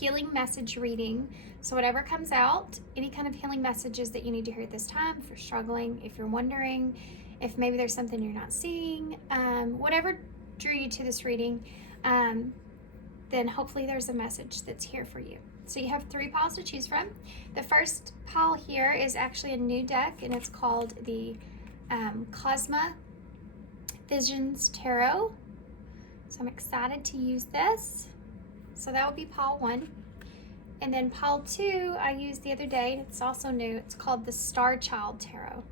healing message reading. So whatever comes out, any kind of healing messages that you need to hear at this time, if you're struggling, if you're wondering, if maybe there's something you're not seeing, whatever drew you to this reading, then hopefully there's a message that's here for you. So you have 3 piles to choose from. The first pile here is actually a new deck, and it's called the Cosma Visions Tarot. So I'm excited to use this. So that would be pile 1. And then pile 2 I used the other day. It's also new. It's called the StarChild Tarot.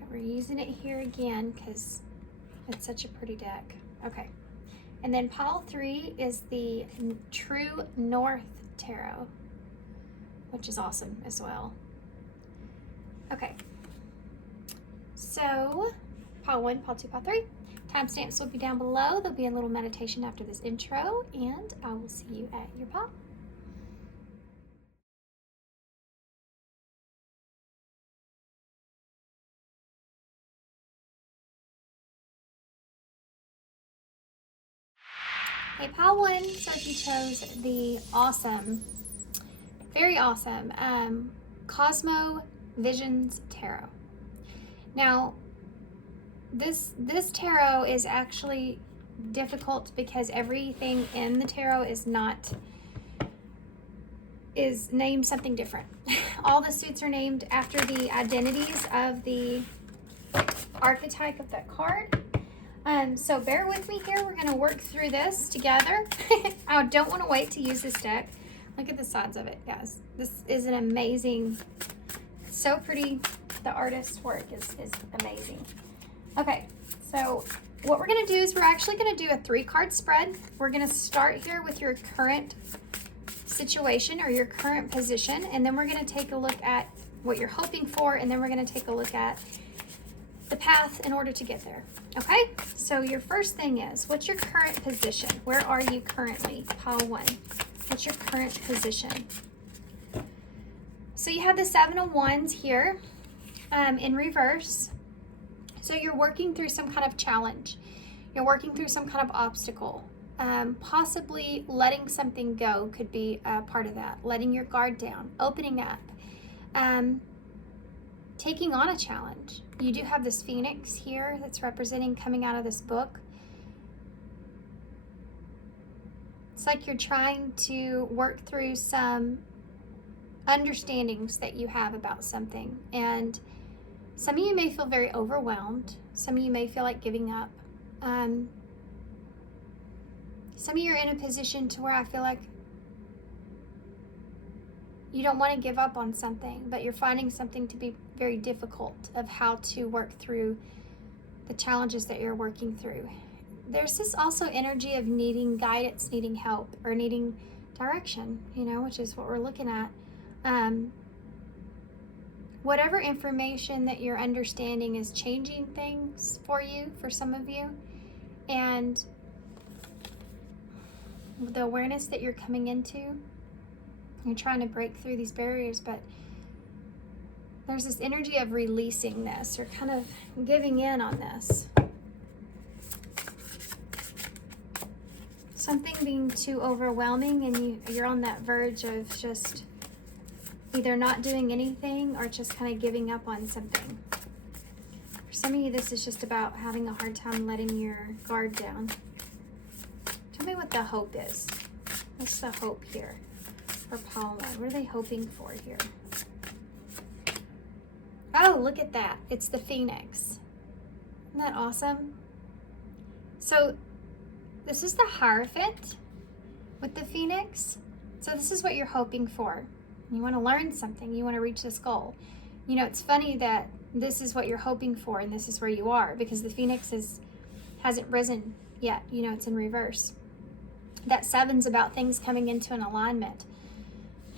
And we're using it here again because it's such a pretty deck. Okay. And then pile 3 is the True North Tarot, which is awesome as well. Okay. So pile 1, pile 2, pile 3. Timestamps will be down below. There'll be a little meditation after this intro, and I will see you at your pile. Okay, pile 1, so if you chose the awesome, very awesome Cosmo Visions Tarot. Now, this tarot is actually difficult because everything in the tarot is named something different. All the suits are named after the identities of the archetype of that card. So bear with me here. We're going to work through this together. I don't want to wait to use this deck. Look at the sides of it, guys. This is an amazing, so pretty. The artist's work is amazing. Okay, so what we're going to do is we're actually going to do a 3-card spread. We're going to start here with your current situation or your current position, and then we're going to take a look at what you're hoping for, and then we're going to take a look at the path in order to get there. Okay, so your first thing is, what's your current position? Where are you currently? Pile 1. What's your current position? So you have the 7 of Wands here in reverse. So you're working through some kind of challenge. You're working through some kind of obstacle. Possibly letting something go could be a part of that. Letting your guard down, opening up, taking on a challenge. You do have this phoenix here that's representing coming out of this book. It's like you're trying to work through some understandings that you have about something. And some of you may feel very overwhelmed. Some of you may feel like giving up. Some of you are in a position to where I feel like you don't want to give up on something, but you're finding something to be very difficult of how to work through the challenges that you're working through. There's this also energy of needing guidance, needing help, or needing direction, which is what we're looking at. Whatever information that you're understanding is changing things for you, for some of you, and the awareness that you're coming into, you're trying to break through these barriers, but there's this energy of releasing this or kind of giving in on this. Something being too overwhelming, and you're on that verge of just either not doing anything or just kind of giving up on something. For some of you, this is just about having a hard time letting your guard down. Tell me what the hope is. What's the hope here for pile 1? What are they hoping for here? Oh, look at that. It's the phoenix. Isn't that awesome? So this is the Hierophant with the phoenix. So this is what you're hoping for. You want to learn something. You want to reach this goal. It's funny that this is what you're hoping for and this is where you are, because the phoenix hasn't risen yet. It's in reverse. That 7's about things coming into an alignment.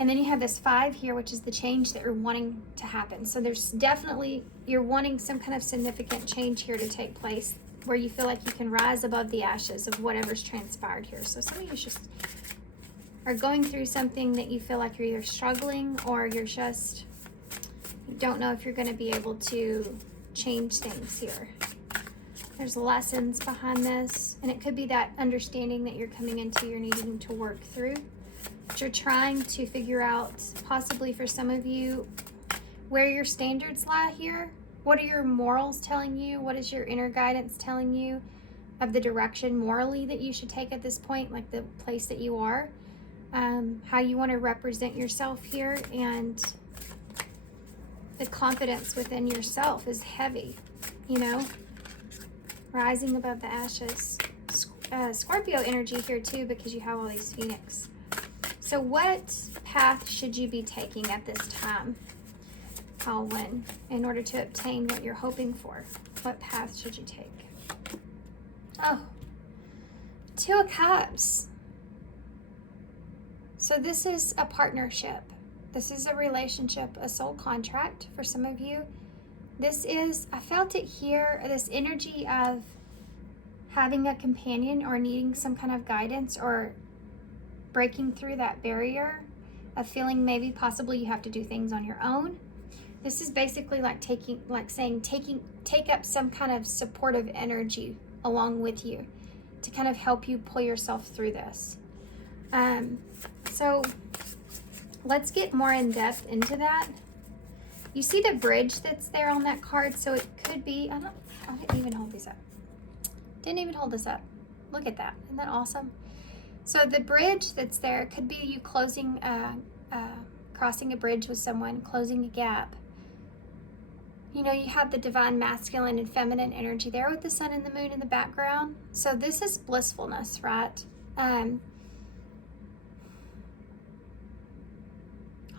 And then you have this 5 here, which is the change that you're wanting to happen. So there's definitely, you're wanting some kind of significant change here to take place where you feel like you can rise above the ashes of whatever's transpired here. So some of you just are going through something that you feel like you're either struggling or you don't know if you're going to be able to change things here. There's lessons behind this, and it could be that understanding that you're coming into, you're needing to work through, after trying to figure out, possibly for some of you, where your standards lie here. What are your morals telling you? What is your inner guidance telling you of the direction morally that you should take at this point, like the place that you are, how you want to represent yourself here, and the confidence within yourself is heavy, you know, rising above the ashes. Scorpio energy here too, because you have all these Phoenix. So what path should you be taking at this time, Alwyn, in order to obtain what you're hoping for? What path should you take? Oh, Two of Cups. So this is a partnership. This is a relationship, a soul contract for some of you. This is, I felt it here, this energy of having a companion or needing some kind of guidance or breaking through that barrier of feeling maybe possibly you have to do things on your own. This is basically like take up some kind of supportive energy along with you to kind of help you pull yourself through this. So let's get more in depth into that. You see the bridge that's there on that card, so it could be, I didn't even hold these up. Didn't even hold this up. Look at that. Isn't that awesome? So the bridge that's there could be you closing, crossing a bridge with someone, closing a gap. You know, you have the divine masculine and feminine energy there with the sun and the moon in the background. So this is blissfulness, right? All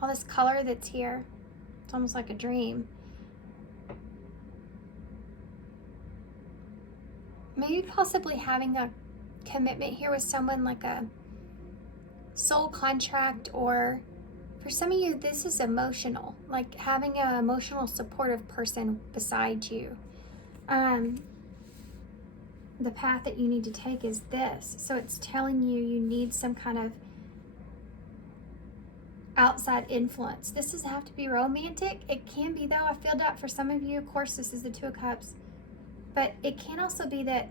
this color that's here, it's almost like a dream. Maybe possibly having a commitment here with someone, like a soul contract, or for some of you, this is emotional, like having an emotional supportive person beside you. The path that you need to take is this. So it's telling you you need some kind of outside influence. This doesn't have to be romantic. It can be, though. I feel that for some of you, of course, this is the Two of Cups. But it can also be that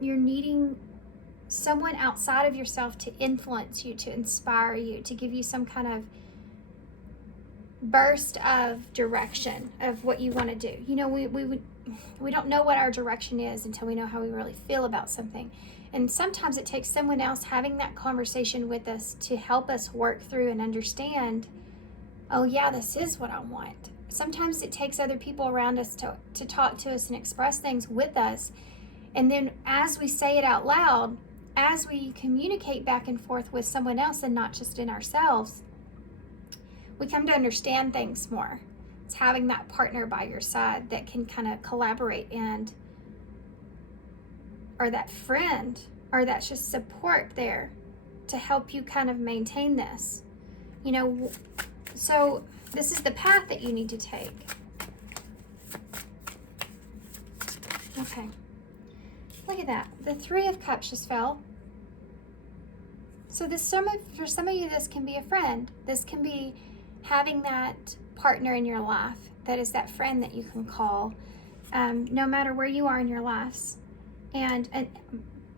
you're needing someone outside of yourself to influence you, to inspire you, to give you some kind of burst of direction of what you want to do. You know, we don't know what our direction is until we know how we really feel about something. And sometimes it takes someone else having that conversation with us to help us work through and understand, oh yeah, this is what I want. Sometimes it takes other people around us to talk to us and express things with us. And then as we say it out loud, as we communicate back and forth with someone else and not just in ourselves, we come to understand things more. It's having that partner by your side that can kind of collaborate, and or that friend, or that's just support there to help you kind of maintain this. You know, so this is the path that you need to take. Okay. Look at that. The Three of Cups just fell. So for some of you, this can be a friend. This can be having that partner in your life that is that friend that you can call, no matter where you are in your lives. And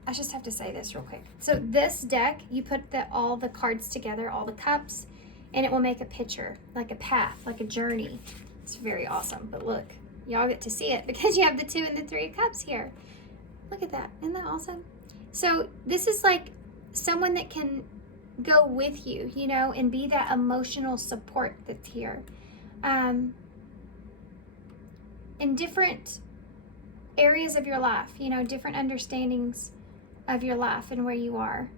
I just have to say this real quick. So this deck, you put all the cards together, all the cups, and it will make a picture, like a path, like a journey. It's very awesome. But look, y'all get to see it because you have the Two and the Three of Cups here. Look at that. Isn't that awesome? So this is like someone that can go with you, you know, and be that emotional support that's here. In different areas of your life, you know, different understandings of your life and where you are.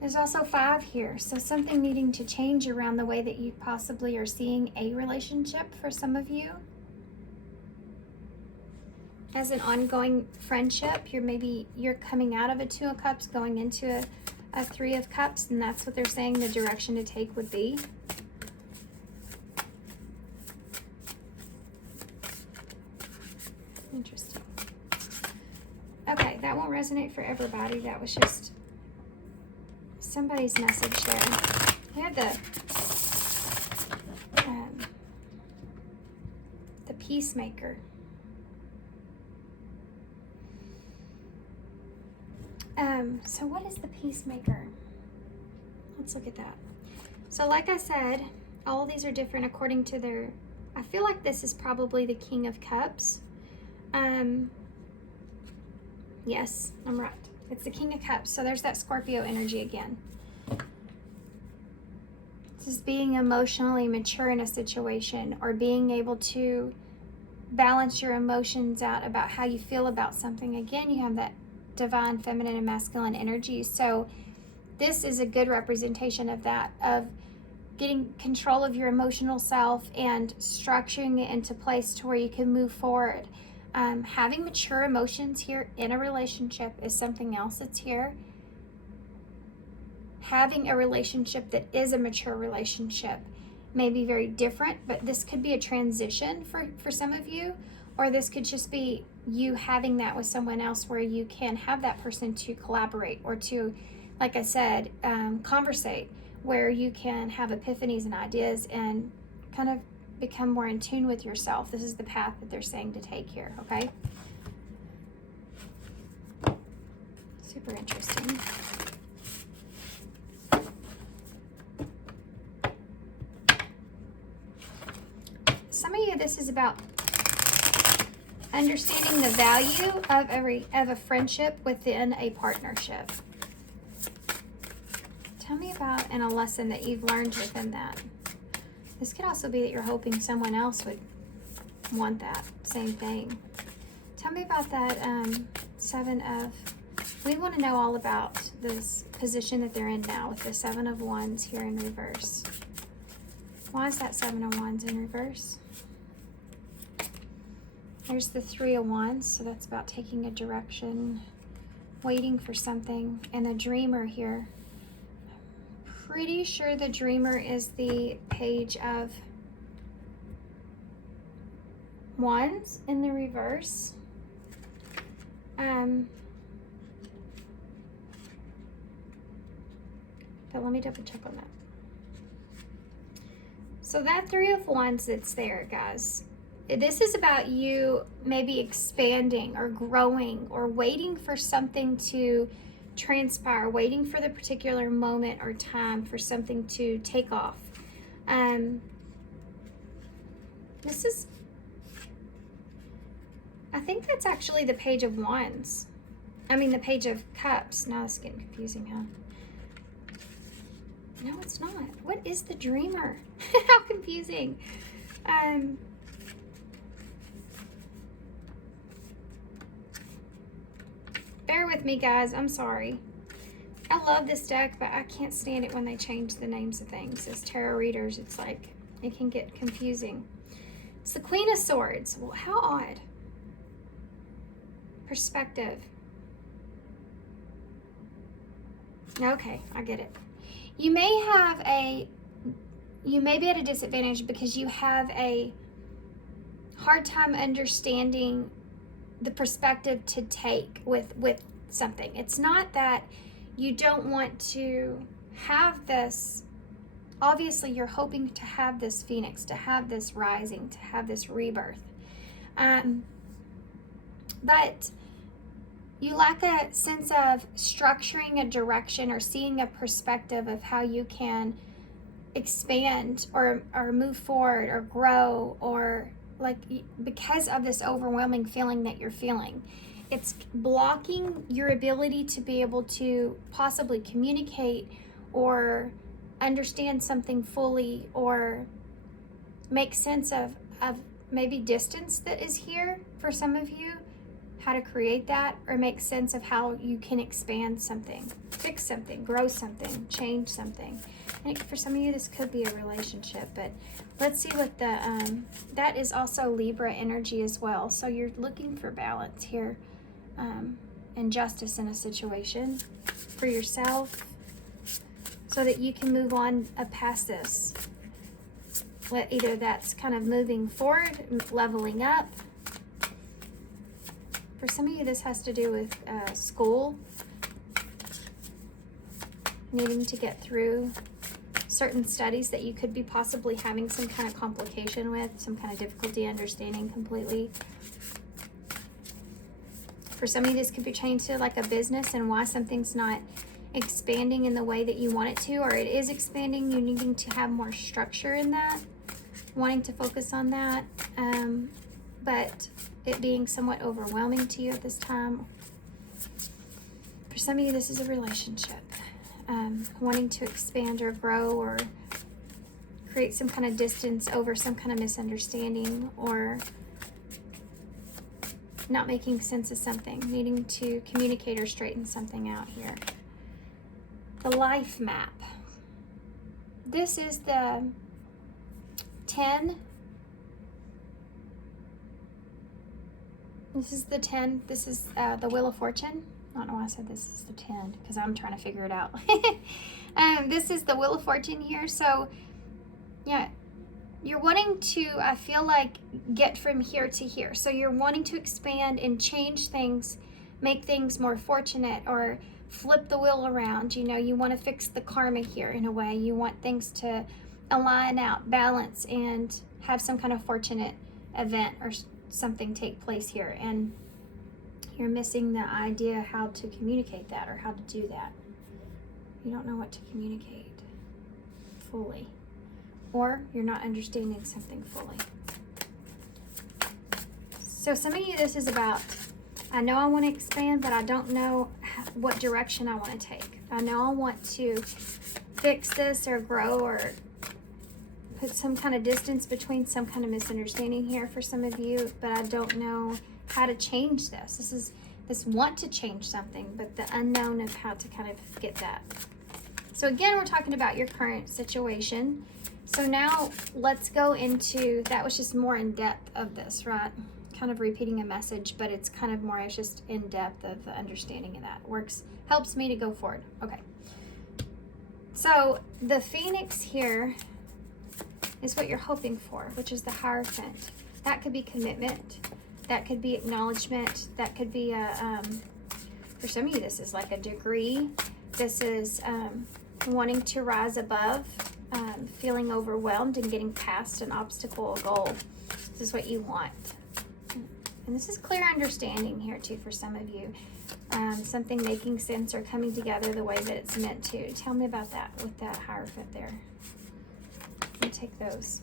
There's also 5 here, so something needing to change around the way that you possibly are seeing a relationship for some of you. As an ongoing friendship, you're coming out of a Two of Cups, going into a Three of Cups, and that's what they're saying the direction to take would be. Interesting. Okay, that won't resonate for everybody. That was just somebody's message there. I have the Peacemaker. So what is the peacemaker? Let's look at that. So like I said, all these are different according to their, I feel like this is probably the King of Cups. Yes, I'm right. It's the King of Cups. So there's that Scorpio energy again. This is being emotionally mature in a situation, or being able to balance your emotions out about how you feel about something. Again, you have that divine feminine and masculine energy. So this is a good representation of that, of getting control of your emotional self and structuring it into place to where you can move forward. Having mature emotions here in a relationship is something else that's here. Having a relationship that is a mature relationship may be very different, but this could be a transition for some of you, or this could just be you having that with someone else where you can have that person to collaborate or to, like I said, conversate, where you can have epiphanies and ideas and kind of become more in tune with yourself. This is the path that they're saying to take here, okay? Super interesting. Some of you, this is about understanding the value of a friendship within a partnership. Tell me about a lesson that you've learned within that. This could also be that you're hoping someone else would want that same thing. Tell me about that Seven of... We want to know all about this position that they're in now with the Seven of Wands here in reverse. Why is that Seven of Wands in reverse? There's the Three of Wands, so that's about taking a direction, waiting for something. And the Dreamer here. Pretty sure the Dreamer is the Page of Wands in the reverse. But let me double check on that. So that Three of Wands that's there, guys, this is about you maybe expanding or growing or waiting for something to transpire, waiting for the particular moment or time for something to take off. This is, I think that's actually the Page of Wands. I mean the Page of Cups. Now it's getting confusing, huh? No, it's not. What is the Dreamer? How confusing. Bear with me, guys. I'm sorry. I love this deck, but I can't stand it when they change the names of things. As tarot readers, it's like, it can get confusing. It's the Queen of Swords. Well, how odd. Perspective. Okay, I get it. You may be at a disadvantage because you have a hard time understanding the perspective to take with something. It's not that you don't want to have this. Obviously, you're hoping to have this phoenix, to have this rising, to have this rebirth. But you lack a sense of structuring a direction or seeing a perspective of how you can expand or move forward or grow, or like, because of this overwhelming feeling that you're feeling. It's blocking your ability to be able to possibly communicate or understand something fully, or make sense of maybe distance that is here for some of you, how to create that, or make sense of how you can expand something, fix something, grow something, change something. I think for some of you this could be a relationship, but let's see what the that is also Libra energy as well. So you're looking for balance here, and justice in a situation for yourself, so that you can move on past this. Either that's kind of moving forward, leveling up. For some of you, this has to do with school, needing to get through certain studies that you could be possibly having some kind of complication with, some kind of difficulty understanding completely. For some of you, this could be chained to like a business and why something's not expanding in the way that you want it to, or it is expanding, you needing to have more structure in that, wanting to focus on that, but it being somewhat overwhelming to you at this time. For some of you, this is a relationship, wanting to expand or grow or create some kind of distance over some kind of misunderstanding or not making sense of something, needing to communicate or straighten something out here. The life map. This is the 10. This is the 10. This is the Wheel of Fortune. I don't know why I said this is the 10 because I'm trying to figure it out. This is the Wheel of Fortune here. So, yeah, you're wanting to, I feel like, get from here to here. So you're wanting to expand and change things, make things more fortunate, or flip the wheel around. You know, you want to fix the karma here in a way. You want things to align out, balance, and have some kind of fortunate event or something take place here. And you're missing the idea how to communicate that or how to do that. You don't know what to communicate fully, or you're not understanding something fully. So some of you, this is about, I know I want to expand, but I don't know what direction I want to take. I know I want to fix this or grow or put some kind of distance between some kind of misunderstanding here for some of you, but I don't know how to change this. This is this want to change something, but the unknown of how to kind of get that. So again, we're talking about your current situation. So now let's go into, that was just more in depth of this, right? Kind of repeating a message, but it's kind of more, it's just in depth of the understanding of that. Works, helps me to go forward. Okay. So the Phoenix here is what you're hoping for, which is the Hierophant. That could be commitment. That could be acknowledgement. That could be a, for some of you, this is like a degree. This is wanting to rise above, feeling overwhelmed and getting past an obstacle or goal. This is what you want. And this is clear understanding here too for some of you. Something making sense or coming together the way that it's meant to. Tell me about that with that Hierophant there. Let me take those.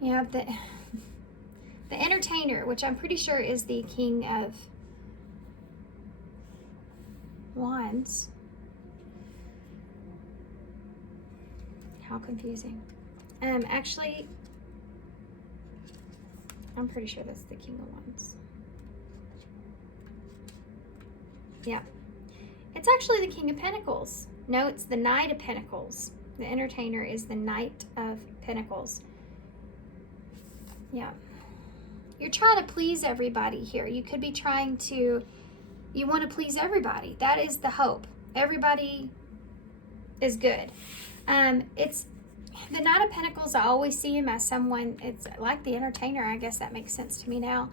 You have the Entertainer, which I'm pretty sure is the King of Wands. How confusing. Actually, I'm pretty sure that's the King of Wands. Yeah. It's actually the King of Pentacles. No, it's the Knight of Pentacles. The Entertainer is the Knight of Pentacles. Yeah. You're trying to please everybody here. You could be trying to, you want to please everybody. That is the hope. Everybody is good. It's the Knight of Pentacles. I always see him as someone, it's like the Entertainer. I guess that makes sense to me now.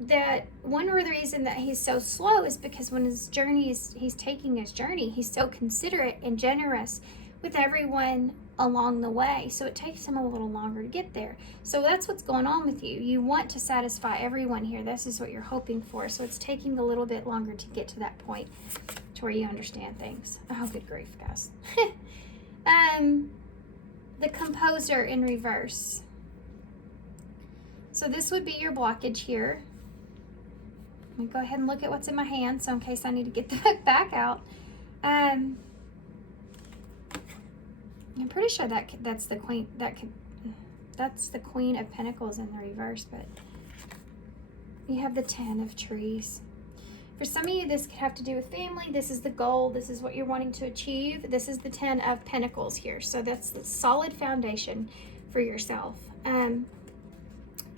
That one of the reason that he's so slow is because when his journey is, he's taking his journey, he's so considerate and generous with everyone along the way. So it takes him a little longer to get there. So that's what's going on with you. You want to satisfy everyone here. This is what you're hoping for. So it's taking a little bit longer to get to that point to where you understand things. Oh, good grief, guys. The Composer in reverse. So this would be your blockage here. Let me go ahead and look at what's in my hand, so in case I need to get the book back out. I'm pretty sure that's the Queen. That's the Queen of Pentacles in the reverse, but you have the 10 of Trees. For some of you, this could have to do with family. This is the goal. This is what you're wanting to achieve. This is the 10 of Pentacles here. So that's the solid foundation for yourself. The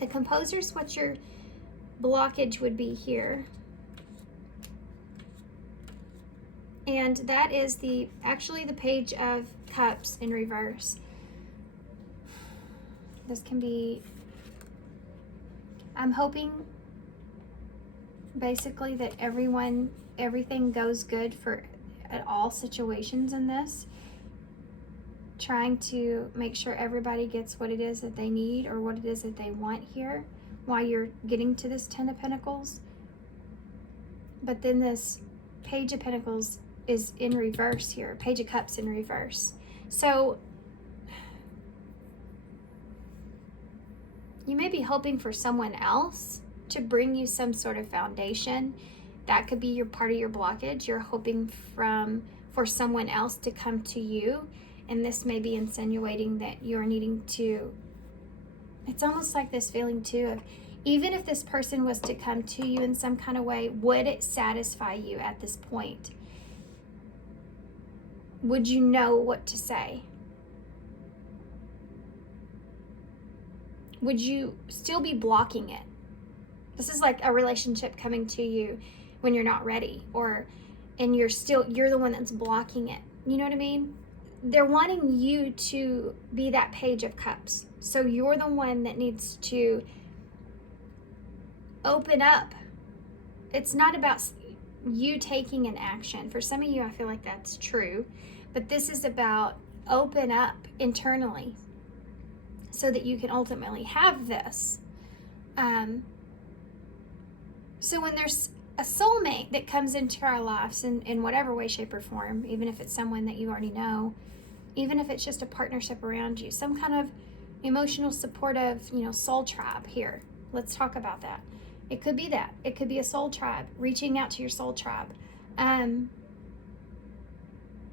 Composer's what your blockage would be here. And that is actually the Page of Cups in reverse. This can be, I'm hoping basically that everything goes good for at all situations in this. Trying to make sure everybody gets what it is that they need or what it is that they want here. while you're getting to this Ten of Pentacles. But then this Page of Pentacles is in reverse here. Page of Cups in reverse. So you may be hoping for someone else to bring you some sort of foundation. That could be your part of your blockage. You're hoping for someone else to come to you. And this may be insinuating that you're needing to, it's almost like this feeling too of, even if this person was to come to you in some kind of way, would it satisfy you at this point? Would you know what to say? Would you still be blocking it? This is like a relationship coming to you when you're not ready, and you're the one that's blocking it. You know what I mean? They're wanting you to be that Page of Cups. So you're the one that needs to open up. It's not about you taking an action. For some of you, I feel like that's true. But this is about open up internally so that you can ultimately have this. So when there's a soulmate that comes into our lives in whatever way, shape, or form, even if it's someone that you already know, even if it's just a partnership around you, some kind of emotional, supportive, soul tribe here. Let's talk about that. It could be that. It could be a soul tribe, reaching out to your soul tribe.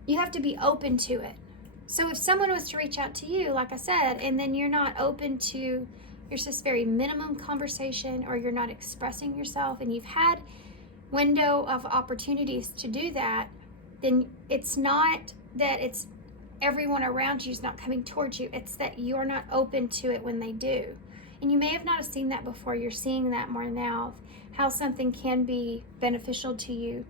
You have to be open to it. So if someone was to reach out to you, like I said, and then you're not open to, there's this very minimum conversation, or you're not expressing yourself, and you've had window of opportunities to do that, then it's not that it's everyone around you is not coming towards you. It's that you're not open to it when they do. And you may have not seen that before. You're seeing that more now, how something can be beneficial to you.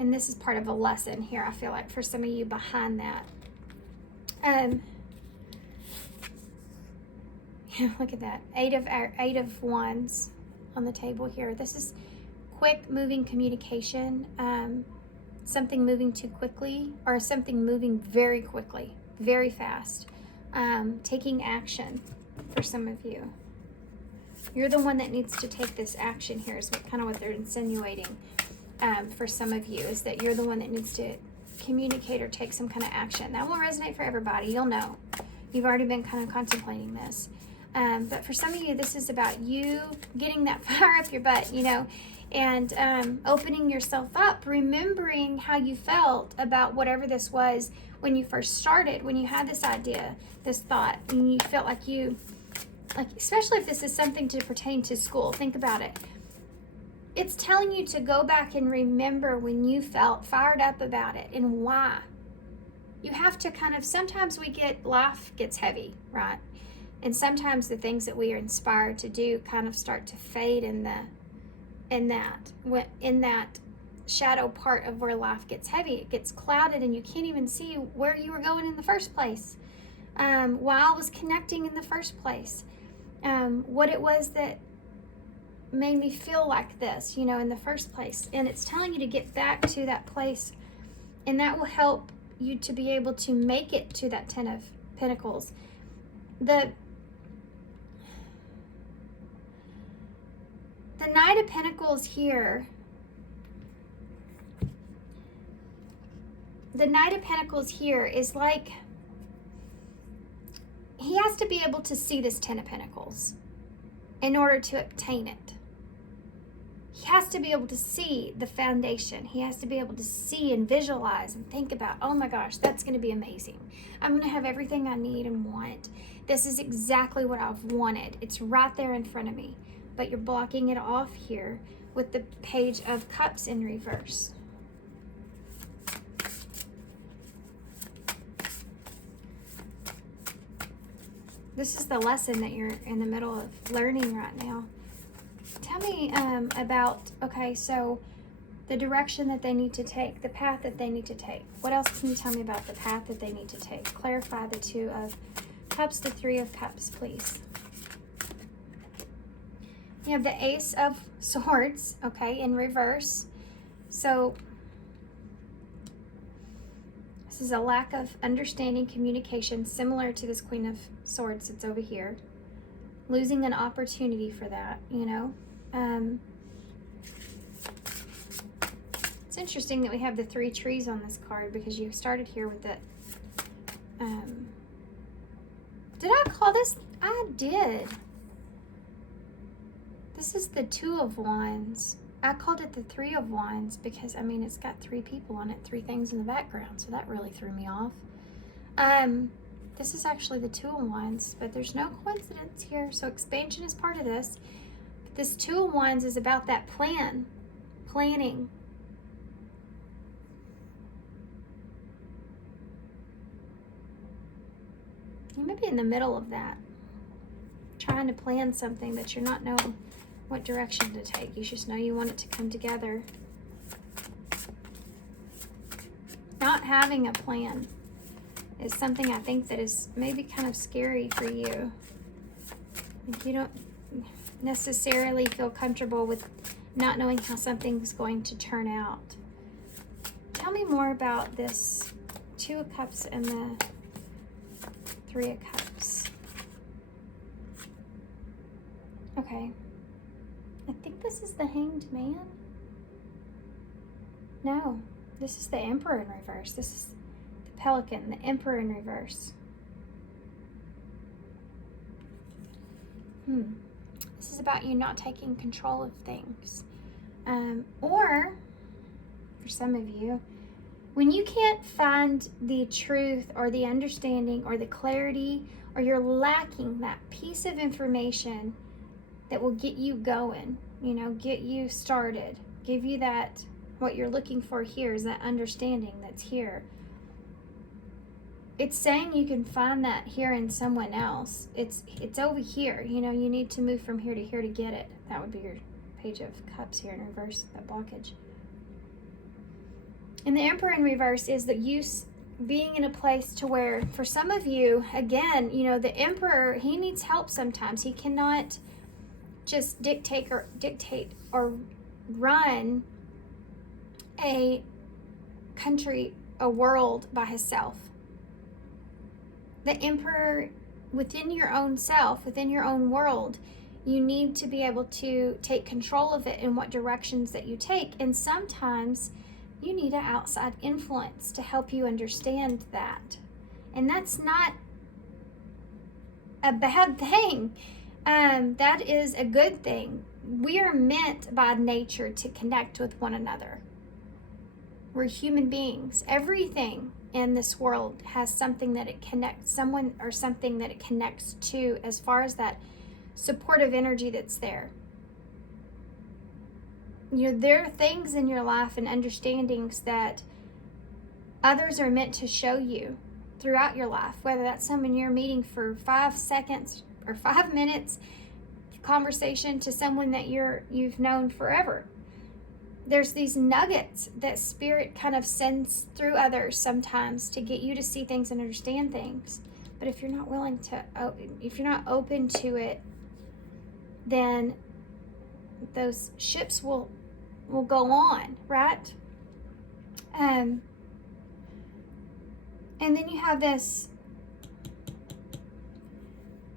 And this is part of a lesson here, I feel like, for some of you behind that. Yeah, look at that. Eight of Wands on the table here. This is quick moving communication. Something moving too quickly, or something moving very quickly, very fast. Taking action for some of you. You're the one that needs to take this action here, is what they're insinuating. For some of you, is that you're the one that needs to communicate or take some kind of action. That won't resonate for everybody. You'll know. You've already been kind of contemplating this. But for some of you, this is about you getting that fire up your butt, and opening yourself up, remembering how you felt about whatever this was when you first started, when you had this idea, this thought, and you felt like especially if this is something to pertain to school, think about it. It's telling you to go back and remember when you felt fired up about it and why. You have to sometimes life gets heavy, right? And sometimes the things that we are inspired to do kind of start to fade in that shadow part of where life gets heavy. It gets clouded and you can't even see where you were going in the first place. Why I was connecting in the first place. What it was that made me feel like this, in the first place. And it's telling you to get back to that place, and that will help you to be able to make it to that Ten of Pentacles. The Knight of Pentacles here, is like, he has to be able to see this Ten of Pentacles in order to obtain it. He has to be able to see the foundation. He has to be able to see and visualize and think about, oh my gosh, that's going to be amazing. I'm going to have everything I need and want. This is exactly what I've wanted. It's right there in front of me. But you're blocking it off here with the Page of Cups in reverse. This is the lesson that you're in the middle of learning right now. Tell me about, so the direction that they need to take, the path that they need to take. What else can you tell me about the path that they need to take? Clarify the Two of Cups, the Three of Cups, please. You have the Ace of Swords, in reverse. So this is a lack of understanding, communication, similar to this Queen of Swords that's over here. losing an opportunity for that, you know. It's interesting that we have the 3 trees on this card, because you started here with the, did I call this? I did. This is the 2 of Wands. I called it the 3 of Wands because, I mean, it's got 3 people on it, 3 things in the background, so that really threw me off. This is actually the 2 of Wands, but there's no coincidence here, so expansion is part of this. But this 2 of Wands is about that planning. You may be in the middle of that, trying to plan something, but you're not knowing what direction to take. You just know you want it to come together. Not having a plan is something I think that is maybe kind of scary for you. Like, you don't necessarily feel comfortable with not knowing how something's going to turn out. Tell me more about this 2 of Cups and the 3 of Cups. Okay. I think this is the Hanged Man. No, this is the Emperor in reverse. This is the Pelican, the Emperor in reverse. This is about you not taking control of things. Or, for some of you, when you can't find the truth or the understanding or the clarity, or you're lacking that piece of information that will get you going, you know, get you started, give you that, what you're looking for here is that understanding that's here. It's saying you can find that here in someone else. It's over here, you know, you need to move from here to here to get it. That would be your Page of Cups here in reverse, that blockage. And the Emperor in reverse is that you being in a place to where, for some of you, again, you know, the Emperor, he needs help sometimes. He cannot just dictate or run a country, a world by himself. The Emperor, within your own self, within your own world, you need to be able to take control of it in what directions that you take. And sometimes you need an outside influence to help you understand that. And that's not a bad thing. That is a good thing. We are meant by nature to connect with one another. We're human beings. Everything in this world has something that it connects, someone or something that it connects to, as far as that supportive energy that's there. You know, there are things in your life and understandings that others are meant to show you throughout your life, whether that's someone you're meeting for 5 seconds or 5 minutes conversation to someone that you've known forever. There's these nuggets that Spirit kind of sends through others sometimes to get you to see things and understand things. But if you're not willing to, if you're not open to it, then those ships will go on, right? And then you have this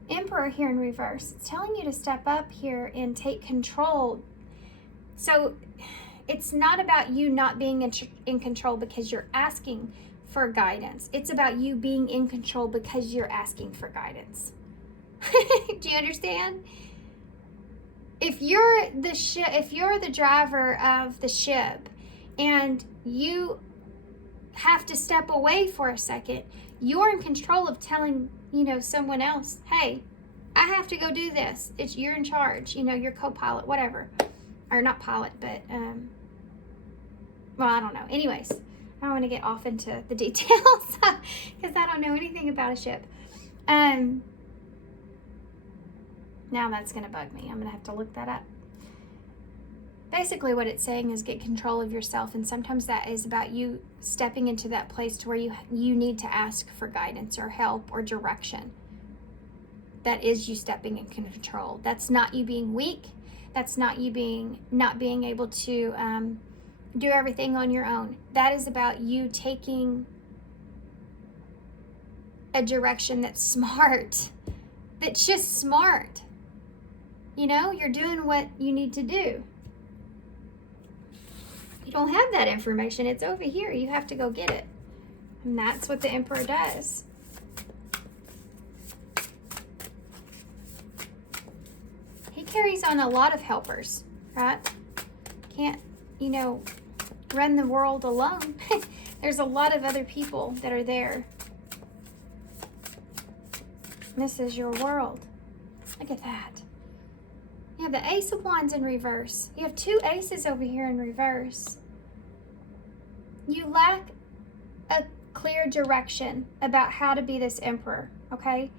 Emperor here in reverse. It's telling you to step up here and take control. So it's not about you not being in control because you're asking for guidance. It's about you being in control because you're asking for guidance. Do you understand? If you're the driver of the ship and you have to step away for a second, you're in control of telling, you know, someone else, hey, I have to go do this. You're in charge, you know, you're co-pilot, whatever. Or not pilot, but, well, I don't know. Anyways, I don't want to get off into the details because I don't know anything about a ship. Now that's going to bug me. I'm going to have to look that up. Basically what it's saying is get control of yourself, and sometimes that is about you stepping into that place to where you need to ask for guidance or help or direction. That is you stepping in control. That's not you being weak. That's not you not being able to do everything on your own. That is about you taking a direction that's smart. That's just smart. You know, you're doing what you need to do. You don't have that information. It's over here. You have to go get it. And that's what the Emperor does. He carries on a lot of helpers, right? Can't, you know, run the world alone. There's a lot of other people that are there. This is your world. Look at that. You have the Ace of Wands in reverse. You have 2 aces over here in reverse. You lack a clear direction about how to be this Emperor, okay?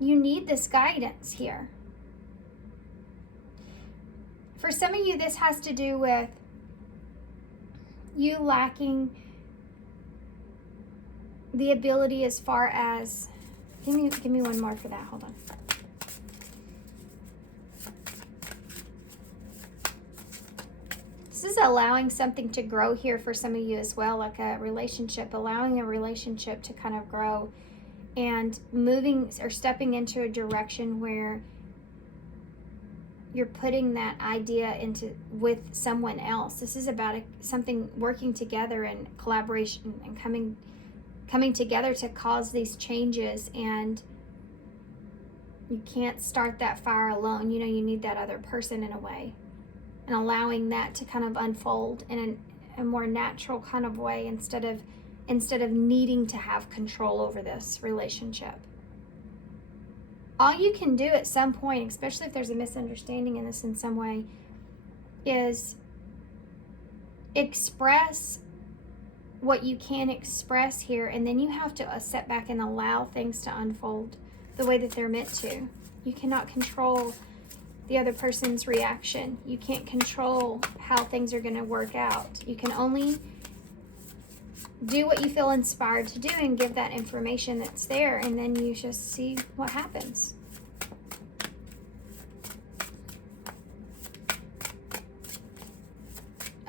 You need this guidance here. For some of you, this has to do with you lacking the ability as far as, give me one more for that, hold on. This is allowing something to grow here for some of you as well, like a relationship, allowing a relationship to kind of grow and moving or stepping into a direction where you're putting that idea into with someone else. This is about something working together and collaboration and coming together to cause these changes, and you can't start that fire alone. You know, you need that other person in a way, and allowing that to kind of unfold in a more natural kind of way instead of needing to have control over this relationship. All you can do at some point, especially if there's a misunderstanding in this in some way, is express what you can express here, and then you have to sit back and allow things to unfold the way that they're meant to. You cannot control the other person's reaction. You can't control how things are going to work out. You can only do what you feel inspired to do and give that information that's there, and then you just see what happens.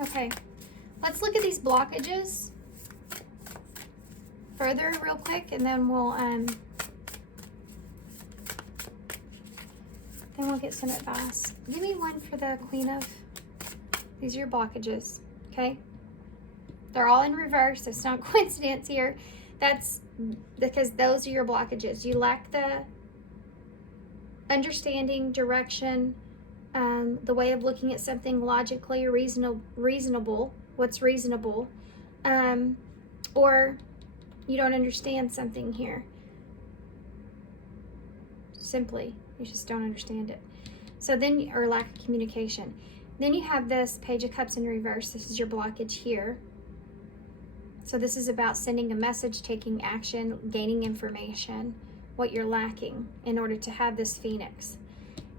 Okay, let's look at these blockages further real quick, and then we'll get some advice. Give me one for the Queen of, these are your blockages, okay? They're all in reverse. It's not coincidence here. That's because those are your blockages. You lack the understanding, direction, the way of looking at something logically or reasonable, what's reasonable, or you don't understand something here. Simply, you just don't understand it. So then, or lack of communication. Then you have this Page of Cups in reverse. This is your blockage here. So this is about sending a message, taking action, gaining information, what you're lacking in order to have this Phoenix.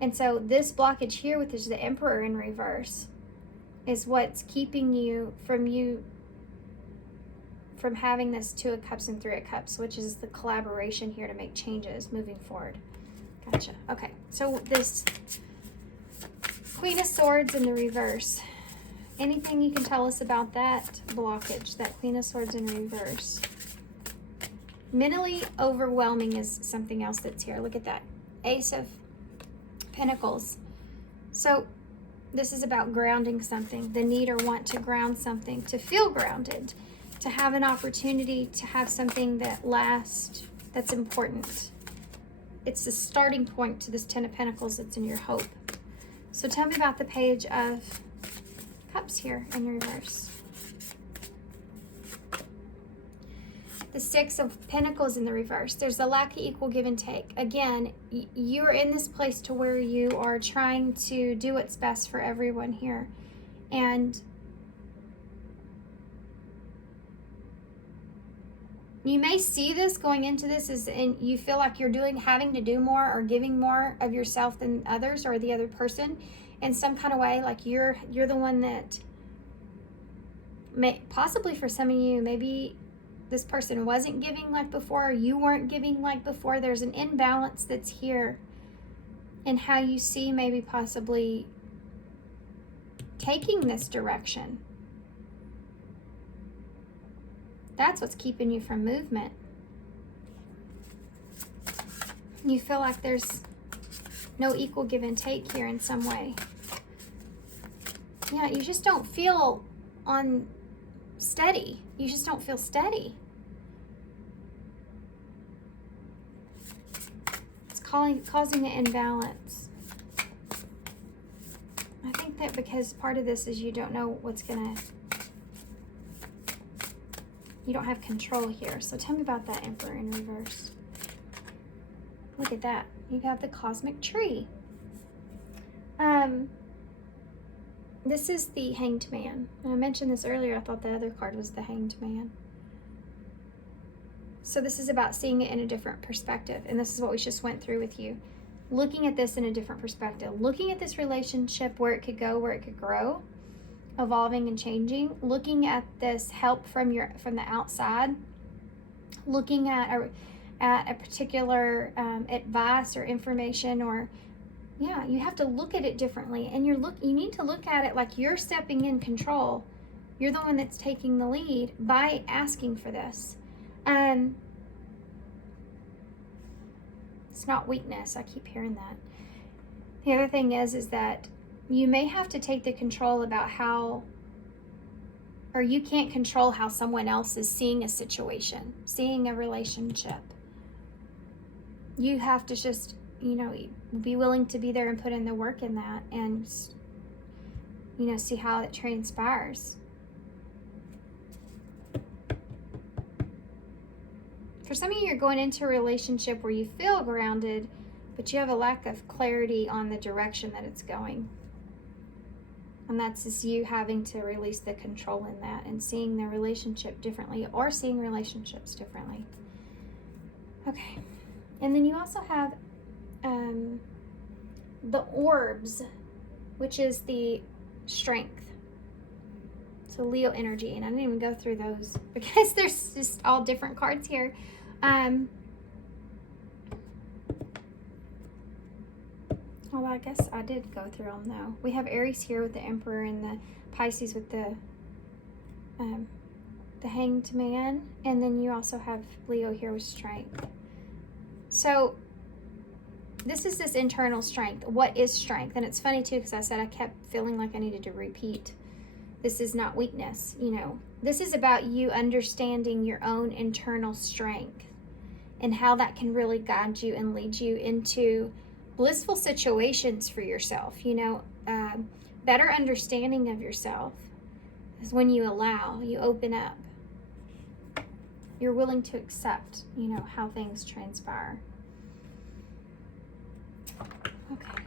And so this blockage here, which is the Emperor in reverse, is what's keeping you from having this 2 of Cups and 3 of Cups, which is the collaboration here to make changes moving forward. Gotcha. Okay, so this Queen of Swords in the reverse. Anything you can tell us about that blockage, that Queen of Swords in reverse? Mentally overwhelming is something else that's here. Look at that. Ace of Pentacles. So this is about grounding something, the need or want to ground something, to feel grounded, to have an opportunity to have something that lasts, that's important. It's the starting point to this 10 of Pentacles that's in your hope. So tell me about the Page of Cups here in reverse. The 6 of Pentacles in the reverse. There's a lack of equal give and take. Again, you're in this place to where you are trying to do what's best for everyone here. And you may see this going into this and you feel like you're having to do more or giving more of yourself than others or the other person in some kind of way. Like you're the one that possibly for some of you, maybe this person wasn't giving like before, or you weren't giving like before. There's an imbalance that's here in how you see maybe possibly taking this direction. That's what's keeping you from movement. You feel like there's No equal give and take here in some way. Yeah, you just don't feel on steady. You just don't feel steady. It's causing an imbalance. I think that because part of this is you don't know what's gonna, you don't have control here. So tell me about that Emperor in reverse. Look at that. You have the cosmic tree. This is the Hanged Man. And I mentioned this earlier. I thought the other card was the Hanged Man. So this is about seeing it in a different perspective. And this is what we just went through with you. Looking at this in a different perspective. Looking at this relationship, where it could go, where it could grow, evolving and changing. Looking at this help from the outside. Looking at a particular advice or information, or yeah, you have to look at it differently. And you need to look at it like you're stepping in control. You're the one that's taking the lead by asking for this. It's not weakness. I keep hearing that. The other thing is that you may have to take the control about how, or you can't control how someone else is seeing a situation, seeing a relationship. You have to just, be willing to be there and put in the work in that, and, see how it transpires. For some of you, you're going into a relationship where you feel grounded, but you have a lack of clarity on the direction that it's going. And that's just you having to release the control in that and seeing the relationship differently, or seeing relationships differently. Okay. And then you also have the orbs, which is the strength. So Leo energy. And I didn't even go through those because there's just all different cards here. Well, I guess I did go through them though. We have Aries here with the Emperor, and the Pisces with the Hanged Man. And then you also have Leo here with strength. So this is this internal strength. What is strength? And it's funny too, because I said I kept feeling like I needed to repeat. This is not weakness, This is about you understanding your own internal strength and how that can really guide you and lead you into blissful situations for yourself. Better understanding of yourself is when you allow, you open up. You're willing to accept, how things transpire. Okay.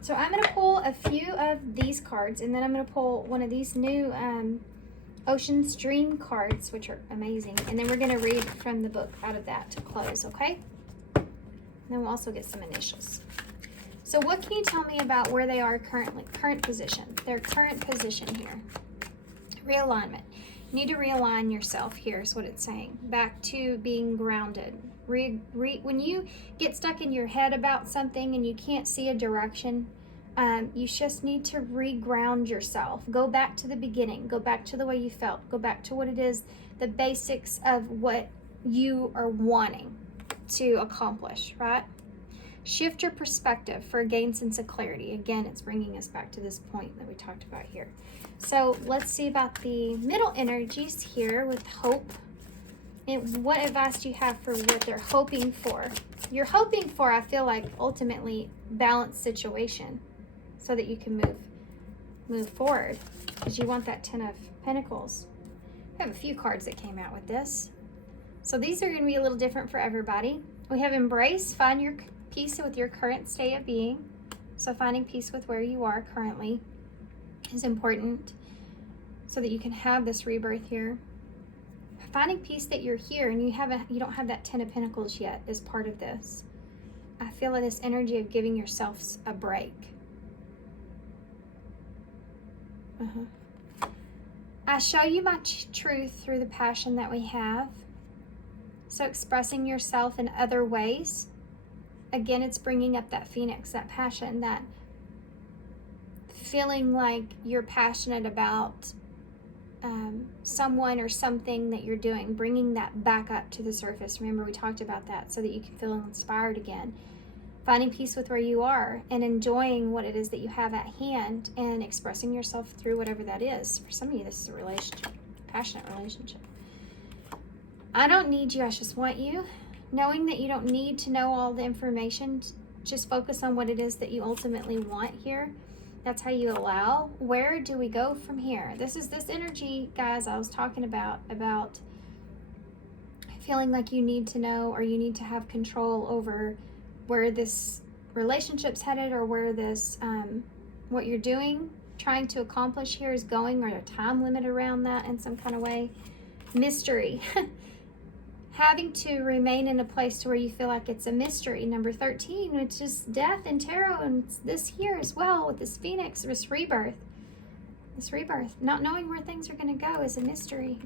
So I'm going to pull a few of these cards, and then I'm going to pull one of these new Ocean's Dream cards, which are amazing. And then we're going to read from the book out of that to close, okay? And then we'll also get some initials. So what can you tell me about where they are currently, current position, their current position here? Realignment. You need to realign yourself here is what it's saying. Back to being grounded. When you get stuck in your head about something and you can't see a direction, you just need to reground yourself. Go back to the beginning. Go back to the way you felt. Go back to what it is, the basics of what you are wanting to accomplish, right? Shift your perspective for a gained sense of clarity. Again, it's bringing us back to this point that we talked about here. So let's see about the middle energies here with hope. And what advice do you have for what they're hoping for? You're hoping for, I feel like, ultimately balanced situation so that you can move forward, because you want that 10 of Pentacles. I have a few cards that came out with this. So these are going to be a little different for everybody. We have embrace, find your peace with your current state of being. So finding peace with where you are currently is important so that you can have this rebirth here. Finding peace that you're here and you don't have that 10 of Pentacles yet is part of this. I feel this energy of giving yourself a break. I show you my truth through the passion that we have. So expressing yourself in other ways. Again, it's bringing up that phoenix, that passion, that feeling like you're passionate about someone or something that you're doing, bringing that back up to the surface. Remember, we talked about that so that you can feel inspired again. finding peace with where you are and enjoying what it is that you have at hand and expressing yourself through whatever that is. For some of you, this is a relationship, passionate relationship. I don't need you, I just want you. Knowing that you don't need to know all the information, just focus on what it is that you ultimately want here. That's how you allow. Where do we go from here? This is this energy, guys, I was talking about feeling like you need to know or you need to have control over where this relationship's headed or where this, what you're doing, trying to accomplish here is going, or a time limit around that in some kind of way. Mystery. Having to remain in a place where you feel like it's a mystery. Number 13, which is death and tarot, and it's this here as well with this phoenix, this rebirth. This rebirth. Not knowing where things are going to go is a mystery.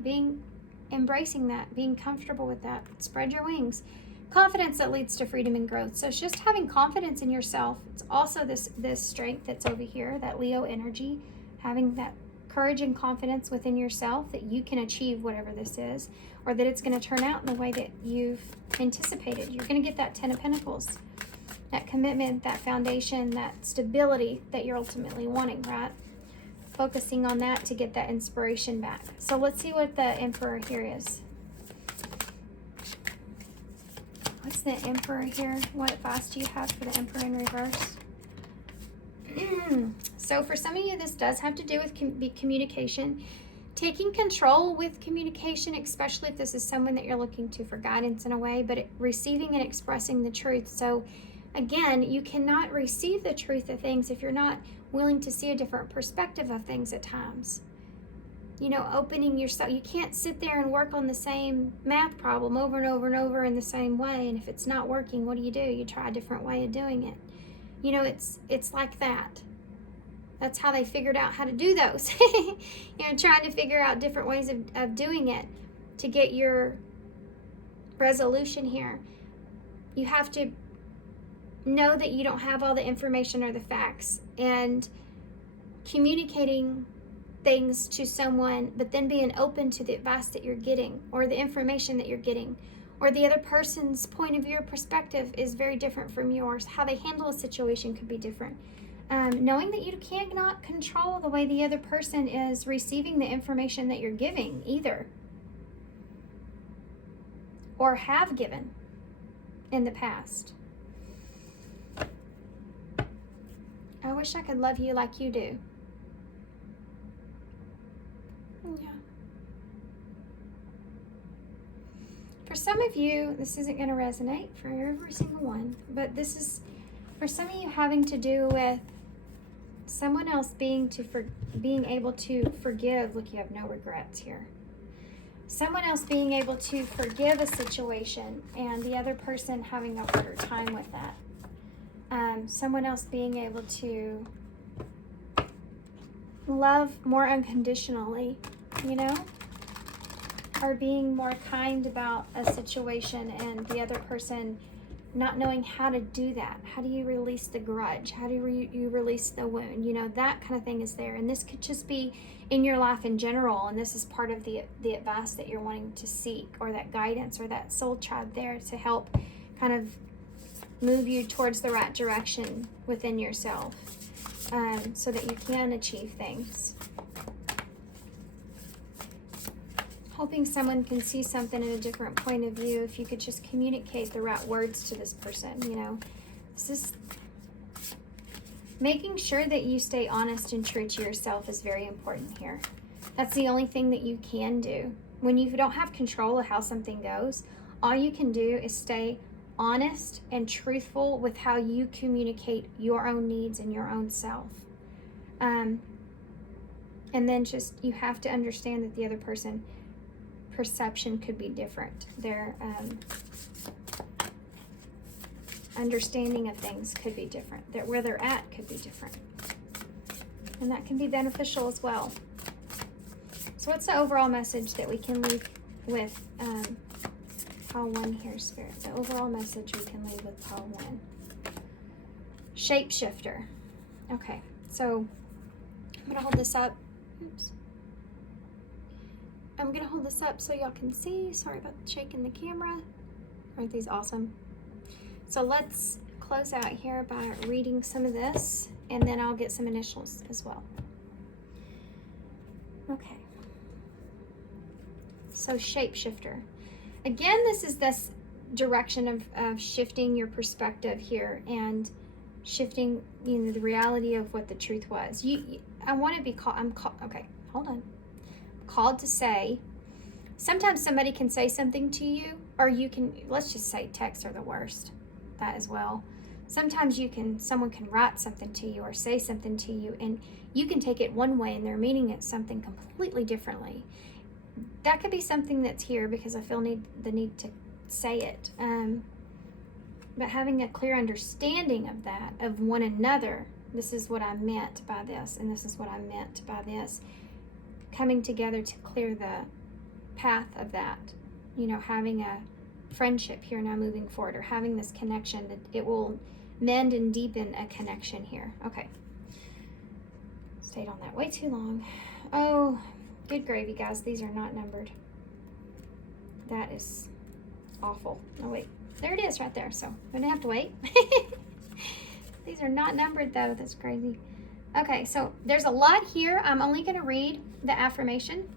Embracing that, being comfortable with that. Spread your wings. Confidence that leads to freedom and growth. So it's just having confidence in yourself. It's also this strength that's over here, that Leo energy, having that courage and confidence within yourself that you can achieve whatever this is, or that it's going to turn out in the way that you've anticipated. You're going to get that 10 of Pentacles, that commitment, that foundation, that stability that you're ultimately wanting, right? Focusing on that to get that inspiration back. So let's see what the Emperor here is. What's the Emperor here? What advice do you have for the Emperor in reverse? So for some of you, this does have to do with communication. Taking control with communication, especially if this is someone that you're looking to for guidance in a way, but receiving and expressing the truth. So again, you cannot receive the truth of things if you're not willing to see a different perspective of things at times. You know, opening yourself. You can't sit there and work on the same math problem over and over and over in the same way. And if it's not working, what do? You try a different way of doing it. You know, it's like that. That's how they figured out how to do those. You know, trying to figure out different ways of doing it to get your resolution here. You have to know that you don't have all the information or the facts, and communicating things to someone, but then being open to the advice that you're getting or the information that you're getting, or the other person's point of view or perspective is very different from yours. How they handle a situation could be different. Knowing that you cannot control the way the other person is receiving the information that you're giving either, or have given in the past. I wish I could love you like you do. Yeah. For some of you, this isn't going to resonate for every single one, but this is for some of you having to do with someone else being able to forgive. Look, you have no regrets here. Someone else being able to forgive a situation and the other person having a harder time with that. Someone else being able to love more unconditionally, you know, or being more kind about a situation and the other person not knowing how to do that. How do you release the grudge? How do you release the wound? You know, that kind of thing is there. And this could just be in your life in general. And this is part of the advice that you're wanting to seek, or that guidance or that soul tribe there to help kind of move you towards the right direction within yourself, so that you can achieve things. Hoping someone can see something in a different point of view. If you could just communicate the right words to this person, you know. This is making sure that you stay honest and true to yourself is very important here. That's the only thing that you can do. When you don't have control of how something goes, all you can do is stay honest and truthful with how you communicate your own needs and your own self. And then just, you have to understand that the other person perception could be different. Their understanding of things could be different. Where they're at could be different. And that can be beneficial as well. So what's the overall message that we can leave with pile 1 here, Spirit? The overall message we can leave with pile 1. Shapeshifter. Okay, so I'm going to hold this up. Oops. I'm going to hold this up so y'all can see. Sorry about shaking the camera. Aren't these awesome? So let's close out here by reading some of this, and then I'll get some initials as well. Okay. So shapeshifter. Again, this is this direction of shifting your perspective here and shifting, you know, the reality of what the truth was. I want to be called, okay, hold on. Called to say, sometimes somebody can say something to you, or you can, let's just say texts are the worst, that as well. Sometimes someone can write something to you or say something to you, and you can take it one way and they're meaning it something completely differently. That could be something that's here because I feel the need to say it. But having a clear understanding of that, of one another, this is what I meant by this, and this is what I meant by this. Coming together to clear the path of that, you know, having a friendship here now moving forward, or having this connection that it will mend and deepen a connection here. Okay. Stayed on that way too long. Oh, good gravy, guys. These are not numbered. That is awful. Oh, wait. There it is right there. So we don't have to wait. These are not numbered, though. That's crazy. Okay, so there's a lot here. I'm only going to read the affirmation,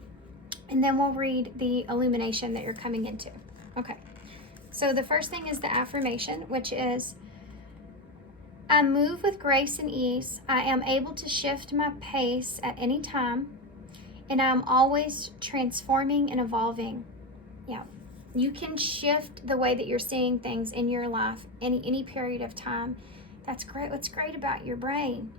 and then we'll read the illumination that you're coming into. Okay. So the first thing is the affirmation, which is, I move with grace and ease. I am able to shift my pace at any time, and I'm always transforming and evolving. Yeah. You can shift the way that you're seeing things in your life any period of time. That's great. What's great about your brain.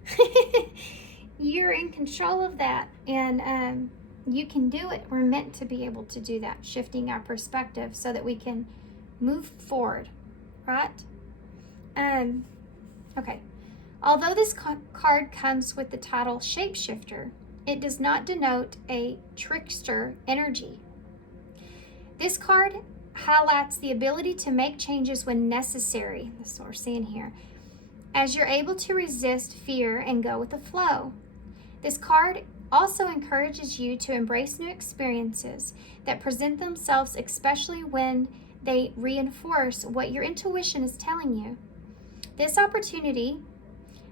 You're in control of that, and you can do it. We're meant to be able to do that, shifting our perspective so that we can move forward, right? Okay. Although this card comes with the title Shapeshifter, it does not denote a trickster energy. This card highlights the ability to make changes when necessary. That's what we're seeing here. As you're able to resist fear and go with the flow. This card also encourages you to embrace new experiences that present themselves, especially when they reinforce what your intuition is telling you. This opportunity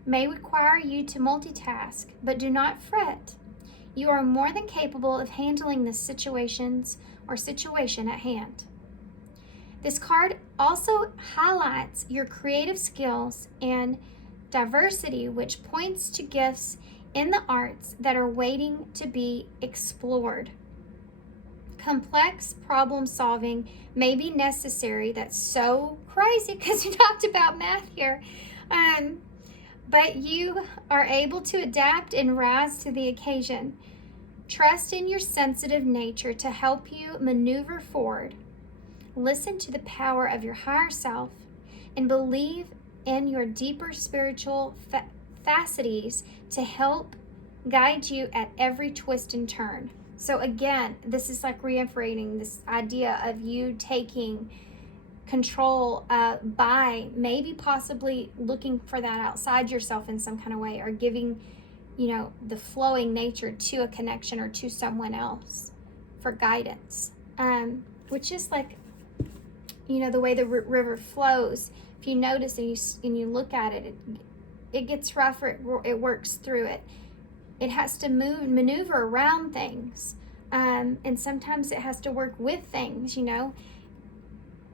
may require you to multitask, but do not fret. You are more than capable of handling the situation at hand. This card also highlights your creative skills and diversity, which points to gifts in the arts that are waiting to be explored. Complex problem solving may be necessary. That's so crazy because we talked about math here. But you are able to adapt and rise to the occasion. Trust in your sensitive nature to help you maneuver forward. Listen to the power of your higher self and believe in your deeper spiritual faculties to help guide you at every twist and turn. So again, this is like reaffirming this idea of you taking control by maybe possibly looking for that outside yourself in some kind of way, or giving, you know, the flowing nature to a connection or to someone else for guidance, which is like, you know, the way the river flows. If you notice and you look at it, it gets rougher, it works through it. It has to maneuver around things, and sometimes it has to work with things, you know.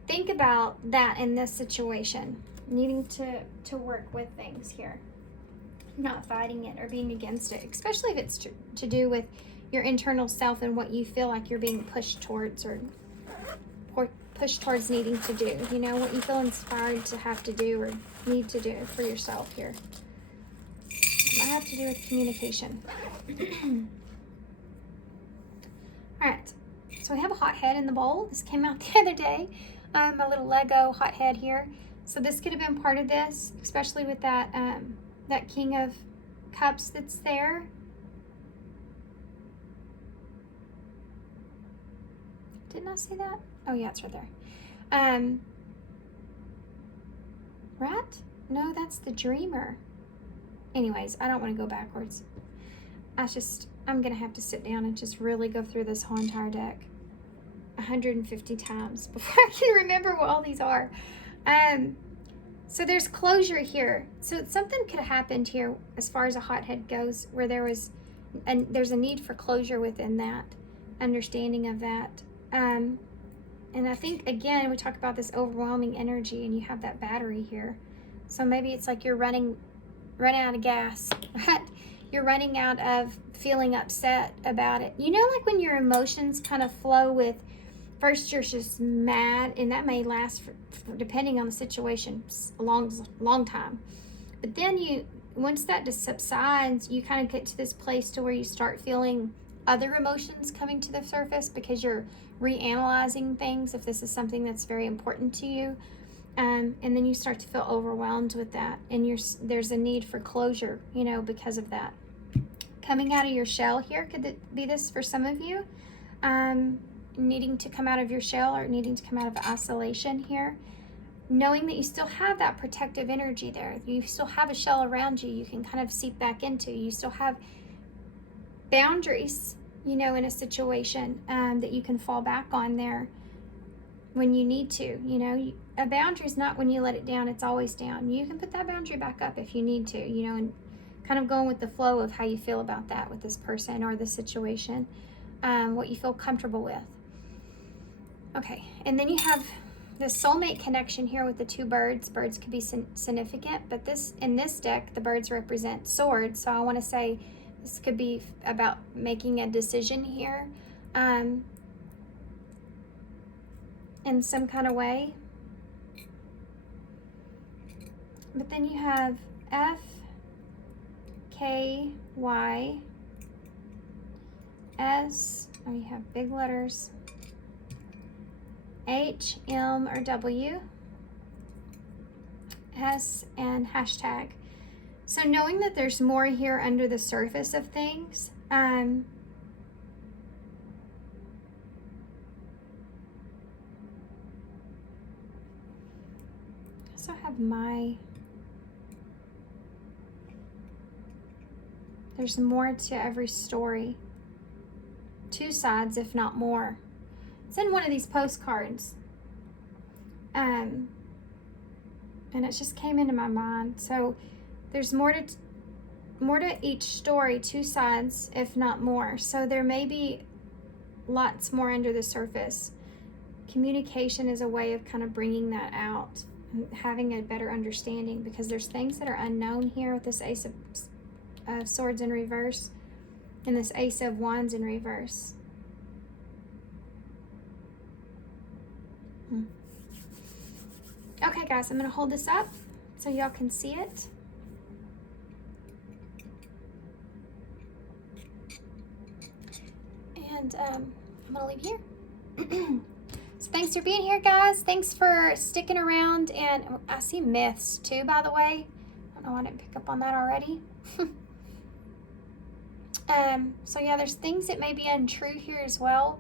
Think about that in this situation, needing to work with things here, not fighting it or being against it, especially if it's to do with your internal self and what you feel like you're being pushed towards or pushed towards needing to do, you know, what you feel inspired to have to do or need to do for yourself here. It might have to do with communication. All right, so we have a hot head in the bowl. This came out the other day. My little Lego hot head here. So this could have been part of this, especially with that that King of Cups that's there. Didn't I say that? Oh yeah, it's right there. Right? No, that's the Dreamer. Anyways, I don't want to go backwards. I'm gonna have to sit down and just really go through this whole entire deck 150 times before I can remember what all these are. So there's closure here. So something could have happened here as far as a hothead goes, where there's a need for closure within that, understanding of that. And I think, again, we talk about this overwhelming energy, and you have that battery here. So maybe it's like you're running out of gas, right? You're running out of feeling upset about it. You know, like when your emotions kind of flow with, first you're just mad, and that may last for depending on the situation, a long time. But then once that just subsides, you kind of get to this place to where you start feeling other emotions coming to the surface because you're reanalyzing things, if this is something that's very important to you. And then you start to feel overwhelmed with that, and there's a need for closure, you know, because of that. Coming out of your shell here, could it be this for some of you? Needing to come out of your shell or needing to come out of isolation here. Knowing that you still have that protective energy there. You still have a shell around you you can kind of seep back into. You still have boundaries, you know, in a situation that you can fall back on there when you need to. You know, a boundary is not when you let it down, it's always down. You can put that boundary back up if you need to, you know, and kind of going with the flow of how you feel about that with this person or the situation, what you feel comfortable with. Okay, and then you have the soulmate connection here with the two birds. Birds could be significant, but in this deck, the birds represent swords. So I want to say this could be about making a decision here in some kind of way. But then you have F, K, Y, S, oh, you have big letters, H, M, or W, S, and hashtag. So knowing that there's more here under the surface of things, I also have there's more to every story. Two sides, if not more. It's in one of these postcards. And it just came into my mind. So there's more to each story, two sides, if not more. So there may be lots more under the surface. Communication is a way of kind of bringing that out and having a better understanding, because there's things that are unknown here with this Ace of Swords in reverse and this Ace of Wands in reverse. Okay, guys, I'm going to hold this up so y'all can see it. And I'm going to leave here. So thanks for being here, guys. Thanks for sticking around. And I see myths too, by the way. I don't know why I didn't pick up on that already. So yeah, there's things that may be untrue here as well.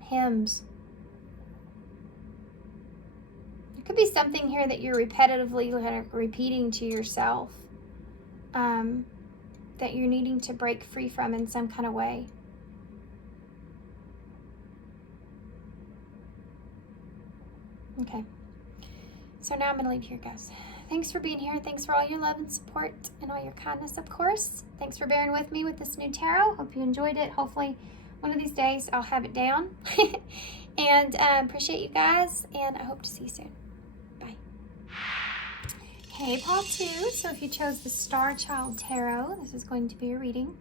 Hymns. It could be something here that you're repetitively kind of repeating to yourself, that you're needing to break free from in some kind of way. Okay. So now I'm going to leave here, guys. Thanks for being here. Thanks for all your love and support and all your kindness, of course. Thanks for bearing with me with this new tarot. Hope you enjoyed it. Hopefully one of these days I'll have it down. And appreciate you guys, and I hope to see you soon. Bye. Hey, Paul 2. So if you chose the StarChild Tarot, this is going to be a reading.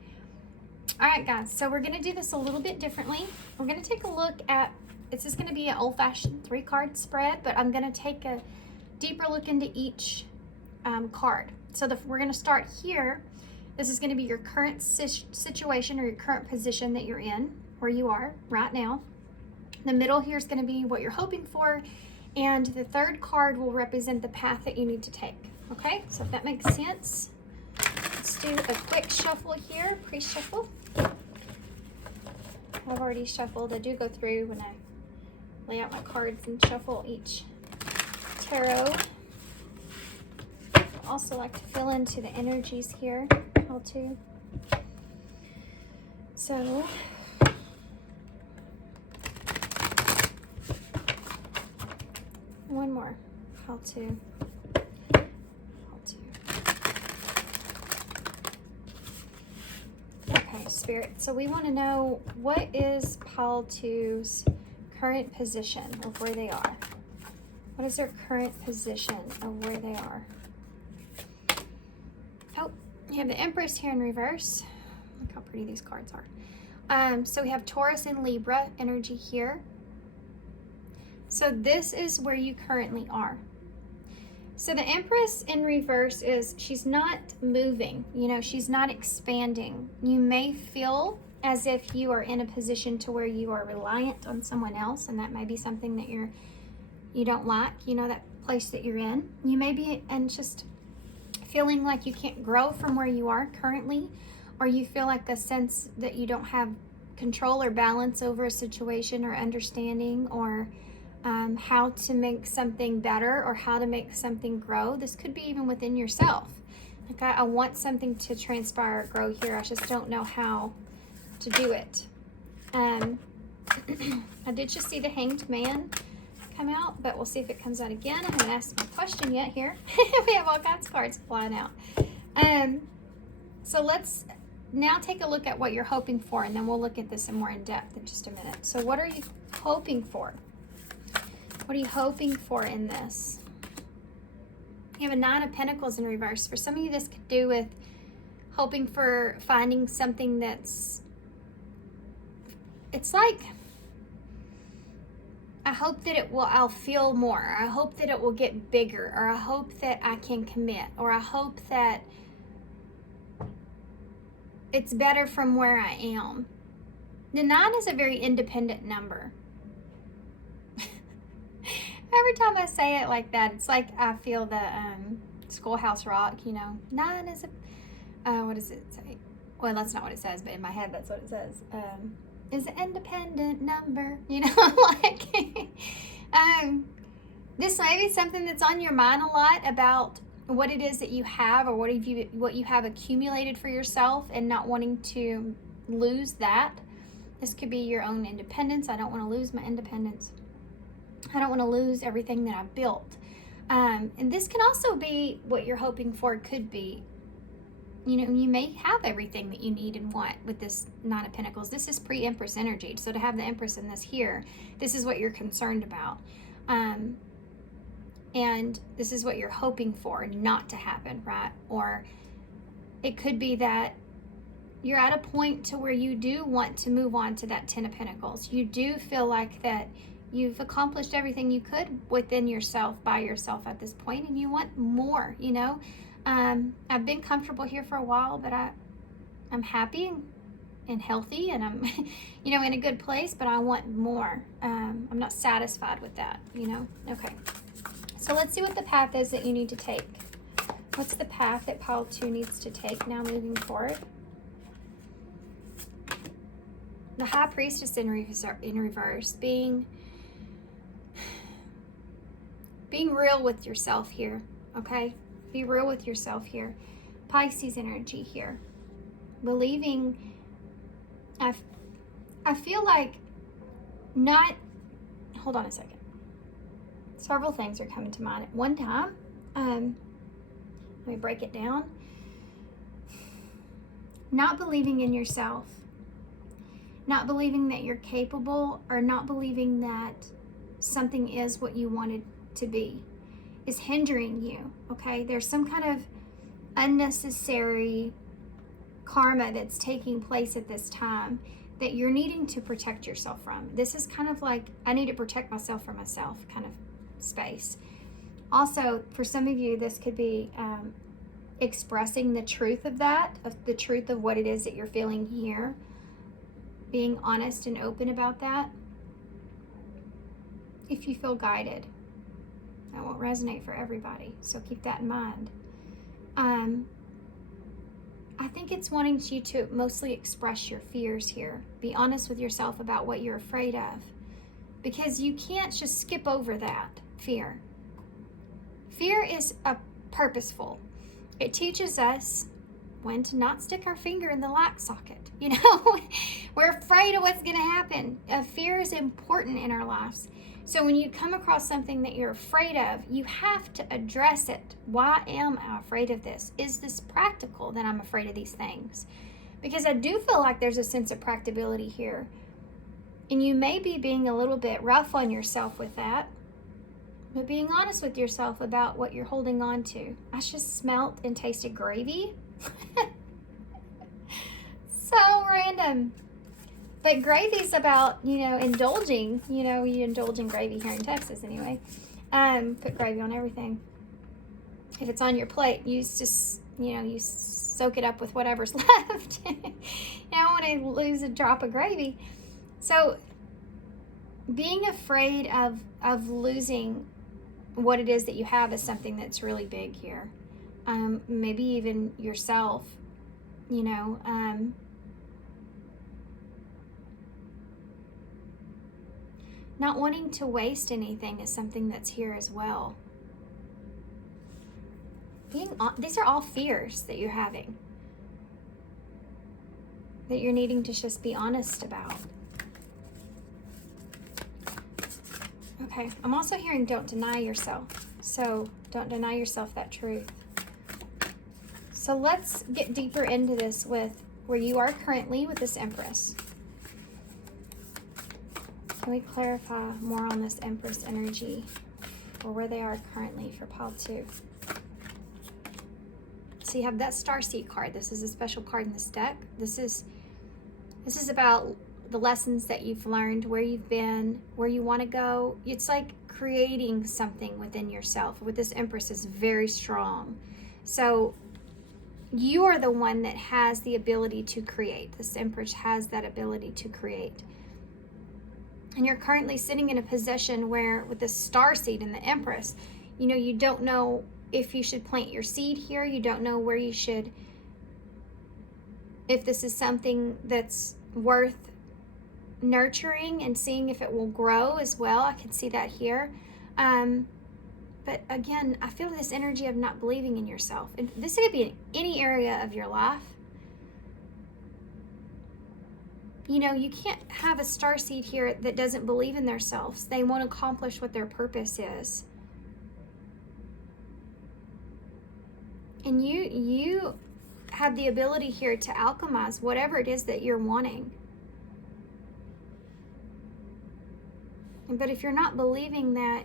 All right, guys. So we're going to do this a little bit differently. We're going to take a look at, this is going to be an old-fashioned 3-card spread, but I'm going to take a deeper look into each card. So we're going to start here. This is going to be your current situation or your current position that you're in, where you are right now. The middle here is going to be what you're hoping for, and the third card will represent the path that you need to take. Okay, so if that makes sense, let's do a quick shuffle here, pre-shuffle. I've already shuffled. I do go through when I lay out my cards and shuffle each tarot. I also like to fill into the energies here, how to. So one more. Pile 2. Okay, Spirit. So we want to know, what is pile 2's current position of where they are? What is their current position of where they are? Oh, you have the Empress here in reverse. Look how pretty these cards are. So we have Taurus and Libra energy here. So this is where you currently are. So the Empress in reverse is, she's not moving, you know, she's not expanding. You may feel as if you are in a position to where you are reliant on someone else, and that may be something that you don't like, you know, that place that you're in. You may be and just feeling like you can't grow from where you are currently, or you feel like a sense that you don't have control or balance over a situation, or understanding, or how to make something better, or how to make something grow. This could be even within yourself. Like, I want something to transpire or grow here. I just don't know how to do it. I did just see the Hanged Man come out, but we'll see if it comes out again. I haven't asked my question yet here. We have all kinds of cards flying out. So let's now take a look at what you're hoping for, and then we'll look at this in more in depth in just a minute. So what are you hoping for? What are you hoping for in this? You have a Nine of Pentacles in reverse. For some of you, this could do with hoping for finding something that's, it's like, I hope that I'll feel more. I hope that it will get bigger, or I hope that I can commit, or I hope that it's better from where I am. The 9 is a very independent number. Every time I say it like that, it's like I feel the Schoolhouse Rock, you know. 9 is a, what does it say? Well, that's not what it says, but in my head, that's what it says. Is an independent number, you know, like, this may be something that's on your mind a lot, about what it is that you have, or what you have accumulated for yourself, and not wanting to lose that. This could be your own independence. I don't want to lose my independence. I don't want to lose everything that I've built. And this can also be what you're hoping for. Could be, you know, you may have everything that you need and want with this Nine of Pentacles. This is pre-Empress energy. So to have the Empress in this here, this is what you're concerned about. And this is what you're hoping for not to happen, right? Or it could be that you're at a point to where you do want to move on to that Ten of Pentacles. You do feel like that you've accomplished everything you could within yourself, by yourself at this point, and you want more, you know. I've been comfortable here for a while, but I'm happy and healthy, and I'm, you know, in a good place, but I want more. I'm not satisfied with that, you know. Okay, so let's see what the path is that you need to take. What's the path that pile 2 needs to take now moving forward? The High Priestess in reverse, being real with yourself here, okay? Be real with yourself here. Pisces energy here. Believing, I feel like not, hold on a second. Several things are coming to mind at one time. Let me break it down. Not believing in yourself. Not believing that you're capable, or not believing that something is what you wanted to be, is hindering you, okay? There's some kind of unnecessary karma that's taking place at this time that you're needing to protect yourself from. This is kind of like, I need to protect myself from myself kind of space. Also, for some of you, this could be expressing the truth of that, of the truth of what it is that you're feeling here, being honest and open about that. If you feel guided, that won't resonate for everybody, so keep that in mind. I think it's wanting you to mostly express your fears here. Be honest with yourself about what you're afraid of, because you can't just skip over that fear. Fear is purposeful. It teaches us when to not stick our finger in the light socket. You know, we're afraid of what's going to happen. Fear is important in our lives. So when you come across something that you're afraid of, you have to address it. Why am I afraid of this? Is this practical that I'm afraid of these things? Because I do feel like there's a sense of practicability here. And you may be being a little bit rough on yourself with that, but being honest with yourself about what you're holding on to. I just smelt and tasted gravy. So random. But gravy's about, indulging. You indulge in gravy here in Texas anyway. Put gravy on everything. If it's on your plate, you just, you soak it up with whatever's left. You don't want to lose a drop of gravy. So being afraid of losing what it is that you have is something that's really big here. Maybe even yourself, not wanting to waste anything is something that's here as well. These are all fears that you're having, that you're needing to just be honest about. Okay, I'm also hearing don't deny yourself. So don't deny yourself that truth. So let's get deeper into this with where you are currently with this Empress. Can we clarify more on this Empress energy or where they are currently for pile 2? So you have that Starseed card. This is a special card in this deck. This is about the lessons that you've learned, where you've been, where you want to go. It's like creating something within yourself. With this Empress is very strong. So you are the one that has the ability to create. This Empress has that ability to create. And you're currently sitting in a position where with the Starseed and the Empress, you don't know if you should plant your seed here. You don't know where you should, if this is something that's worth nurturing and seeing if it will grow as well. I can see that here. But again, I feel this energy of not believing in yourself. And this could be in any area of your life. You can't have a starseed here that doesn't believe in themselves. They won't accomplish what their purpose is. And you have the ability here to alchemize whatever it is that you're wanting. But if you're not believing that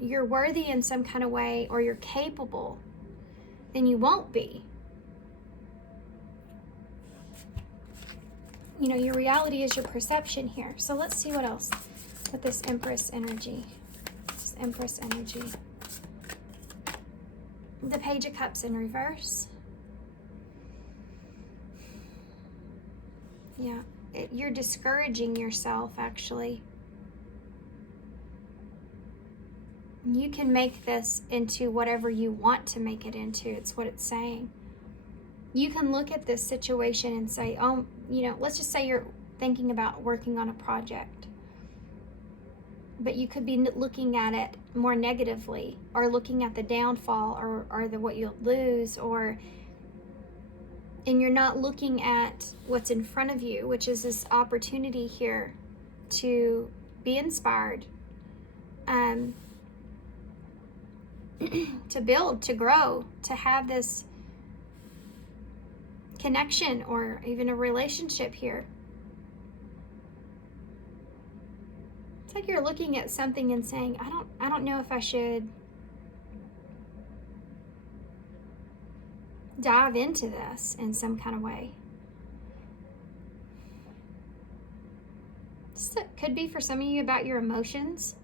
you're worthy in some kind of way or you're capable, then you won't be. Your reality is your perception here. So let's see what else with this Empress energy. This Empress energy. The Page of Cups in reverse. Yeah, you're discouraging yourself, actually. You can make this into whatever you want to make it into. It's what it's saying. You can look at this situation and say, oh, let's just say you're thinking about working on a project. But you could be looking at it more negatively, or looking at the downfall, or what you'll lose, and you're not looking at what's in front of you, which is this opportunity here to be inspired, to build, to grow, to have this connection or even a relationship here. It's like you're looking at something and saying, I don't know if I should dive into this in some kind of way. This could be for some of you about your emotions.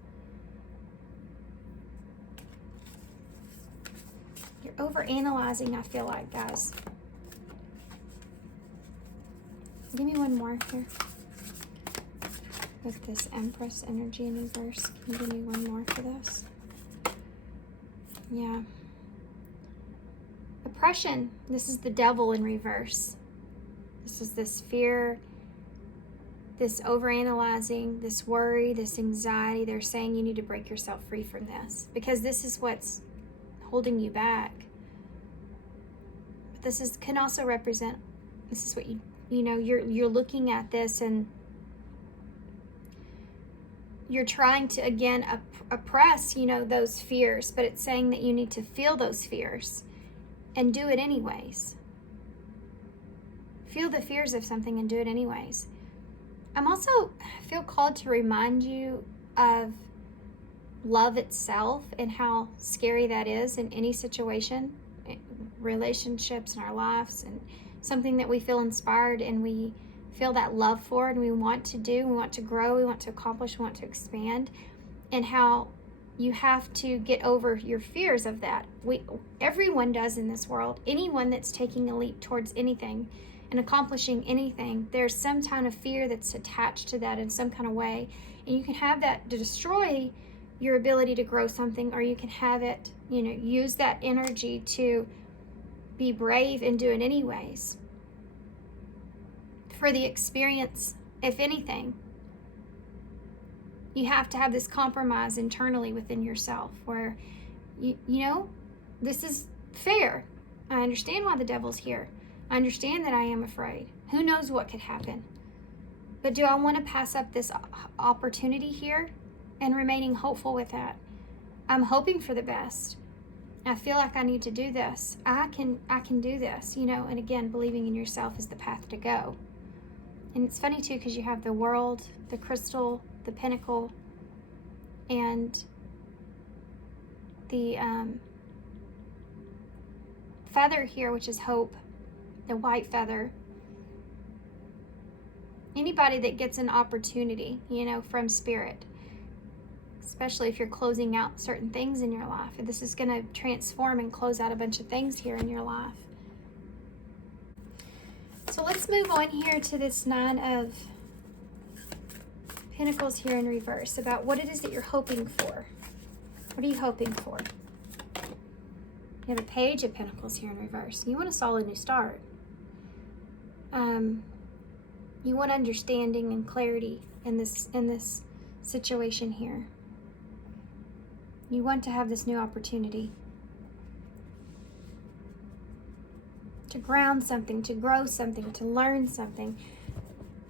You're overanalyzing, I feel like, guys. Give me one more here. With this Empress energy in reverse. Can you give me one more for this? Yeah. Oppression. This is the Devil in reverse. This is this fear, this overanalyzing, this worry, this anxiety. They're saying you need to break yourself free from this because this is what's holding you back. But this can also represent, this is what you're looking at this, and you're trying to, again, oppress, those fears, but it's saying that you need to feel those fears and do it anyways. Feel the fears of something and do it anyways. I'm also feel called to remind you of love itself and how scary that is in any situation, relationships in our lives, and something that we feel inspired and we feel that love for and we want to do, we want to grow, we want to accomplish, we want to expand, and how you have to get over your fears of that. Everyone does in this world. Anyone that's taking a leap towards anything and accomplishing anything, there's some kind of fear that's attached to that in some kind of way. And you can have that to destroy your ability to grow something, or you can have it, use that energy to be brave and do it anyways. For the experience, if anything, you have to have this compromise internally within yourself where, this is fair. I understand why the devil's here. I understand that I am afraid. Who knows what could happen? But do I want to pass up this opportunity here and remaining hopeful with that? I'm hoping for the best. I feel like I need to do this. I can do this, and again, believing in yourself is the path to go. And it's funny too, because you have the world, the crystal, the pinnacle, and the feather here, which is hope, the white feather. Anybody that gets an opportunity, from spirit, especially if you're closing out certain things in your life, this is going to transform and close out a bunch of things here in your life. So let's move on here to this 9 of Pentacles here in reverse, about what it is that you're hoping for. What are you hoping for? You have a Page of Pentacles here in reverse. You want a solid new start. You want understanding and clarity in this situation here. You want to have this new opportunity to ground something, to grow something, to learn something,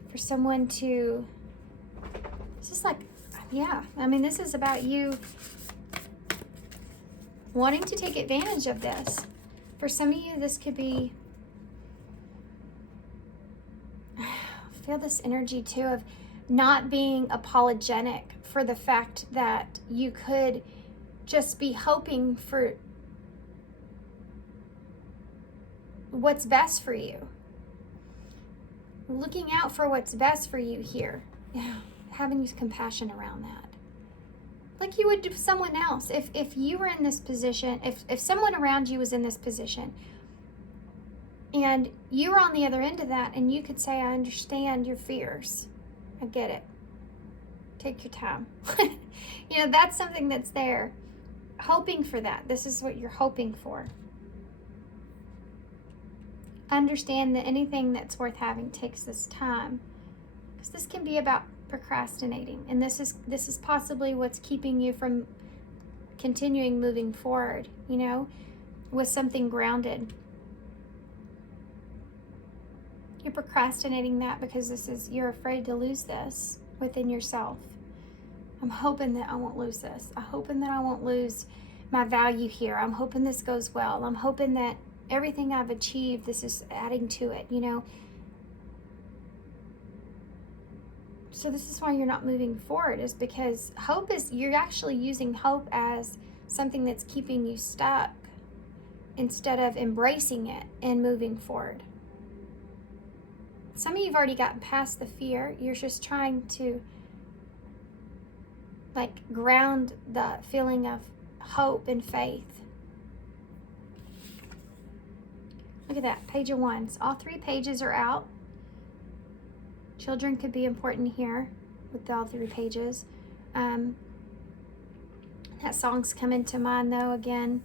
for someone to, it's just like, this is about you wanting to take advantage of this. For some of you, this could be, I feel this energy too of not being apologetic for the fact that you could just be hoping for what's best for you. Looking out for what's best for you here. Yeah, having compassion around that. Like you would do someone else. If you were in this position, if someone around you was in this position, and you were on the other end of that, and you could say, I understand your fears. I get it. Take your time. That's something that's there. Hoping for that. This is what you're hoping for. Understand that anything that's worth having takes this time. Because this can be about procrastinating. And this is possibly what's keeping you from continuing moving forward, with something grounded. You're procrastinating that because you're afraid to lose this within yourself. I'm hoping that I won't lose this. I'm hoping that I won't lose my value here. I'm hoping this goes well. I'm hoping that everything I've achieved, this is adding to it, So this is why you're not moving forward, is because you're actually using hope as something that's keeping you stuck instead of embracing it and moving forward. Some of you have already gotten past the fear. You're just trying to ground the feeling of hope and faith. Look at that, Page of Wands. All 3 pages are out. Children could be important here with all 3 pages. That song's coming to mind though, again,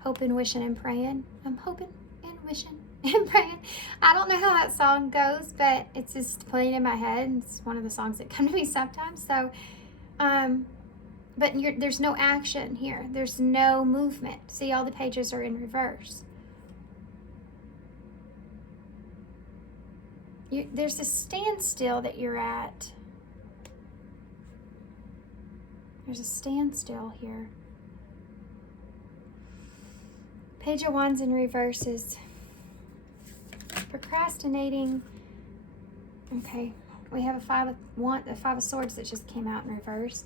hoping, wishing, and praying. I'm hoping and wishing and praying. I don't know how that song goes, but it's just playing in my head. It's one of the songs that come to me sometimes. So, but there's no action here. There's no movement. See, all the pages are in reverse. There's a standstill that you're at. There's a standstill here. Page of Wands in reverse is procrastinating. Okay, we have the Five of Swords that just came out in reverse.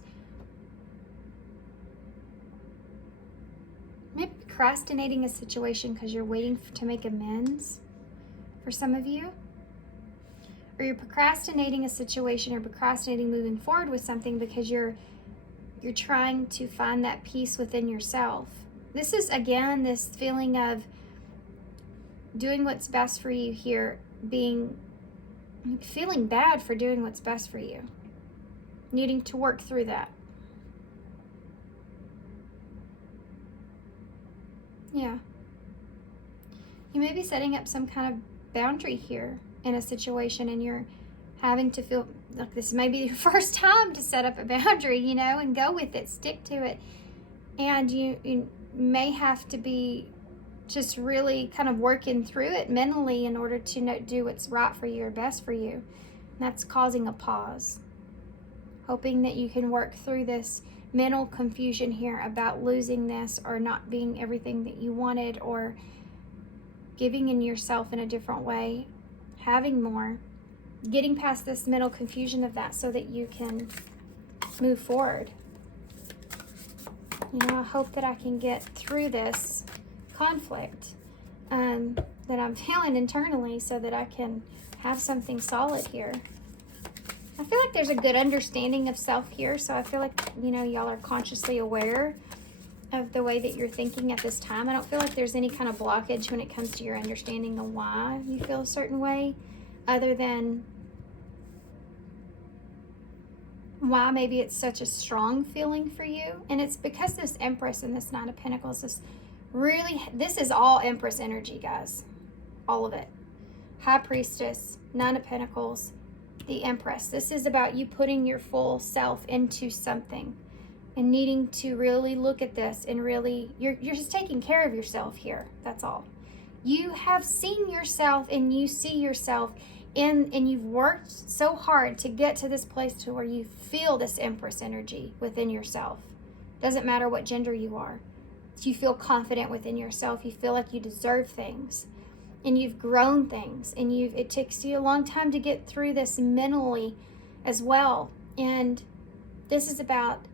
Maybe procrastinating a situation because you're waiting to make amends for some of you. Or you're procrastinating a situation or procrastinating moving forward with something because you're trying to find that peace within yourself. This is, again, this feeling of doing what's best for you here, feeling bad for doing what's best for you, needing to work through that. Yeah. You may be setting up some kind of boundary here in a situation, and you're having to feel like this may be your first time to set up a boundary, you know, and go with it, stick to it. And you may have to be just really kind of working through it mentally in order to do what's right for you or best for you. And that's causing a pause. Hoping that you can work through this mental confusion here about losing this or not being everything that you wanted, or giving in yourself in a different way, having more, getting past this mental confusion of that so that you can move forward. You know, I hope that I can get through this conflict that I'm feeling internally so that I can have something solid here. I feel like there's a good understanding of self here, so I feel like, you know, y'all are consciously aware of the way that you're thinking at this time. I don't feel like there's any kind of blockage when it comes to your understanding of why you feel a certain way, other than why maybe it's such a strong feeling for you. And it's because this Empress and this Nine of Pentacles is this is all Empress energy, guys. All of it. High Priestess, Nine of Pentacles, the Empress. This is about you putting your full self into something and needing to really look at this and really, you're just taking care of yourself here. That's all. You have seen yourself and you see yourself and you've worked so hard to get to this place to where you feel this Empress energy within yourself. Doesn't matter what gender you are. You feel confident within yourself. You feel like you deserve things. And you've grown things, and it takes you a long time to get through this mentally as well. And this is about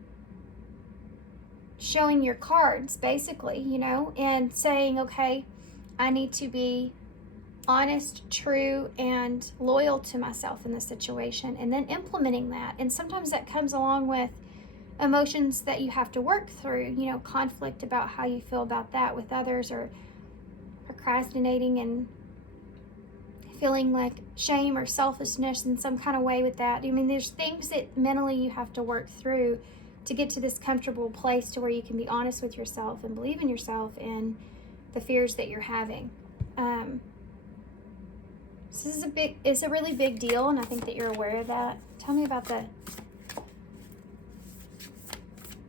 showing your cards, basically, you know, and saying, okay, I need to be honest, true, and loyal to myself in this situation, and then implementing that. And sometimes that comes along with emotions that you have to work through, you know, conflict about how you feel about that with others, or procrastinating and feeling like shame or selfishness in some kind of way with that. I mean, there's things that mentally you have to work through to get to this comfortable place to where you can be honest with yourself and believe in yourself and the fears that you're having. So this is it's a really big deal, and I think that you're aware of that. Tell me about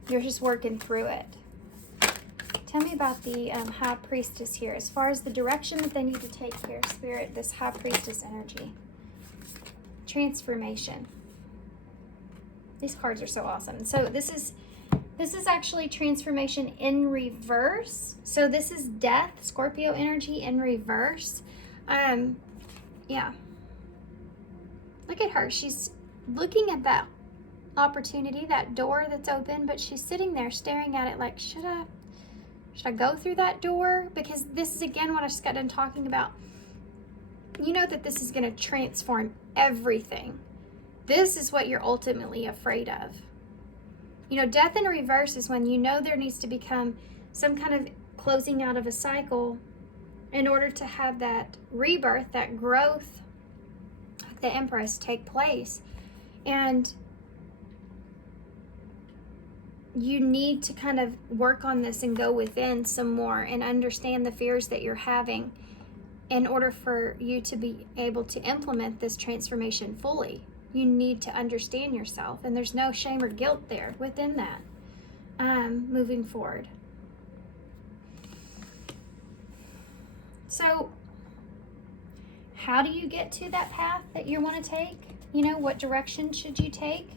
you're just working through it. Tell me about the High Priestess here, as far as the direction that they need to take here, Spirit, this High Priestess energy. Transformation. These cards are so awesome. So this is actually transformation in reverse. So this is death, Scorpio energy in reverse. Yeah. Look at her. She's looking at that opportunity, that door that's open, but she's sitting there staring at it like, should I go through that door? Because this is, again, what I just got done talking about. You know that this is going to transform everything. This is what you're ultimately afraid of. You know, death in reverse is when you know there needs to become some kind of closing out of a cycle in order to have that rebirth, that growth, like the Empress, take place. And you need to kind of work on this and go within some more and understand the fears that you're having in order for you to be able to implement this transformation fully. You need to understand yourself, and there's no shame or guilt there within that, moving forward. So how do you get to that path that you want to take? You know, what direction should you take?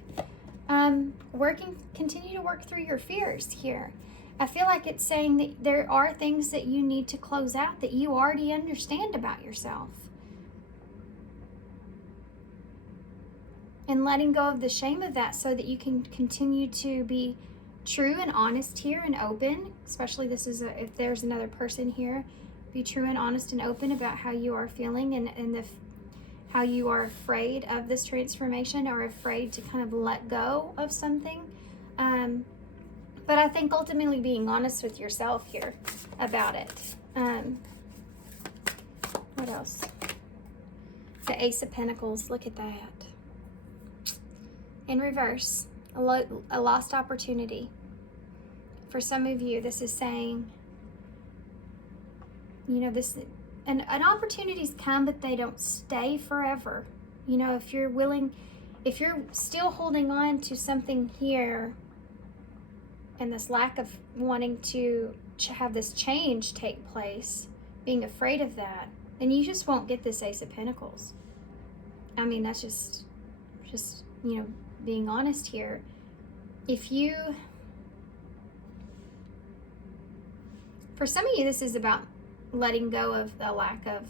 Continue to work through your fears here. I feel like it's saying that there are things that you need to close out that you already understand about yourself. And letting go of the shame of that so that you can continue to be true and honest here and open, especially if there's another person here, be true and honest and open about how you are feeling and how you are afraid of this transformation or afraid to kind of let go of something. But I think ultimately being honest with yourself here about it. What else? The Ace of Pentacles, look at that. In reverse, a lost opportunity. For some of you, this is saying, and opportunities come, but they don't stay forever. If you're still holding on to something here, and this lack of wanting to have this change take place, being afraid of that, then you just won't get this Ace of Pentacles. I mean, that's just being honest here. For some of you, this is about letting go of the lack of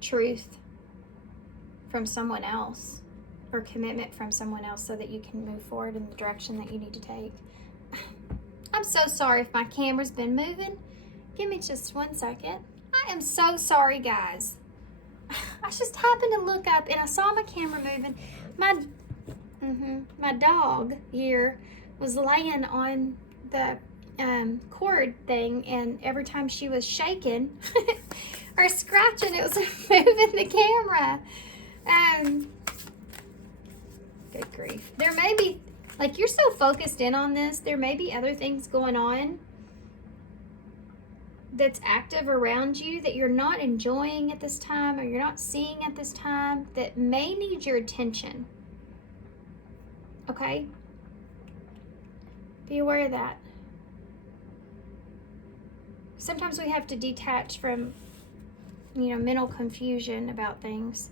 truth from someone else or commitment from someone else so that you can move forward in the direction that you need to take. I'm so sorry if my camera's been moving. Give me just 1 second. I am so sorry, guys. I just happened to look up and I saw my camera moving. My dog here was laying on the cord thing, and every time she was shaking or scratching, it was moving the camera. Good grief. There may be, like, you're so focused in on this, there may be other things going on that's active around you that you're not enjoying at this time or you're not seeing at this time that may need your attention. Okay? Be aware of that. Sometimes we have to detach from, mental confusion about things.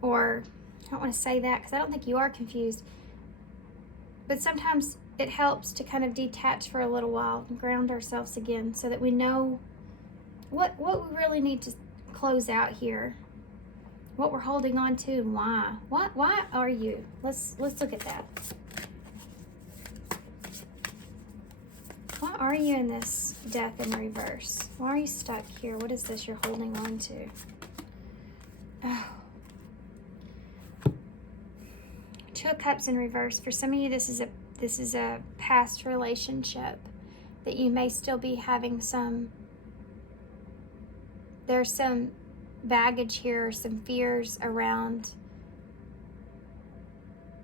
Or, I don't want to say that because I don't think you are confused. But sometimes it helps to kind of detach for a little while and ground ourselves again so that we know what we really need to close out here. What we're holding on to and why. Why are you? Let's look at that. Why are you in this Death in reverse? Why are you stuck here? What is this you're holding on to? Oh. 2 of Cups in reverse. For some of you, this is a past relationship that you may still be having there's some baggage here, some fears around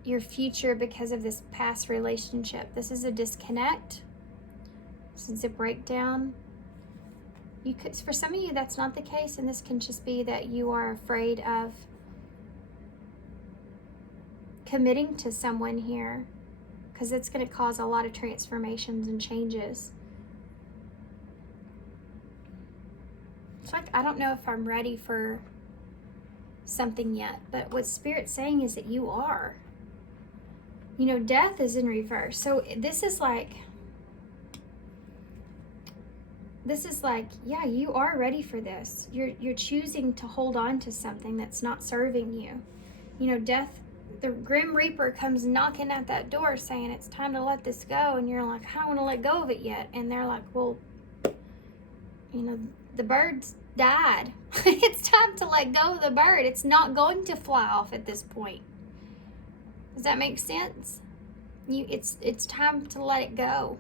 your future because of this past relationship. This is a disconnect. This is a breakdown. For some of you, that's not the case, and this can just be that you are afraid of committing to someone here because it's going to cause a lot of transformations and changes. It's like, I don't know if I'm ready for something yet, but what Spirit's saying is that you are. Death is in reverse. So this is like, yeah, you are ready for this. You're choosing to hold on to something that's not serving you. Death, the Grim Reaper comes knocking at that door saying it's time to let this go, and you're like, I don't want to let go of it yet. And they're like, well, the bird's died. It's time to let go of the bird. It's not going to fly off at this point. Does that make sense? It's time to let it go.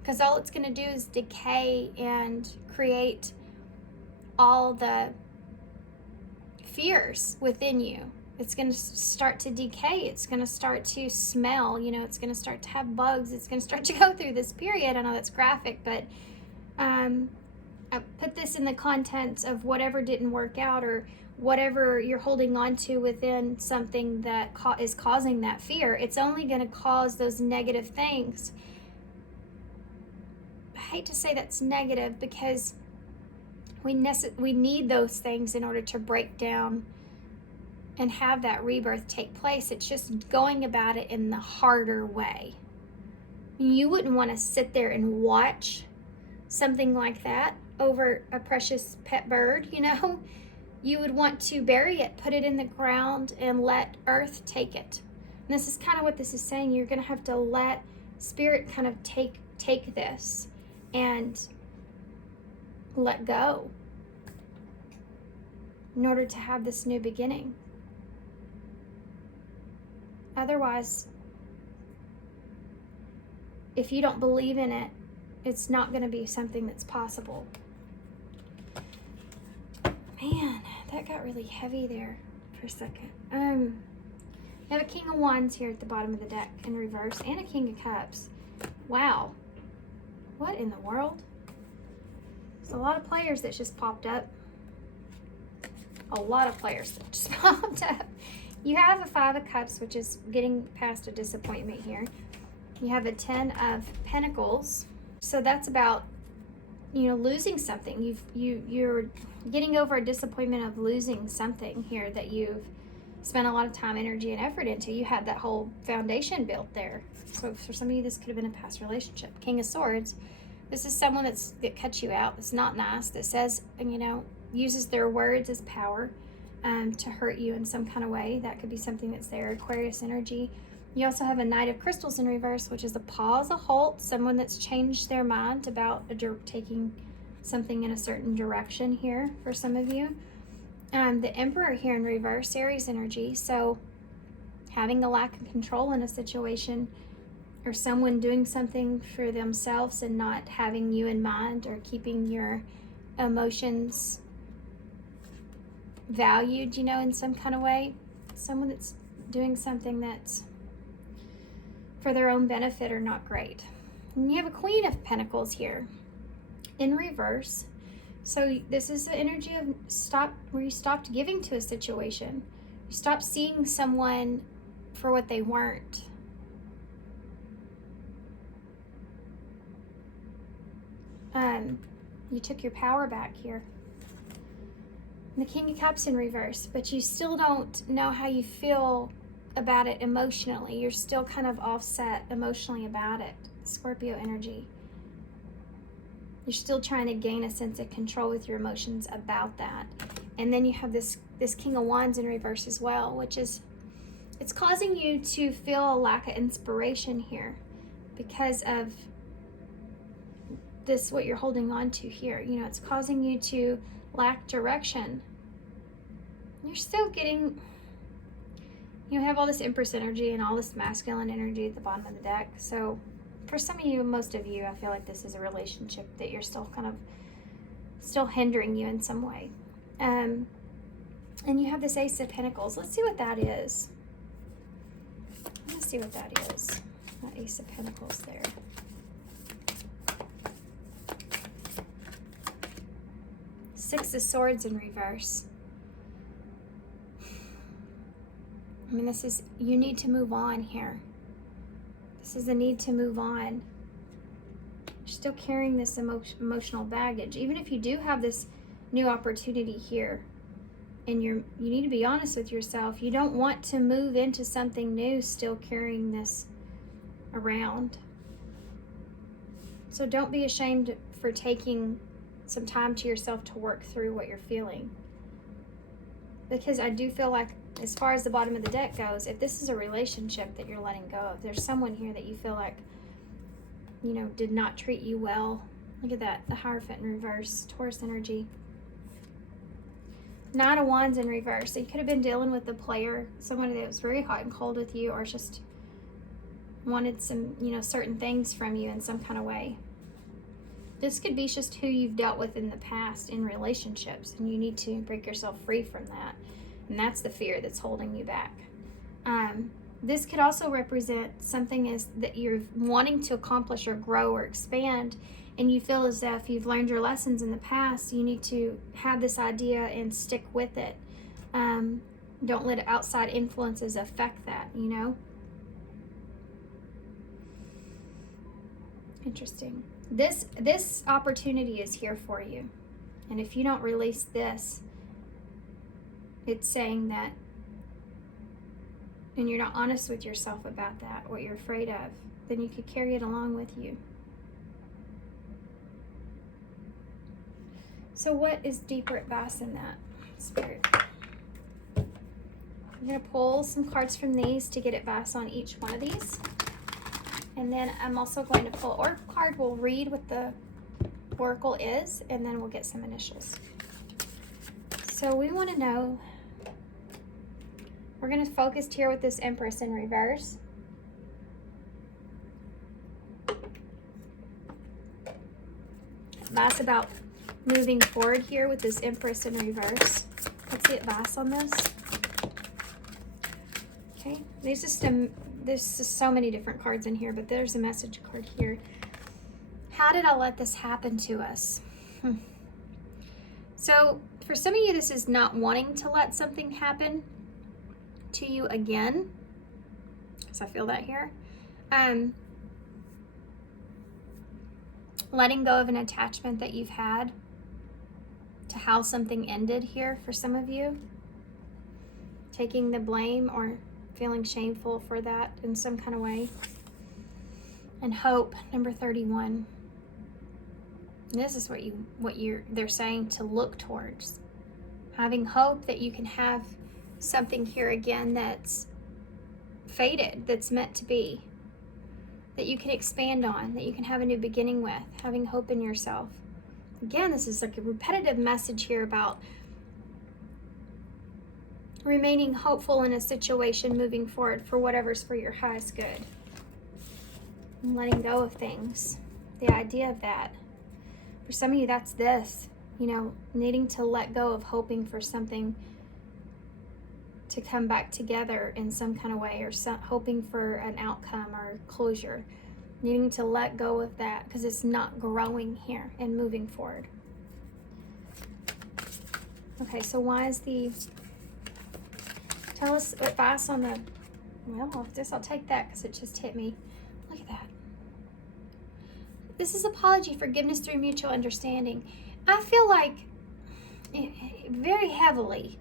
Because all it's going to do is decay and create all the fears within you. It's going to start to decay. It's going to start to smell. It's going to start to have bugs. It's going to start to go through this period. I know that's graphic, but I put this in the context of whatever didn't work out or whatever you're holding on to within something that is causing that fear. It's only going to cause those negative things. I hate to say that's negative because we need those things in order to break down and have that rebirth take place. It's just going about it in the harder way. You wouldn't want to sit there and watch something like that over a precious pet bird, you know? You would want to bury it, put it in the ground, and let earth take it. And this is kind of what this is saying. You're going to have to let spirit kind of take this and let go in order to have this new beginning. Otherwise, if you don't believe in it, it's not going to be something that's possible. Man, that got really heavy there for a second. We have a King of Wands here at the bottom of the deck in reverse, and a King of Cups. Wow. What in the world? There's a lot of players that just popped up. A lot of players that just popped up. You have a Five of Cups, which is getting past a disappointment here. You have a Ten of Pentacles. So that's about, you know, losing something. You're getting over a disappointment of losing something here that you've spent a lot of time, energy, and effort into. You had that whole foundation built there. So for some of you, this could have been a past relationship. King of Swords. This is someone that cuts you out. That's not nice. That says, you know, uses their words as power to hurt you in some kind of way. That could be something that's there. Aquarius energy. You also have a Knight of Crystals in reverse, which is a pause, a halt. Someone that's changed their mind about taking something in a certain direction here for some of you. The Emperor here in reverse, Aries energy. So having a lack of control in a situation, or someone doing something for themselves and not having you in mind, or keeping your emotions valued, you know, in some kind of way. Someone that's doing something that's for their own benefit or not great. And you have a Queen of Pentacles here in reverse. So this is the energy of where you stopped giving to a situation. You stopped seeing someone for what they weren't. You took your power back here. And the King of Cups in reverse, but you still don't know how you feel about it emotionally. You're still kind of offset emotionally about it. Scorpio energy. You're still trying to gain a sense of control with your emotions about that. And then you have this King of Wands in reverse as well, which is, it's causing you to feel a lack of inspiration here because of this, what you're holding on to here. You know, it's causing you to lack direction. You're still getting, you have all this Empress energy and all this masculine energy at the bottom of the deck. So for some of you, most of you, I feel like this is a relationship that you're still kind of still hindering you in some way. And you have this Ace of Pentacles. Let's see what that is. Let's see what that is. That Ace of Pentacles there. Six of Swords in reverse. I mean, this is, you need to move on here. This is a need to move on. You're still carrying this emotional baggage. Even if you do have this new opportunity here, and you need to be honest with yourself. You don't want to move into something new still carrying this around. So don't be ashamed for taking some time to yourself to work through what you're feeling. Because I do feel like, as far as the bottom of the deck goes, if this is a relationship that you're letting go of, there's someone here that you feel like, you know, did not treat you well. Look at that, the Hierophant in reverse, Taurus energy. Nine of Wands in reverse. So you could have been dealing with a player, someone that was very hot and cold with you, or just wanted some, you know, certain things from you in some kind of way. This could be just who you've dealt with in the past in relationships, and you need to break yourself free from that. And that's the fear that's holding you back. This could also represent something is that you're wanting to accomplish or grow or expand, and you feel as if you've learned your lessons in the past. You need to have this idea and stick with it. Don't let outside influences affect that, you know? Interesting. This opportunity is here for you. And if you don't release this, it's saying that and you're not honest with yourself about that, what you're afraid of, then you could carry it along with you. So what is deeper advice in that, Spirit? I'm going to pull some cards from these to get advice on each one of these. And then I'm also going to pull oracle card. We'll read what the oracle is, and then we'll get some initials. So we want to know, we're going to focus here with this Empress in reverse. Advice about moving forward here with this Empress in reverse. What's the advice on this? Okay, there's just so many different cards in here, but there's a message card here. How did I let this happen to us? So for some of you, this is not wanting to let something happen to you again. So I feel that here. Letting go of an attachment that you've had to how something ended here for some of you. Taking the blame or feeling shameful for that in some kind of way. And hope, number 31. And this is they're saying to look towards. Having hope that you can have something here again that's faded, that's meant to be, that you can expand on, that you can have a new beginning with, having hope in yourself. Again, this is like a repetitive message here about remaining hopeful in a situation, moving forward for whatever's for your highest good. And letting go of things. The idea of that. For some of you, that's this. Needing to let go of hoping for something to come back together in some kind of way, or hoping for an outcome or closure. Needing to let go of that because it's not growing here and moving forward. Okay, so why is tell us advice on the, well, I'll take that because it just hit me. Look at that. This is apology, forgiveness through mutual understanding. I feel like very heavily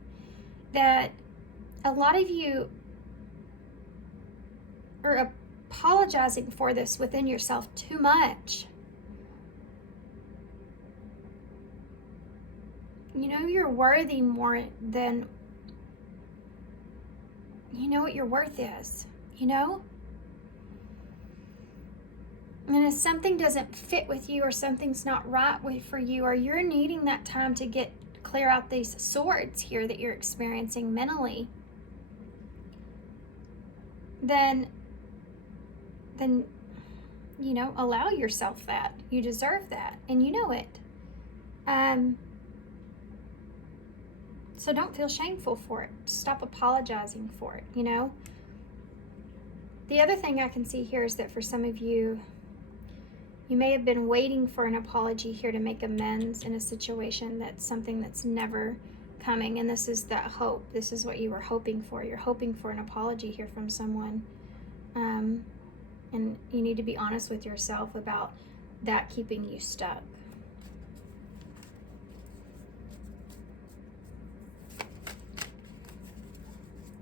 that a lot of you are apologizing for this within yourself too much. You're worthy more than you know what your worth is, And if something doesn't fit with you, or something's not right for you, or you're needing that time to clear out these swords here that you're experiencing mentally, then allow yourself that. You deserve that, and you know it. So don't feel shameful for it. Stop apologizing for it, The other thing I can see here is that for some of you, you may have been waiting for an apology here to make amends in a situation that's something that's never coming. And this is that hope. This is what you were hoping for. You're hoping for an apology here from someone. And you need to be honest with yourself about that keeping you stuck.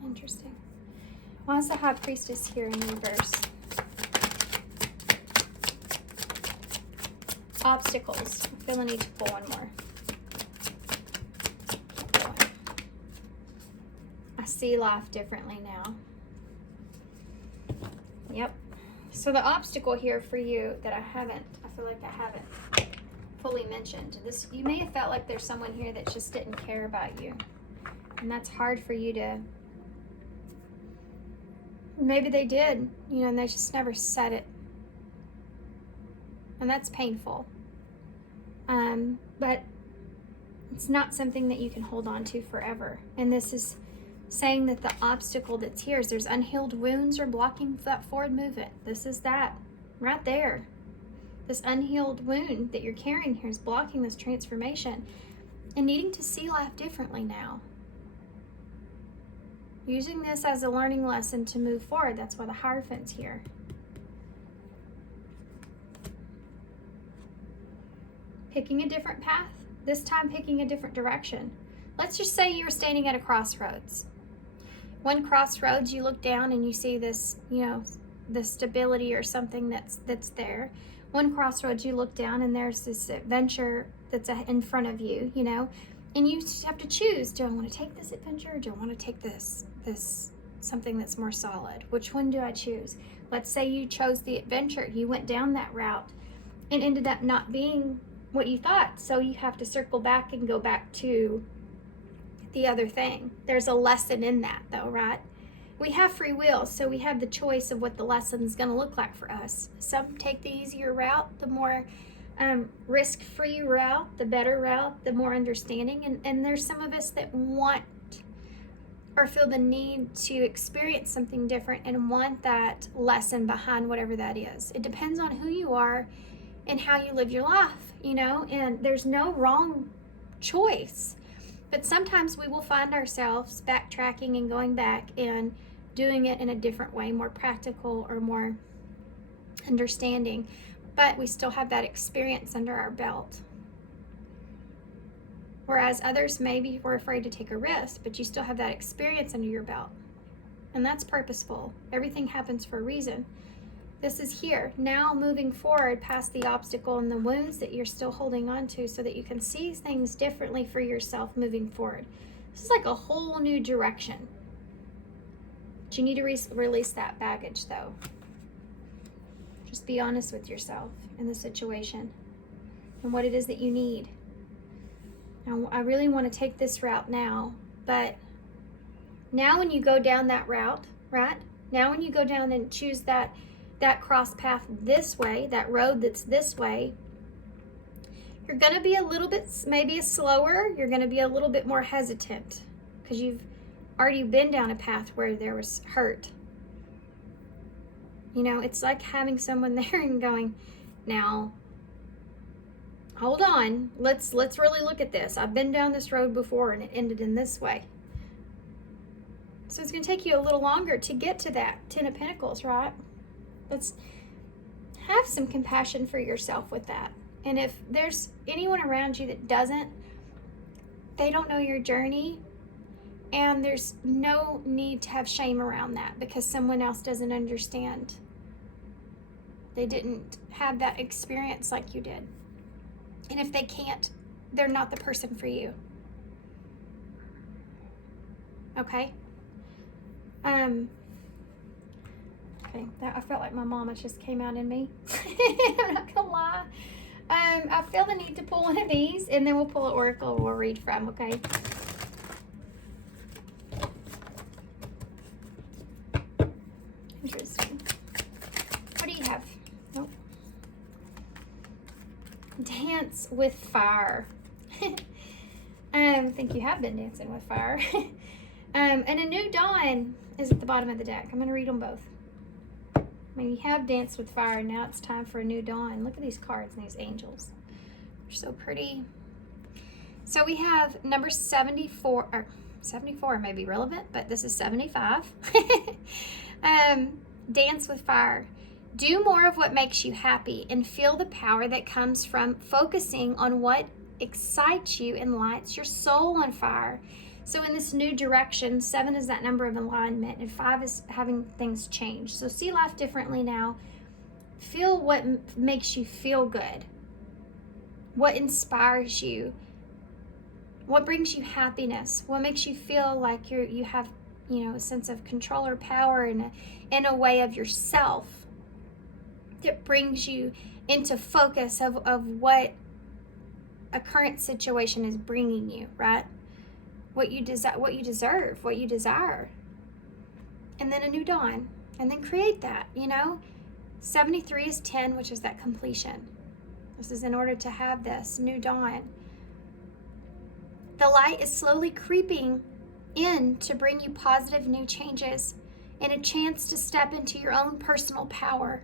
Interesting. Why is the High Priestess here in reverse? Obstacles. I feel I need to pull one more. I see life differently now. Yep. So the obstacle here for you that I feel like I haven't fully mentioned. You may have felt like there's someone here that just didn't care about you. And that's hard for you to, maybe they did, and they just never said it. And that's painful. But it's not something that you can hold on to forever. And this is saying that the obstacle that's here is there's unhealed wounds or blocking that forward movement. This is that right there. This unhealed wound that you're carrying here is blocking this transformation and needing to see life differently now. Using this as a learning lesson to move forward. That's why the Hierophant's here. Picking a different path, this time picking a different direction. Let's just say you're standing at a crossroads One crossroads, you look down and you see this, you know, the stability or something that's there. One crossroads, you look down and there's this adventure that's in front of you, you know, and you just have to choose. Do I want to take this adventure, or do I want to take this something that's more solid? Which one do I choose? Let's say you chose the adventure. You went down that route and ended up not being what you thought. So you have to circle back and go back to the other thing. There's a lesson in that though, right? We have free will, so we have the choice of what the lesson's going to look like for us. Some take the easier route, the more risk-free route, the better route, the more understanding. And there's some of us that want or feel the need to experience something different and want that lesson behind whatever that is. It depends on who you are and how you live your life, you know, and there's no wrong choice. But sometimes we will find ourselves backtracking and going back and doing it in a different way, more practical or more understanding. But we still have that experience under our belt. Whereas others maybe were afraid to take a risk, but you still have that experience under your belt. And that's purposeful. Everything happens for a reason. This is here, now moving forward past the obstacle and the wounds that you're still holding on to, so that you can see things differently for yourself moving forward. This is like a whole new direction. But you need to release that baggage though. Just be honest with yourself in the situation and what it is that you need. Now, I really want to take this route now, but now when you go down that route, right? Now when you go down and choose that cross path this way, that road that's this way, you're going to be a little bit, maybe slower. You're going to be a little bit more hesitant because you've already been down a path where there was hurt. You know, it's like having someone there and going, now, hold on, let's really look at this. I've been down this road before and it ended in this way. So it's going to take you a little longer to get to that 10 of Pentacles, right? Let's have some compassion for yourself with that. And if there's anyone around you that doesn't, they don't know your journey, and there's no need to have shame around that because someone else doesn't understand. They didn't have that experience like you did. And if they can't, they're not the person for you. Okay? Okay, I felt like my mama just came out in me. I'm not gonna lie. I feel the need to pull one of these, and then we'll pull an oracle we'll read from, okay? Interesting. What do you have? Nope. Dance with fire. I think you have been dancing with fire. And a new dawn is at the bottom of the deck. I'm going to read them both. I mean, you have danced with fire, and now it's time for a new dawn. Look at these cards and these angels. They're so pretty. So we have number 74, or 74 may be relevant, but this is 75. Dance with fire. Do more of what makes you happy and feel the power that comes from focusing on what excites you and lights your soul on fire. So in this new direction, 7 is that number of alignment, and 5 is having things change. So see life differently now. Feel what makes you feel good. What inspires you. What brings you happiness. What makes you feel like you have, you know, a sense of control or power in a way of yourself that brings you into focus of what a current situation is bringing you, right? What you deserve, what you desire. And then a new dawn. And then create that, you know? 73 is 10, which is that completion. This is in order to have this new dawn. The light is slowly creeping in to bring you positive new changes and a chance to step into your own personal power,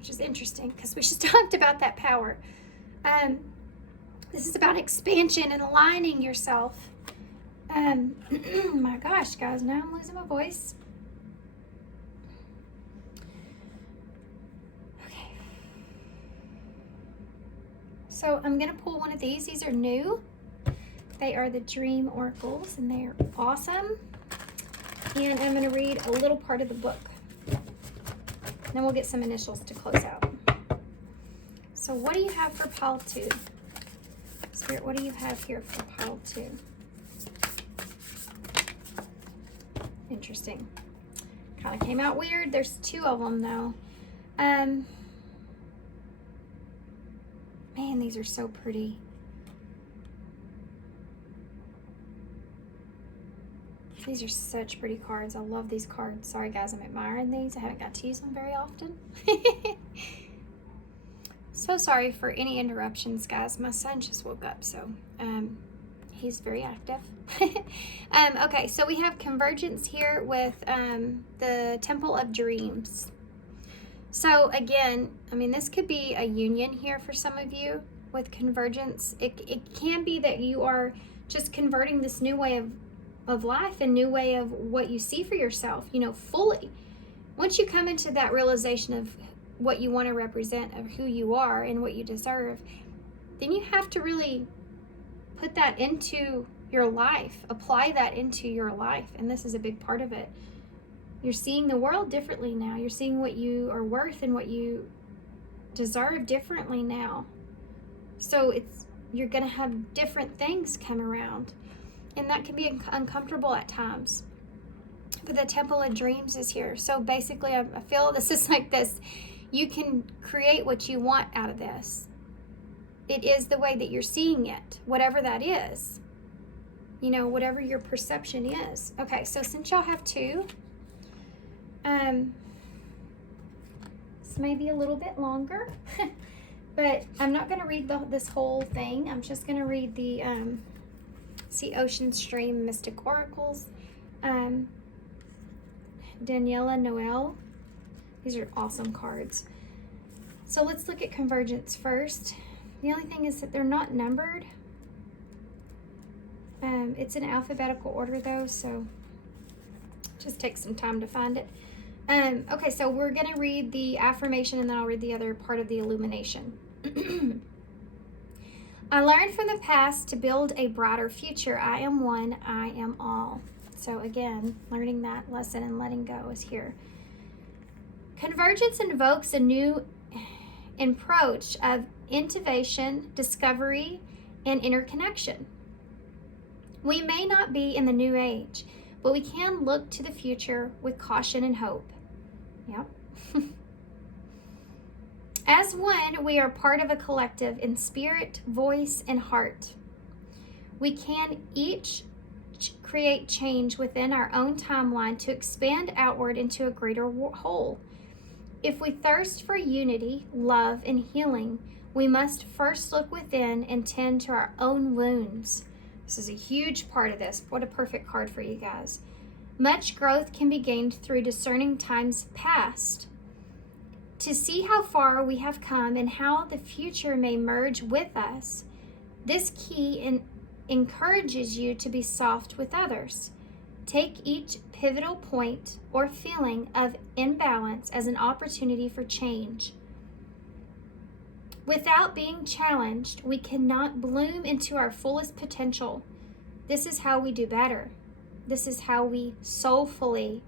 which is interesting because we just talked about that power. This is about expansion and aligning yourself. My gosh, guys, now I'm losing my voice. Okay. So I'm going to pull one of these. These are new. They are the Dream Oracles, and they are awesome. And I'm going to read a little part of the book. Then we'll get some initials to close out. So what do you have for pile 2? Spirit, what do you have here for pile 2? Interesting. Kind of came out weird. There's 2 of them though. Man, these are so pretty. These are such pretty cards. I love these cards. Sorry guys, I'm admiring these. I haven't got to use them very often. So sorry for any interruptions, guys. My son just woke up, so he's very active. Okay, so we have convergence here with the Temple of Dreams. So again, I mean, this could be a union here for some of you with convergence. It can be that you are just converting this new way of life and new way of what you see for yourself, you know, fully. Once you come into that realization of what you want to represent, of who you are and what you deserve, then you have to really put that into your life, apply that into your life. And this is a big part of it. You're seeing the world differently now. You're seeing what you are worth and what you deserve differently now. So you're going to have different things come around. And that can be uncomfortable at times. But the Temple of Dreams is here. So basically, I feel this is like this. You can create what you want out of this. It is the way that you're seeing it, whatever that is. You know, whatever your perception is. Okay, so since y'all have 2, this may be a little bit longer, but I'm not going to read this whole thing. I'm just going to read the Sea, Ocean, Stream, Mystic Oracles. Daniela Noel. These are awesome cards. So let's look at convergence first. The only thing is that they're not numbered. It's in alphabetical order though, so just take some time to find it. Okay, so we're going to read the affirmation and then I'll read the other part of the illumination. I learned from the past to build a brighter future. I am one, I am all. So again, learning that lesson and letting go is here. Convergence invokes a new approach of innovation, discovery, and interconnection. We may not be in the new age, but we can look to the future with caution and hope. Yep. As one, we are part of a collective in spirit, voice, and heart. We can each create change within our own timeline to expand outward into a greater whole. If we thirst for unity, love, and healing, we must first look within and tend to our own wounds. This is a huge part of this. What a perfect card for you guys. Much growth can be gained through discerning times past. To see how far we have come and how the future may merge with us, this key encourages you to be soft with others. Take each pivotal point or feeling of imbalance as an opportunity for change. Without being challenged, we cannot bloom into our fullest potential. This is how we do better. This is how we soulfully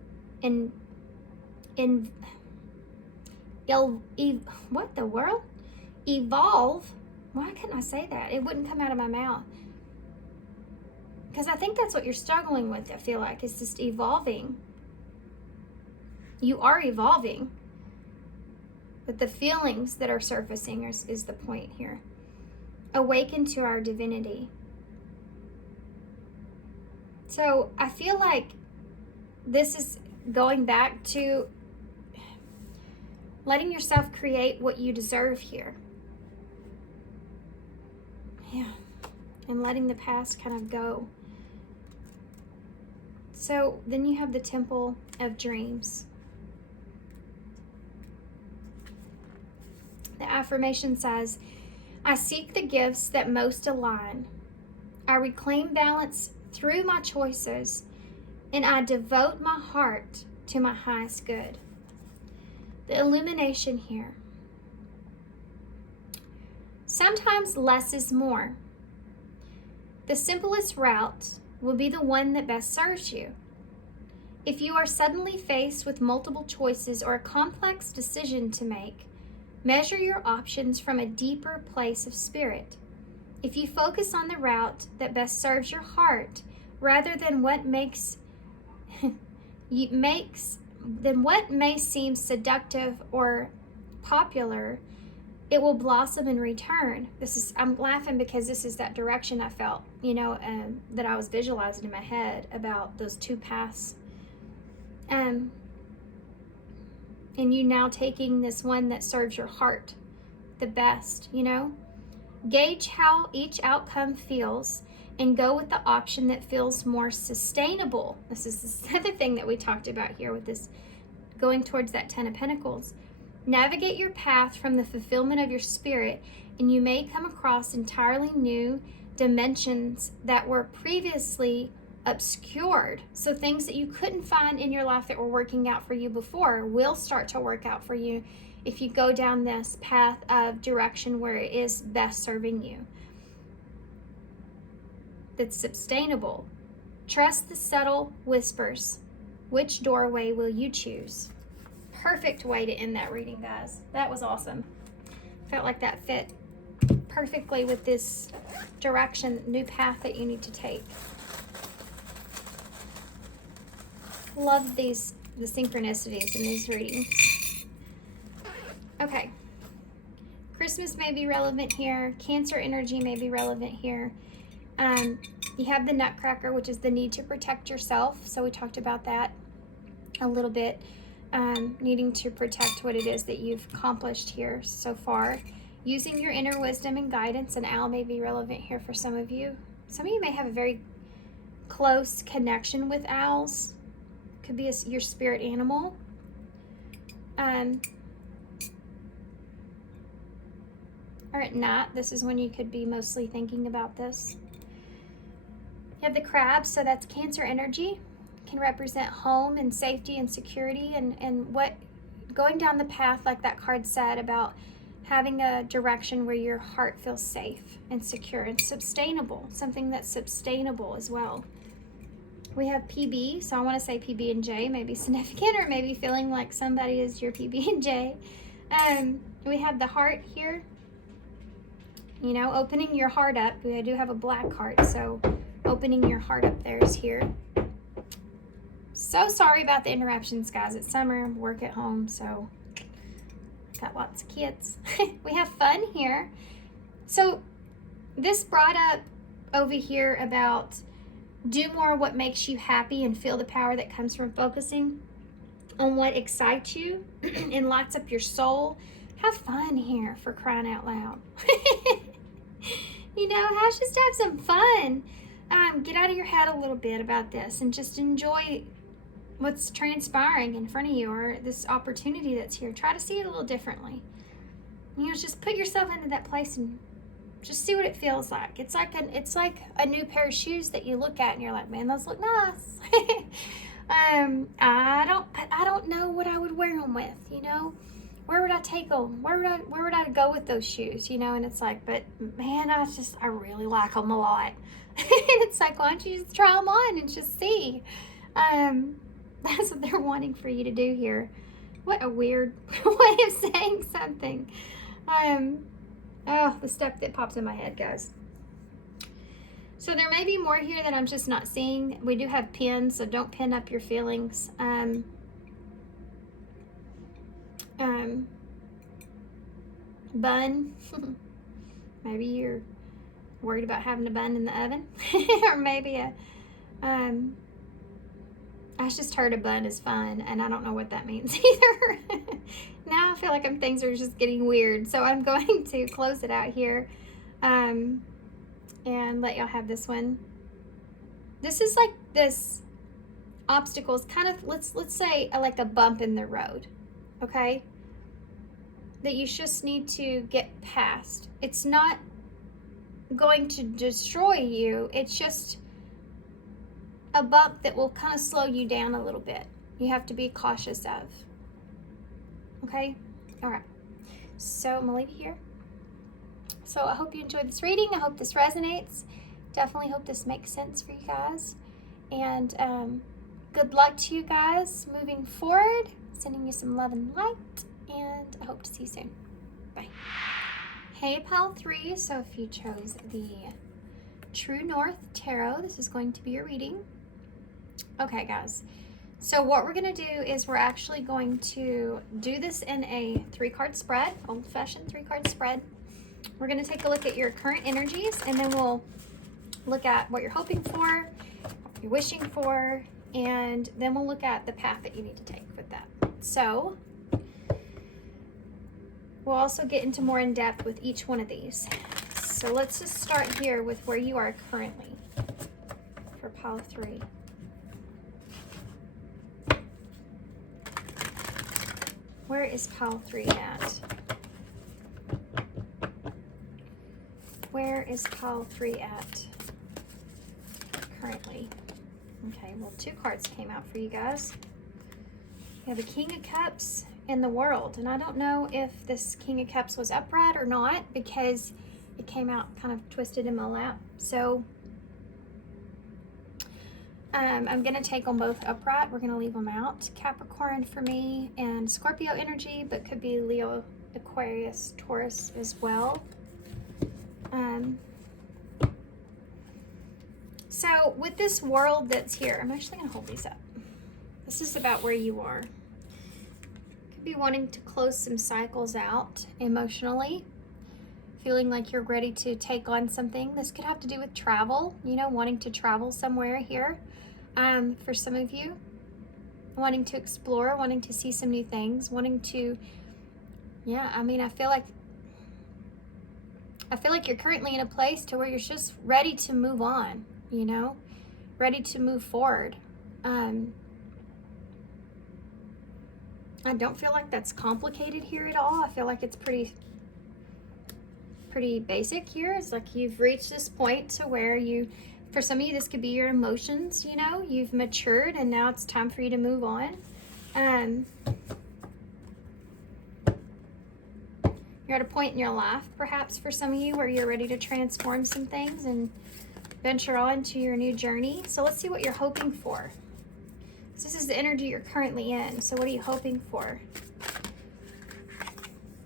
what the world? Evolve. Why couldn't I say that? It wouldn't come out of my mouth. Because I think that's what you're struggling with, I feel like. It's just evolving. You are evolving. But the feelings that are surfacing is the point here. Awaken to our divinity. So I feel like this is going back to letting yourself create what you deserve here. Yeah. And letting the past kind of go. So then you have the Temple of Dreams. The affirmation says, I seek the gifts that most align. I reclaim balance through my choices, and I devote my heart to my highest good. The illumination here. Sometimes less is more. The simplest route will be the one that best serves you. If you are suddenly faced with multiple choices or a complex decision to make, measure your options from a deeper place of spirit. If you focus on the route that best serves your heart, rather than what what may seem seductive or popular, it will blossom in return. I'm laughing because this is that direction I felt, that I was visualizing in my head about those two paths. And you now taking this one that serves your heart the best, Gauge how each outcome feels and go with the option that feels more sustainable. This is the other thing that we talked about here with this going towards that 10 of Pentacles. Navigate your path from the fulfillment of your spirit, and you may come across entirely new dimensions that were previously obscured. So things that you couldn't find in your life that were working out for you before will start to work out for you if you go down this path of direction where it is best serving you. That's sustainable. Trust the subtle whispers. Which doorway will you choose? Perfect way to end that reading, guys. That was awesome. Felt like that fit perfectly with this direction, new path that you need to take. Love the synchronicities in these readings. Okay. Christmas may be relevant here. Cancer energy may be relevant here. You have the Nutcracker, which is the need to protect yourself. So we talked about that a little bit. Needing to protect what it is that you've accomplished here so far. Using your inner wisdom and guidance. An owl may be relevant here for some of you. Some of you may have a very close connection with owls. Could be your spirit animal. Or at night, this is when you could be mostly thinking about this. You have the Crab, so that's Cancer energy. Can represent home and safety and security, and what going down the path, like that card said, about having a direction where your heart feels safe and secure and sustainable, something that's sustainable as well. We have PB, so I want to say PB and J, maybe significant, or maybe feeling like somebody is your PB and J. We have the heart here, opening your heart up. We do have a black heart, so opening your heart up there is here. So sorry about the interruptions, guys. It's summer, work at home, so got lots of kids. We have fun here. So this brought up over here about do more what makes you happy and feel the power that comes from focusing on what excites you and lights up your soul. Have fun here, for crying out loud. Just have some fun. Get out of your head a little bit about this and just enjoy what's transpiring in front of you, or this opportunity that's here. Try to see it a little differently. Just put yourself into that place and just see what it feels like. It's like a new pair of shoes that you look at and you're like, man, those look nice. I don't know what I would wear them with, Where would I take them? Where would I go with those shoes, And it's like, but man, I really like them a lot. And it's like, why don't you just try them on and just see? That's what they're wanting for you to do here. What a weird way of saying something. The stuff that pops in my head, guys. So there may be more here that I'm just not seeing. We do have pins, so don't pin up your feelings. Bun. Maybe you're worried about having a bun in the oven. Or maybe I just heard a bun is fun, and I don't know what that means either. Now I feel like things are just getting weird, so I'm going to close it out here and let y'all have this one. This is like this obstacles, kind of, let's say like a bump in the road, okay? That you just need to get past. It's not going to destroy you. It's just a bump that will kind of slow you down a little bit. You have to be cautious of. Okay? All right. So I'm going to leave it here. So I hope you enjoyed this reading. I hope this resonates. Definitely hope this makes sense for you guys. And good luck to you guys moving forward. Sending you some love and light, and I hope to see you soon. Bye. Hey, Pile 3. So if you chose the True North Tarot, this is going to be your reading. Okay, guys. So what we're going to do is we're actually going to do this in a 3-card spread, old-fashioned 3-card spread. We're going to take a look at your current energies, and then we'll look at what you're hoping for, what you're wishing for, and then we'll look at the path that you need to take with that. So we'll also get into more in depth with each one of these. So let's just start here with where you are currently for Pile 3. Where is Pile 3 at? Where is Pile 3 at currently? Okay, well, 2 cards came out for you guys. We have the King of Cups and the World. And I don't know if this King of Cups was upright or not because it came out kind of twisted in my lap. So I'm going to take them both upright. We're going to leave them out. Capricorn for me and Scorpio energy, but could be Leo, Aquarius, Taurus as well. So with this World that's here, I'm actually going to hold these up. This is about where you are. Could be wanting to close some cycles out emotionally, feeling like you're ready to take on something. This could have to do with travel, you know, wanting to travel somewhere here. For some of you, wanting to explore, wanting to see some new things, wanting to, yeah, I mean, I feel like you're currently in a place to where you're just ready to move on, you know, ready to move forward. I don't feel like that's complicated here at all. I feel like it's pretty basic here. It's like you've reached this point to where you, for some of you, this could be your emotions, you know, you've matured and now it's time for you to move on. You're at a point in your life, perhaps for some of you, where you're ready to transform some things and venture on to your new journey. So let's see what you're hoping for. This is the energy you're currently in. So what are you hoping for?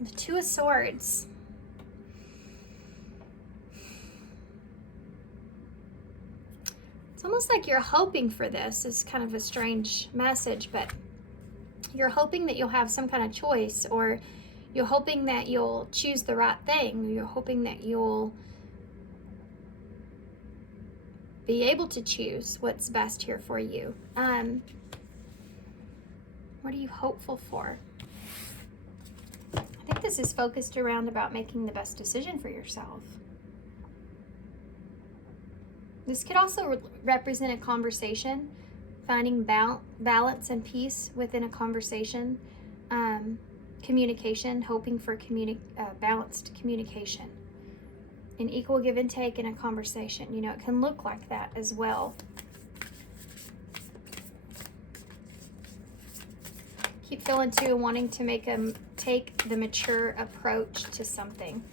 The 2 of Swords. It's almost like you're hoping for this. It's kind of a strange message, but you're hoping that you'll have some kind of choice, or you're hoping that you'll choose the right thing. You're hoping that you'll be able to choose what's best here for you. What are you hopeful for? I think this is focused around about making the best decision for yourself. This could also represent a conversation, finding balance and peace within a conversation, communication, hoping for balanced communication, an equal give and take in a conversation. You know, it can look like that as well. Keep feeling too, wanting to take the mature approach to something.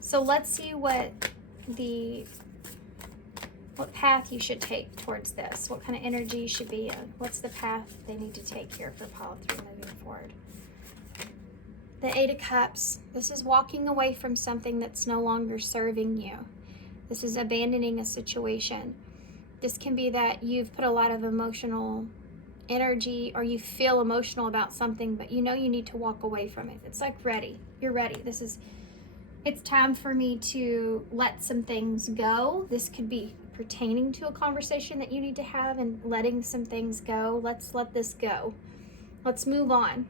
So let's see what path you should take towards this. What kind of energy you should be in. What's the path they need to take here for Pile 3 moving forward. The 8 of Cups. This is walking away from something that's no longer serving you. This is abandoning a situation. This can be that you've put a lot of emotional energy, or you feel emotional about something, but you know you need to walk away from it. It's like ready. You're ready. It's time for me to let some things go. This could be pertaining to a conversation that you need to have and letting some things go. Let's let this go. Let's move on.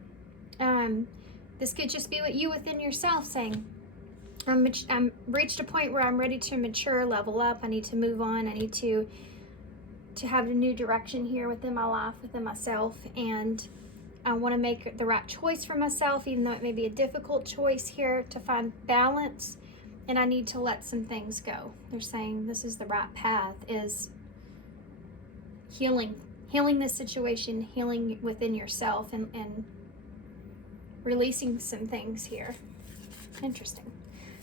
This could just be what you within yourself saying, I'm reached a point where I'm ready to mature, level up. I need to move on. I need to have a new direction here within my life, within myself, and I want to make the right choice for myself, even though it may be a difficult choice here, to find balance, and I need to let some things go. They're saying this is the right path, is healing this situation, healing within yourself, and releasing some things here. Interesting.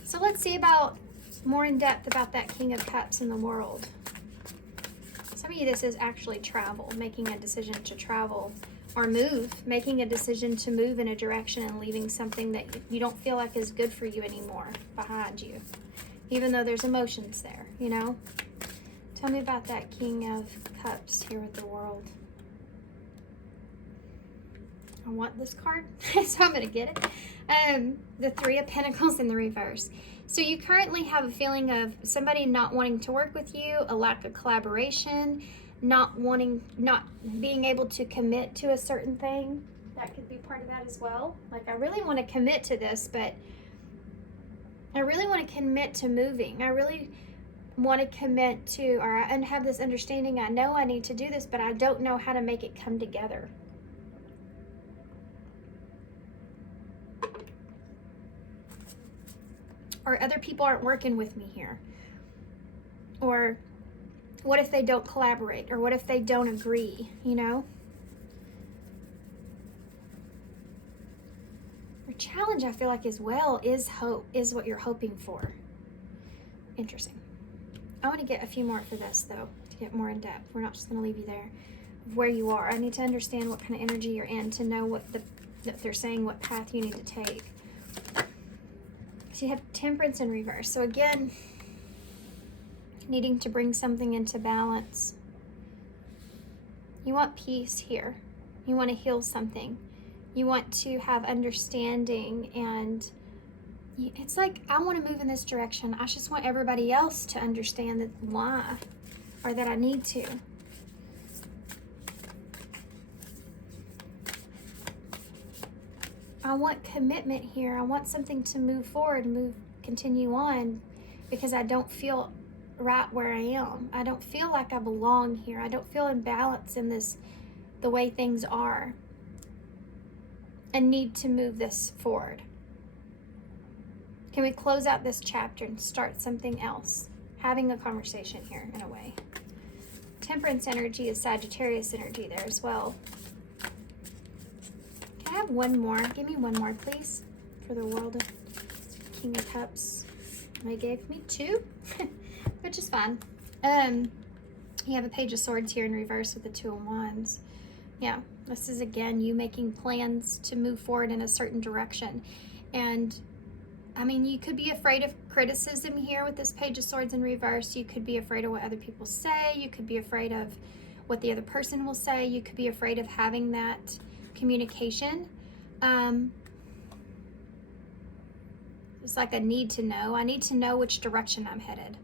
So let's see about more in depth about that King of Cups in the World. Some of you, this is actually travel, making a decision to travel or move, making a decision to move in a direction and leaving something that you don't feel like is good for you anymore behind you, even though there's emotions there, you know? Tell me about that King of Cups here with the World. I want this card, so I'm going to get it. The Three of Pentacles in the reverse. So you currently have a feeling of somebody not wanting to work with you, a lack of collaboration, not being able to commit to a certain thing. That could be part of that as well. Like, I really want to commit to this, but I really want to commit to moving. I really want to commit to, and have this understanding. I know I need to do this, but I don't know how to make it come together. Or other people aren't working with me here. Or what if they don't collaborate? Or what if they don't agree, you know? Your challenge, I feel like, as well, is hope, is what you're hoping for. Interesting. I want to get a few more for this, though, to get more in depth. We're not just going to leave you there where you are. I need to understand what kind of energy you're in to know what that they're saying, what path you need to take. So you have Temperance in reverse. So again, needing to bring something into balance. You want peace here. You want to heal something. You want to have understanding, and it's like, I want to move in this direction. I just want everybody else to understand that why, or that I need to. I want commitment here. I want something to move forward, continue on, because I don't feel right where I am. I don't feel like I belong here. I don't feel in balance in this, the way things are, and need to move this forward. Can we close out this chapter and start something else? Having a conversation here, in a way. Temperance energy is Sagittarius energy there as well. Can I have one more? Give me one more, please, for the World of King of Cups. They gave me two, which is fine. You have a Page of Swords here in reverse with the Two of Wands. Yeah, this is, again, you making plans to move forward in a certain direction. And, I mean, you could be afraid of criticism here with this Page of Swords in reverse. You could be afraid of what other people say. You could be afraid of what the other person will say. You could be afraid of having that communication. It's like a need to know. I need to know which direction I'm headed.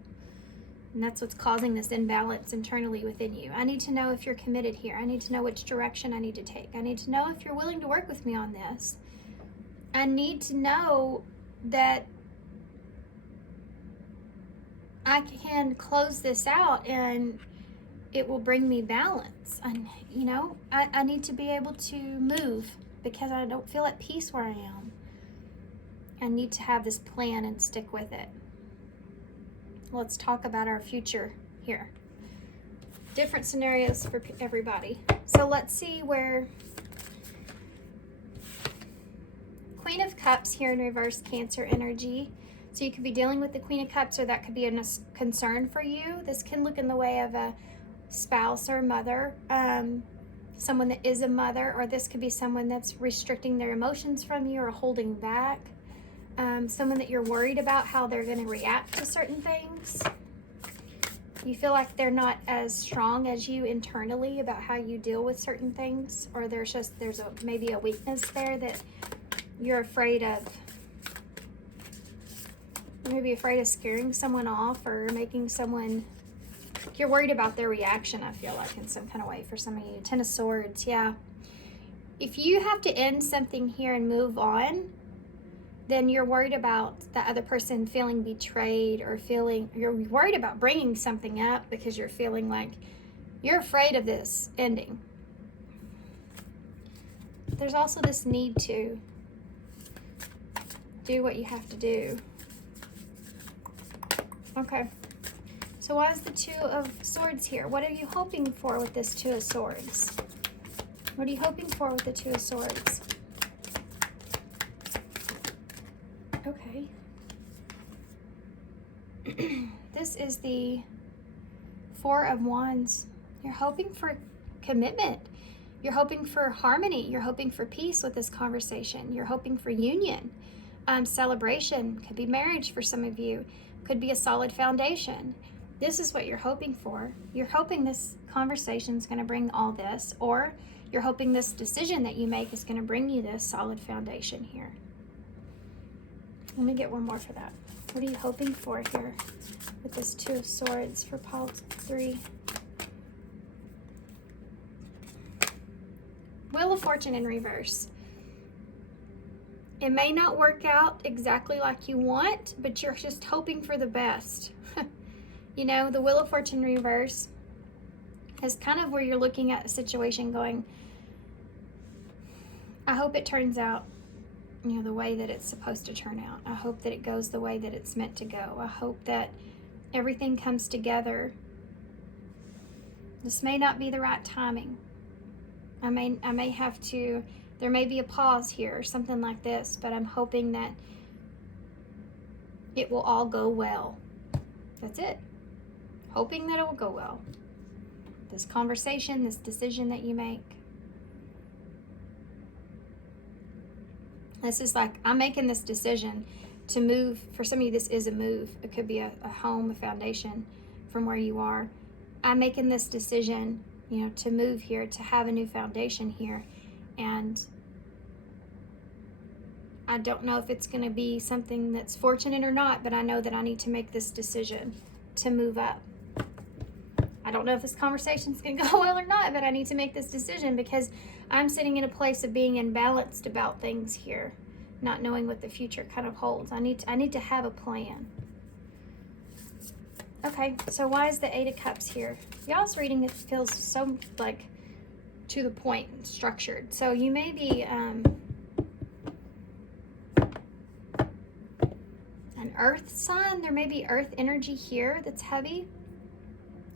And that's what's causing this imbalance internally within you. I need to know if you're committed here. I need to know which direction I need to take. I need to know if you're willing to work with me on this. I need to know that I can close this out and it will bring me balance. And, you know, I need to be able to move because I don't feel at peace where I am. I need to have this plan and stick with it. Let's talk about our future here. Different scenarios for everybody. So let's see where Queen of Cups here in reverse, Cancer energy. So you could be dealing with the Queen of Cups, or that could be a concern for you. This can look in the way of a spouse or mother, someone that is a mother, or this could be someone that's restricting their emotions from you or holding back. Someone that you're worried about how they're going to react to certain things. You feel like they're not as strong as you internally about how you deal with certain things, or there's maybe a weakness there that you're afraid of. Maybe afraid of scaring someone off or making someone, you're worried about their reaction, I feel like, in some kind of way for some of you. Ten of Swords, yeah. If you have to end something here and move on, then you're worried about the other person feeling betrayed, or you're worried about bringing something up because you're feeling like you're afraid of this ending. There's also this need to do what you have to do. Okay, so why is the Two of Swords here? What are you hoping for with this Two of Swords? What are you hoping for with the Two of Swords? Okay. This is the Four of Wands You're hoping for commitment. You're hoping for harmony. You're hoping for peace with this conversation. You're hoping for union, celebration. Could be marriage for some of you. Could be a solid foundation. This is what you're hoping for. You're hoping this conversation is going to bring all this, or you're hoping this decision that you make is going to bring you this solid foundation here. Let me get one more for that. What are you hoping for here with this Two of Swords for pile 3? Wheel of Fortune in reverse. It may not work out exactly like you want, but you're just hoping for the best. You know, the Wheel of Fortune reverse is kind of where you're looking at a situation going, I hope it turns out, you know, the way that it's supposed to turn out. I hope that it goes the way that it's meant to go. I hope that everything comes together. This may not be the right timing. I may have to, there may be a pause here or something like this, but I'm hoping that it will all go well. That's it. Hoping that it will go well. This conversation, this decision that you make. This is like, I'm making this decision to move. For some of you, this is a move. It could be a home, a foundation from where you are. I'm making this decision, you know, to move here, to have a new foundation here. And I don't know if it's going to be something that's fortunate or not, but I know that I need to make this decision to move up. I don't know if this conversation's going to go well or not, but I need to make this decision because I'm sitting in a place of being imbalanced about things here, not knowing what the future kind of holds. I need to have a plan. Okay, so why is the Eight of Cups here? Y'all's reading, it feels so like to the point and structured. So you may be an earth sign. There may be earth energy here that's heavy.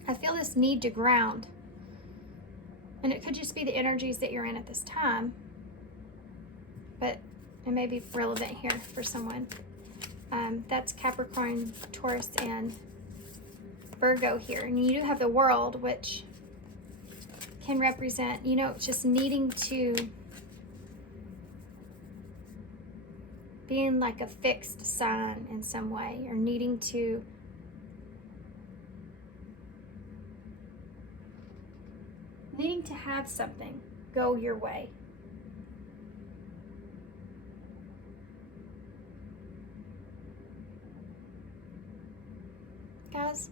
I feel this need to ground. And it could just be the energies that you're in at this time. But it may be relevant here for someone. That's Capricorn, Taurus, and Virgo here. And you do have the World, which can represent, you know, just needing to being like a fixed sign in some way, or needing to have something go your way. Guys,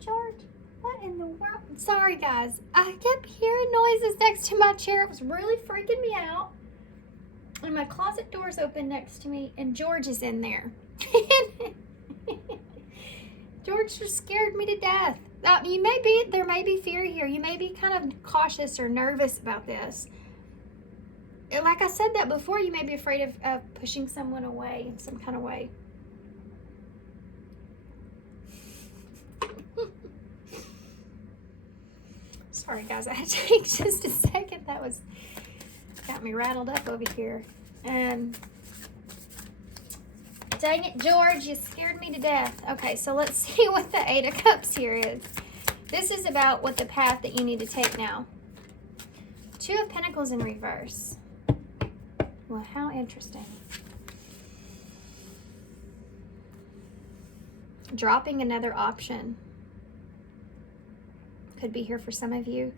George, what in the world? Sorry guys, I kept hearing noises next to my chair. It was really freaking me out. And my closet door's open next to me, and George is in there. George just scared me to death. There may be fear here. You may be kind of cautious or nervous about this. And like I said that before, you may be afraid of pushing someone away in some kind of way. Sorry guys, I had to take just a second. That was got me rattled up over here. Dang it, George, you scared me to death. Okay, so let's see what the Eight of Cups here is. This is about what the path that you need to take now. Two of Pentacles in reverse. Well, how interesting. Dropping another option. Could be here for some of you.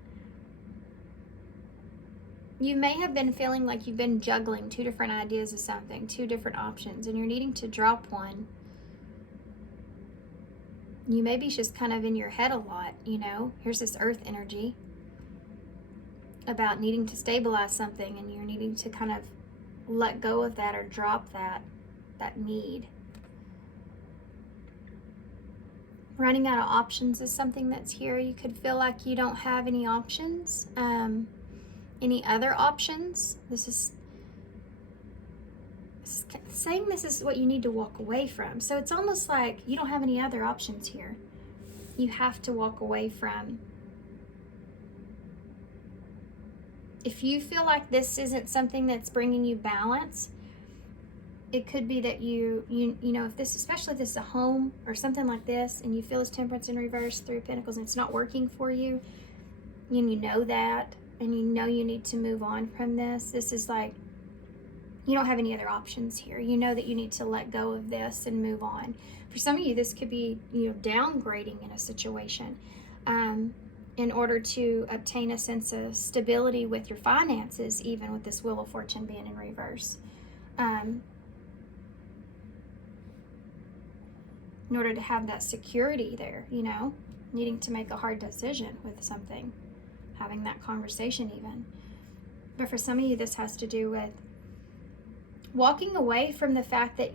You may have been feeling like you've been juggling two different ideas of something, two different options, and you're needing to drop one. You may be just kind of in your head a lot, you know. Here's this earth energy about needing to stabilize something, and you're needing to kind of let go of that or drop that need. Running out of options is something that's here. You could feel like you don't have any options. Any other options. This is saying this is what you need to walk away from. So it's almost like you don't have any other options here. You have to walk away from. If you feel like this isn't something that's bringing you balance, it could be that you know, if this, especially if this is a home or something like this, and you feel this Temperance in reverse, Three of Pentacles, and it's not working for you, and you know that, and you know you need to move on from this. This is like, you don't have any other options here. You know that you need to let go of this and move on. For some of you, this could be, you know, downgrading in a situation in order to obtain a sense of stability with your finances, even with this Wheel of Fortune being in reverse. In order to have that security there, you know, needing to make a hard decision with something, having that conversation even. But for some of you, this has to do with walking away from the fact that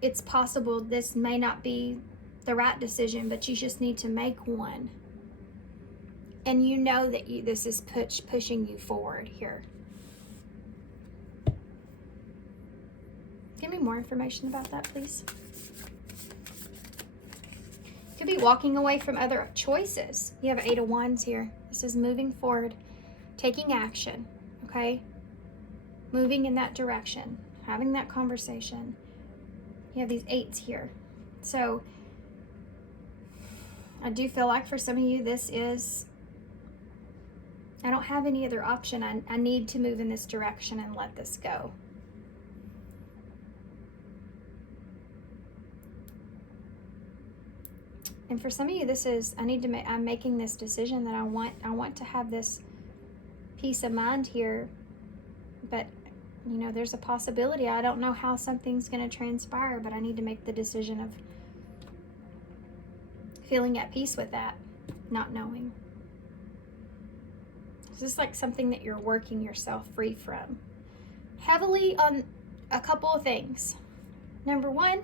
it's possible this may not be the right decision, but you just need to make one. And you know that this is pushing you forward here. Give me more information about that, please. Could be walking away from other choices. You have 8 of Wands here. This is moving forward, taking action, okay? Moving in that direction, having that conversation. You have these 8s here. So I do feel like for some of you, this is, I don't have any other option. I need to move in this direction and let this go. And for some of you, this is, I'm making this decision that I want to have this peace of mind here, but you know, there's a possibility. I don't know how something's going to transpire, but I need to make the decision of feeling at peace with that, not knowing. This is like something that you're working yourself free from. Heavily on a couple of things. Number one,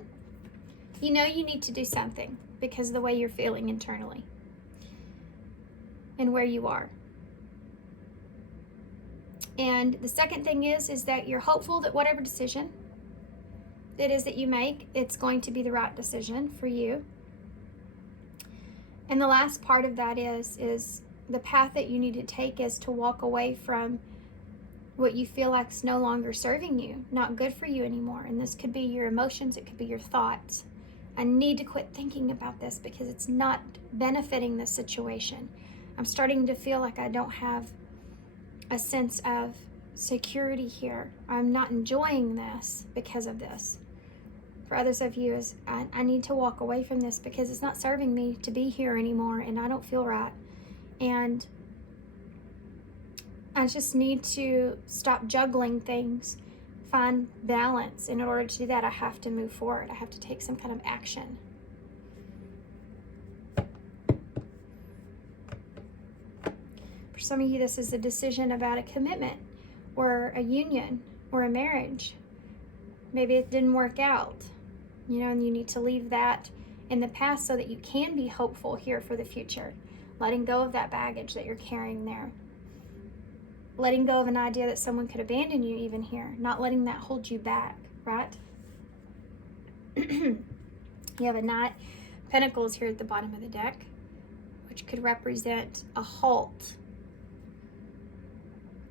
you know you need to do something because of the way you're feeling internally and where you are. And the second thing is that you're hopeful that whatever decision it is that you make, it's going to be the right decision for you. And the last part of that is the path that you need to take is to walk away from what you feel like is no longer serving you, not good for you anymore. And this could be your emotions, it could be your thoughts. I need to quit thinking about this because it's not benefiting the situation. I'm starting to feel like I don't have a sense of security here. I'm not enjoying this because of this. For others of you, is I need to walk away from this because it's not serving me to be here anymore and I don't feel right. And I just need to stop juggling things, find balance. In order to do that, I have to move forward. I have to take some kind of action. For some of you, this is a decision about a commitment or a union or a marriage. Maybe it didn't work out, you know, and you need to leave that in the past so that you can be hopeful here for the future. Letting go of that baggage that you're carrying there. Letting go of an idea that someone could abandon you even here. Not letting that hold you back, right? You have a Knight of Pentacles here at the bottom of the deck, which could represent a halt.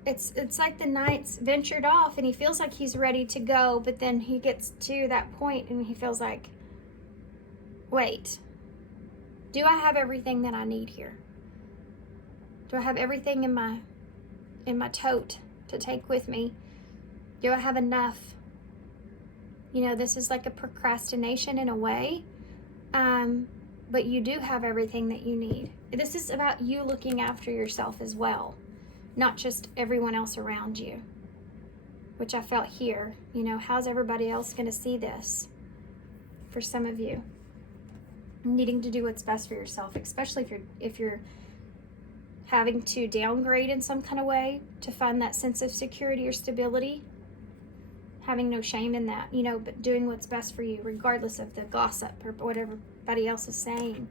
It's like the Knight's ventured off and he feels like he's ready to go, but then he gets to that point and he feels like, wait, do I have everything that I need here? Do I have everything in my tote to take with me? Do I have enough? You know, this is like a procrastination in a way, but you do have everything that you need. This is about you looking after yourself as well, not just everyone else around you, which I felt here. You know, how's everybody else going to see this? For some of you, needing to do what's best for yourself, especially if you're having to downgrade in some kind of way to find that sense of security or stability, having no shame in that, you know, but doing what's best for you regardless of the gossip or whatever everybody else is saying,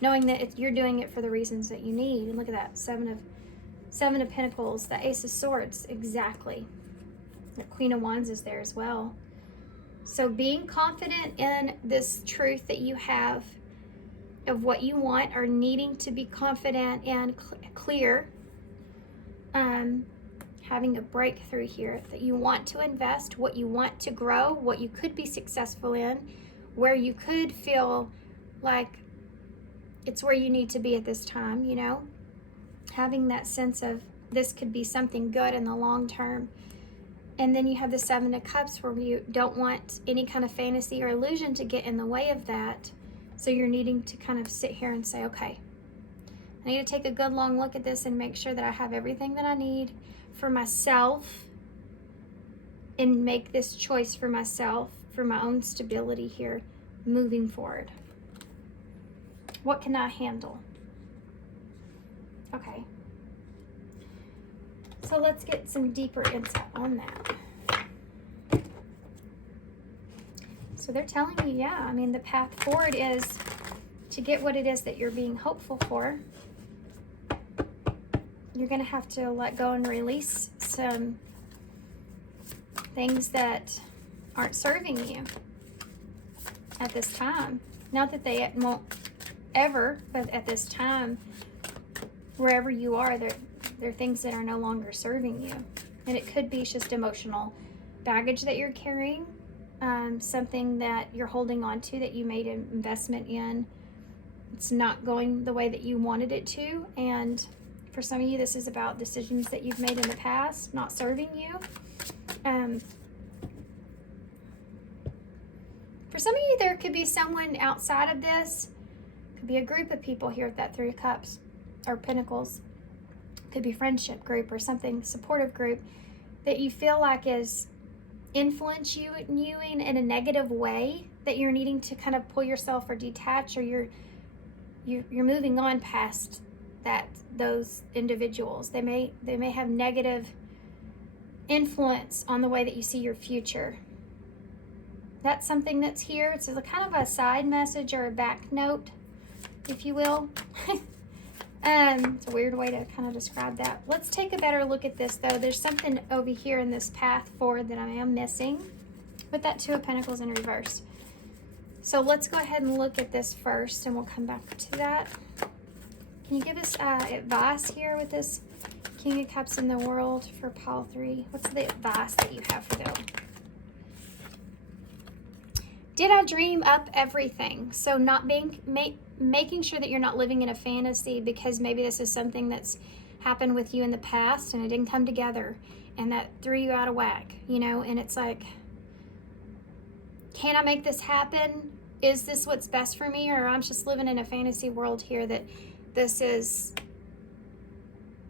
knowing that you're doing it for the reasons that you need. And look at that, Seven of Pentacles, the Ace of Swords, exactly. The Queen of Wands is there as well. So being confident in this truth that you have of what you want, or having a breakthrough here, that you want to invest, what you want to grow, what you could be successful in, where you could feel like it's where you need to be at this time, you know, having that sense of this could be something good in the long term. And then you have the Seven of Cups, where you don't want any kind of fantasy or illusion to get in the way of that. So you're needing to kind of sit here and say, okay, I need to take a good long look at this and make sure that I have everything that I need for myself, and make this choice for myself, for my own stability here, moving forward. What can I handle? Okay. So let's get some deeper insight on that. So they're telling you, yeah, I mean, the path forward is to get what it is that you're being hopeful for. You're going to have to let go and release some things that aren't serving you at this time. Not that they won't ever, but at this time, wherever you are, there are things that are no longer serving you. And it could be just emotional baggage that you're carrying, something that you're holding on to that you made an investment in. It's not going the way that you wanted it to. And for some of you, this is about decisions that you've made in the past, not serving you. For some of you, there could be someone outside of this. Could be a group of people here with that Three of Cups or Pentacles. Could be friendship group or something, supportive group, that you feel like is influence you in a negative way, that you're needing to kind of pull yourself or detach, or you're moving on past those individuals. They may have negative influence on the way that you see your future. That's something that's here. It's a kind of a side message or a back note, if you will. It's a weird way to kind of describe that. Let's take a better look at this, though. There's something over here in this path forward that I am missing with that Two of Pentacles in reverse. So let's go ahead and look at this first, and we'll come back to that. Can you give us advice here with this King of Cups in the World for pile 3? What's the advice that you have for them? Did I dream up everything? So not making sure that you're not living in a fantasy, because maybe this is something that's happened with you in the past and it didn't come together and that threw you out of whack, you know, and it's like, can I make this happen? Is this what's best for me? Or I'm just living in a fantasy world here that this is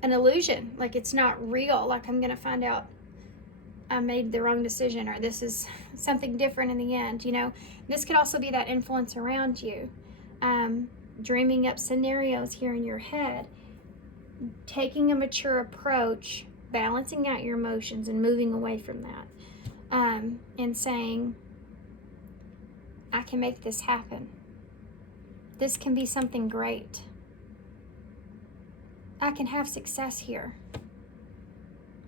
an illusion, like it's not real, like I'm gonna find out I made the wrong decision, or this is something different in the end, you know. This could also be that influence around you, dreaming up scenarios here in your head, taking a mature approach, balancing out your emotions and moving away from that, and saying, I can make this happen. This can be something great. I can have success here.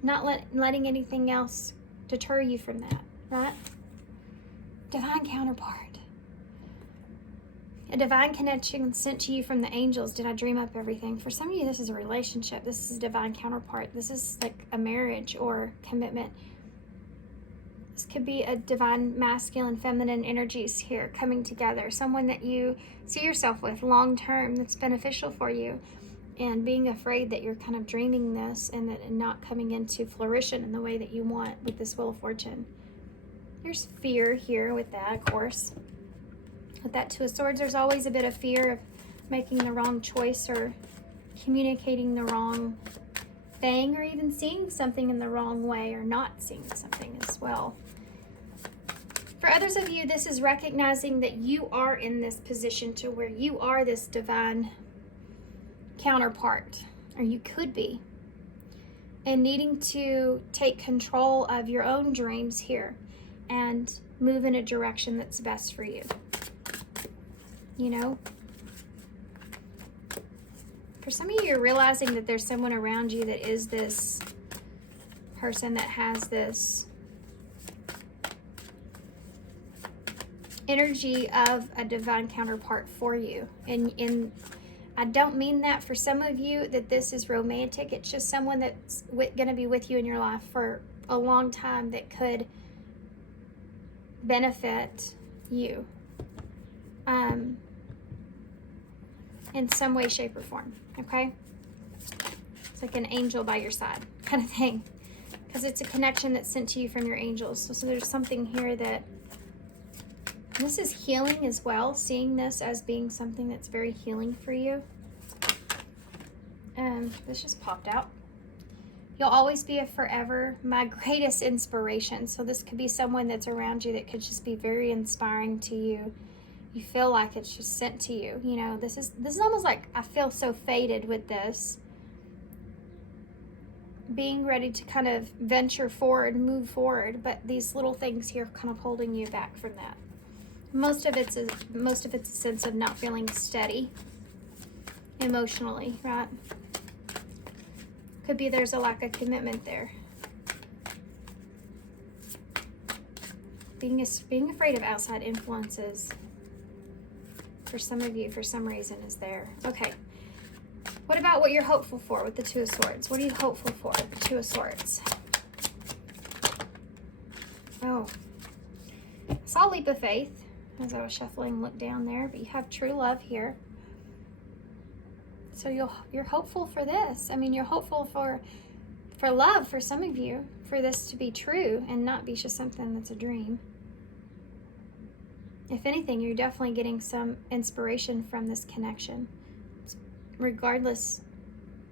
Not letting anything else deter you from that, right? Divine counterpart. A divine connection sent to you from the angels. Did I dream up everything? For some of you, this is a relationship. This is a divine counterpart. This is like a marriage or commitment. This could be a divine masculine, feminine energies here coming together. Someone that you see yourself with long term that's beneficial for you. And being afraid that you're kind of dreaming this and that not coming into fruition in the way that you want with this Wheel of Fortune. There's fear here with that, of course. With that Two of Swords, there's always a bit of fear of making the wrong choice or communicating the wrong thing, or even seeing something in the wrong way, or not seeing something as well. For others of you, this is recognizing that you are in this position to where you are this divine counterpart, or you could be, and needing to take control of your own dreams here and move in a direction that's best for you. You know, for some of you, you're realizing that there's someone around you that is this person that has this energy of a divine counterpart for you, and in I don't mean that for some of you that this is romantic. It's just someone that's going to be with you in your life for a long time that could benefit you in some way, shape, or form, okay? It's like an angel by your side kind of thing, because it's a connection that's sent to you from your angels. So there's something here that, this is healing as well, seeing this as being something that's very healing for you. This just popped out. You'll always be a forever my greatest inspiration. So this could be someone that's around you that could just be very inspiring to you. You feel like it's just sent to you. You know, this is almost like I feel so fated with this. Being ready to kind of venture forward, move forward, but these little things here kind of holding you back from that. Most of it's a sense of not feeling steady emotionally, right? Could be there's a lack of commitment there. Being afraid of outside influences for some of you, for some reason, is there. Okay. What about what you're hopeful for with the Two of Swords? What are you hopeful for with the Two of Swords? Oh. I saw a leap of faith as I was shuffling, look down there, but you have true love here. So you're hopeful for this. I mean, you're hopeful for love for some of you, for this to be true and not be just something that's a dream. If anything, you're definitely getting some inspiration from this connection. Regardless,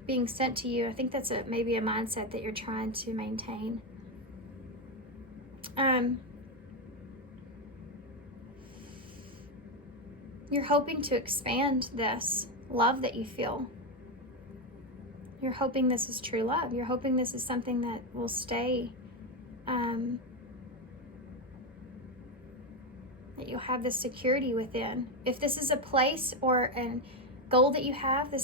being sent to you, I think that's maybe a mindset that you're trying to maintain. You're hoping to expand this love that you feel. You're hoping this is true love. You're hoping this is something that will stay, that you'll have this security within. If this is a place or a goal that you have,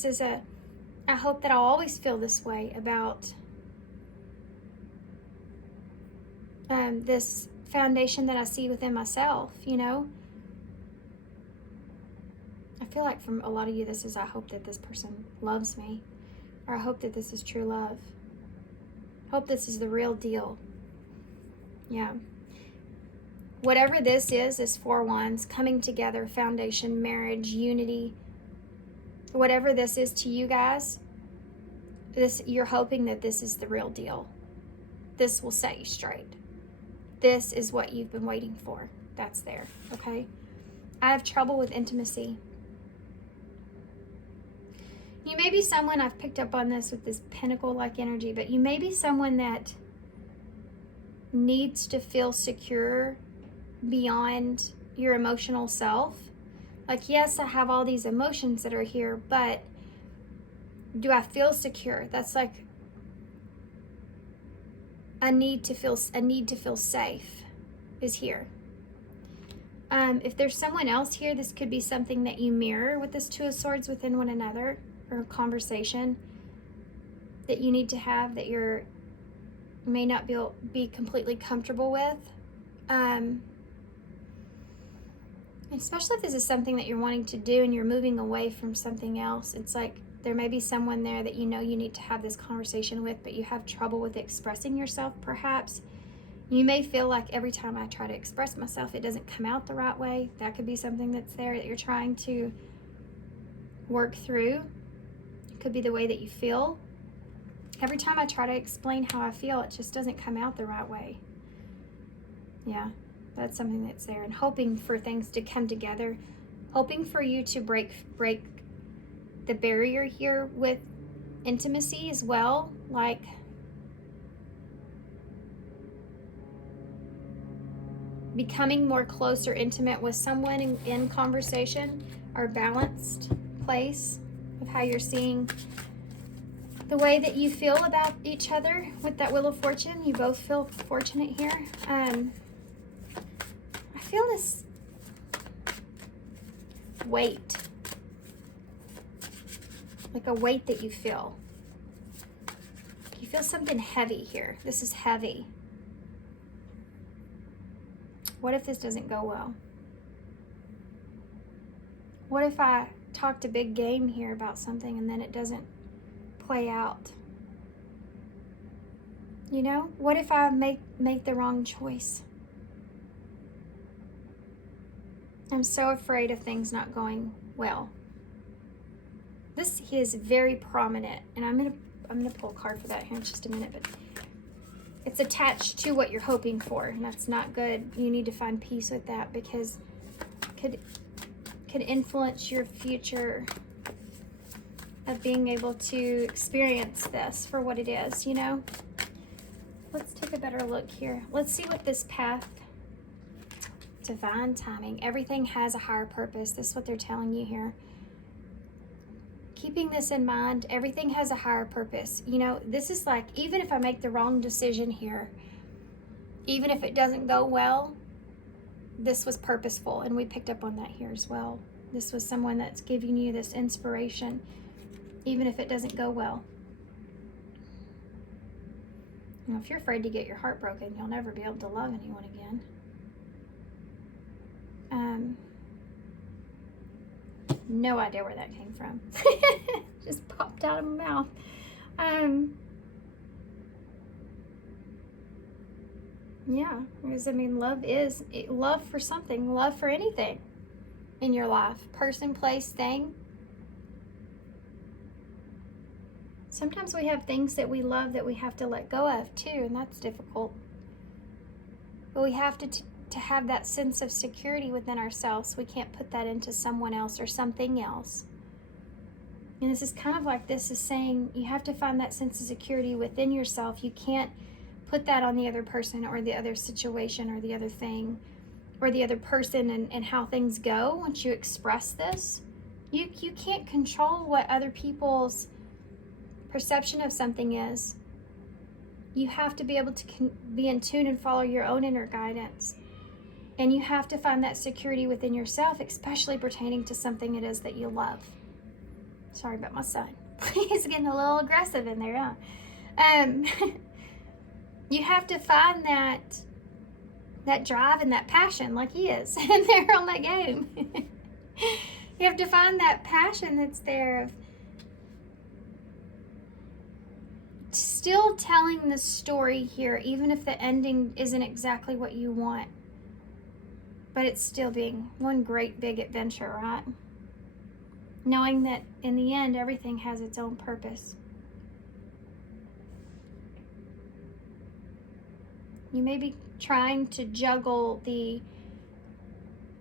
I hope that I'll always feel this way about this foundation that I see within myself, you know? I feel like from a lot of you, this is, I hope that this person loves me, or I hope that this is true love. I hope this is the real deal. Yeah. Whatever this is 4 wands, coming together, foundation, marriage, unity. Whatever this is to you guys, you're hoping that this is the real deal. This will set you straight. This is what you've been waiting for. That's there, okay? I have trouble with intimacy. You may be someone, I've picked up on this with this pentacle-like energy, but you may be someone that needs to feel secure beyond your emotional self. Like, yes, I have all these emotions that are here, but do I feel secure? That's like a need to feel safe is here. If there's someone else here, this could be something that you mirror with this Two of Swords within one another, or a conversation that you need to have that you may not be completely comfortable with. Especially if this is something that you're wanting to do and you're moving away from something else. It's like there may be someone there that you know you need to have this conversation with, but you have trouble with expressing yourself, perhaps. You may feel like every time I try to express myself, it doesn't come out the right way. That could be something that's there that you're trying to work through. It could be the way that you feel. Every time I try to explain how I feel, it just doesn't come out the right way. Yeah, that's something that's there. And hoping for things to come together. Hoping for you to break the barrier here with intimacy as well. Like, becoming more close or intimate with someone in conversation, or balanced place of how you're seeing the way that you feel about each other with that Wheel of Fortune. You both feel fortunate here. I feel this weight, like a weight that you feel. You feel something heavy here. This is heavy. What if this doesn't go well? What if I talked a big game here about something and then it doesn't play out? You know, what if I make the wrong choice? I'm so afraid of things not going well. This is very prominent, and I'm gonna pull a card for that here in just a minute, but it's attached to what you're hoping for, and that's not good. You need to find peace with that, because it could influence your future of being able to experience this for what it is, you know? Let's take a better look here. Let's see what this path, divine timing, everything has a higher purpose. This is what they're telling you here. Keeping this in mind, everything has a higher purpose. You know, this is like, even if I make the wrong decision here, even if it doesn't go well, this was purposeful. And we picked up on that here as well. This was someone that's giving you this inspiration, even if it doesn't go well. You know, if you're afraid to get your heart broken, you'll never be able to love anyone again. No idea where that came from. Just popped out of my mouth. Yeah, because I mean, love for something, love for anything in your life, person, place, thing. Sometimes we have things that we love that we have to let go of too, and that's difficult. But we have to have that sense of security within ourselves. We can't put that into someone else or something else. And this is kind of like, this is saying you have to find that sense of security within yourself. You can't put that on the other person or the other situation or the other thing or the other person and how things go once you express this. You can't control what other people's perception of something is. You have to be able to be in tune and follow your own inner guidance. And you have to find that security within yourself, especially pertaining to something it is that you love. Sorry about my son. He's getting a little aggressive in there, huh? You have to find that drive and that passion, like he is, and they're on that game. You have to find that passion that's there of still telling the story here, even if the ending isn't exactly what you want. But it's still being one great big adventure, right? Knowing that in the end, everything has its own purpose. You may be trying to juggle the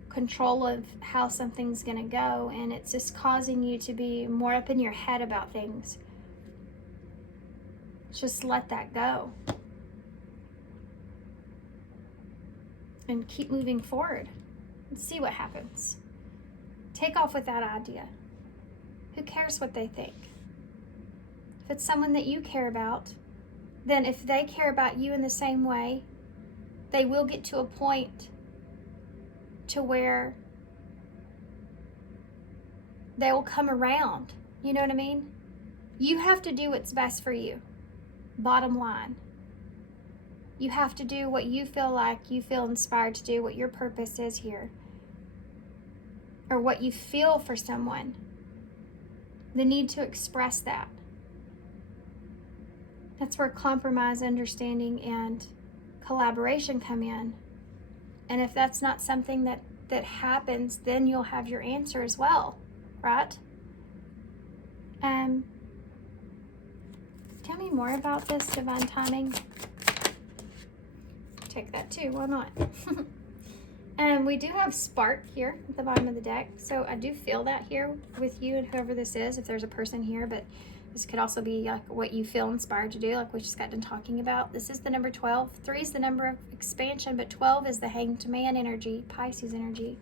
control of how something's going to go, and it's just causing you to be more up in your head about things. Just let that go. And keep moving forward and see what happens. Take off with that idea. Who cares what they think? If it's someone that you care about, then if they care about you in the same way, they will get to a point to where they will come around. You know what I mean? You have to do what's best for you. Bottom line. You have to do what you feel like you feel inspired to do, what your purpose is here, or what you feel for someone. The need to express that. That's where compromise, understanding, and collaboration come in. And if that's not something that happens, then you'll have your answer as well, right? Tell me more about this divine timing. Take that too, why not? And we do have spark here at the bottom of the deck, so I do feel that here with you and whoever this is, if there's a person here, but this could also be like what you feel inspired to do, like we just got done talking about. This is the number 12. 3 is the number of expansion, but 12 is the hanged man energy, Pisces energy.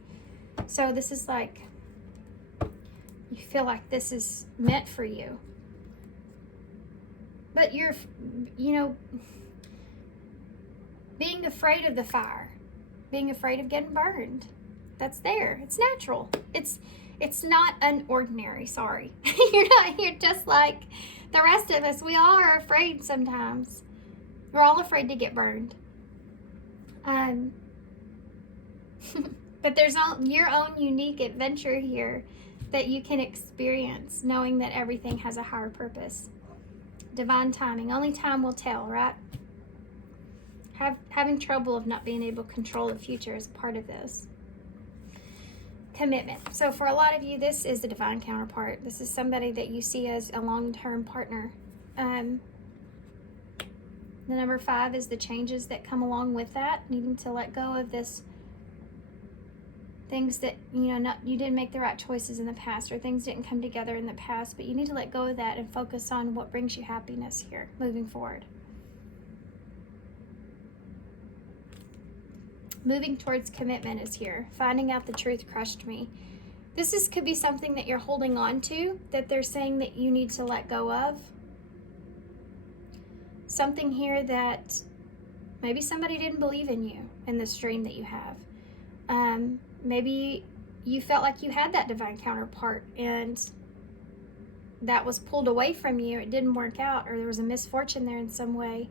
So this is like, you feel like this is meant for you. But you're, you know, being afraid of the fire, being afraid of getting burned. That's there. It's natural. It's not unordinary, sorry. You're just like the rest of us. We all are afraid sometimes. We're all afraid to get burned. But there's your own unique adventure here that you can experience, knowing that everything has a higher purpose. Divine timing. Only time will tell, right? Having trouble of not being able to control the future is part of this. Commitment. So for a lot of you, this is the divine counterpart. This is somebody that you see as a long-term partner. The number 5 is the changes that come along with that, needing to let go of this things that, you didn't make the right choices in the past, or things didn't come together in the past, but you need to let go of that and focus on what brings you happiness here, moving forward. Moving towards commitment is here. Finding out the truth crushed me. This could be something that you're holding on to, that they're saying that you need to let go of. Something here that maybe somebody didn't believe in you in this dream that you have. Maybe you felt like you had that divine counterpart and that was pulled away from you. It didn't work out, or there was a misfortune there in some way.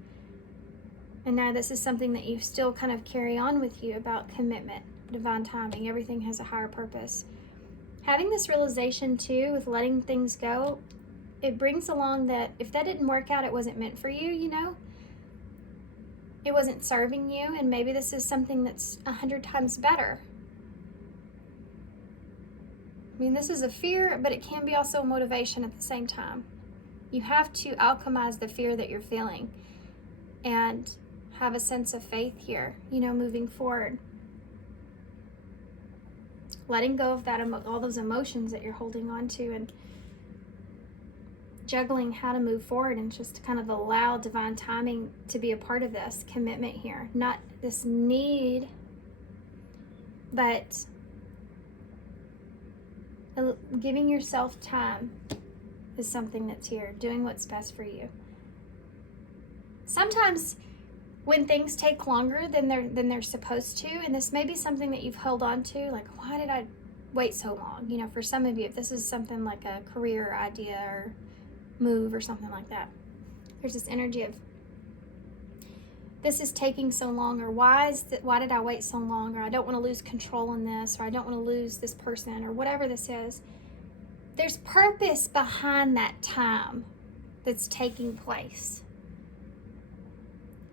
And now this is something that you still kind of carry on with you about commitment, divine timing. Everything has a higher purpose. Having this realization too with letting things go, it brings along that if that didn't work out, it wasn't meant for you, It wasn't serving you, and maybe this is something that's 100 times better. I mean, this is a fear, but it can be also a motivation at the same time. You have to alchemize the fear that you're feeling and have a sense of faith here, moving forward. Letting go of that, all those emotions that you're holding on to, and juggling how to move forward, and just to kind of allow divine timing to be a part of this commitment here. Not this need, but giving yourself time is something that's here. Doing what's best for you. Sometimes when things take longer than they're supposed to, and this may be something that you've held on to, like, why did I wait so long? For some of you, if this is something like a career idea or move or something like that, there's this energy of this is taking so long, or why did I wait so long, or I don't want to lose control in this, or I don't want to lose this person, or whatever this is. There's purpose behind that time that's taking place.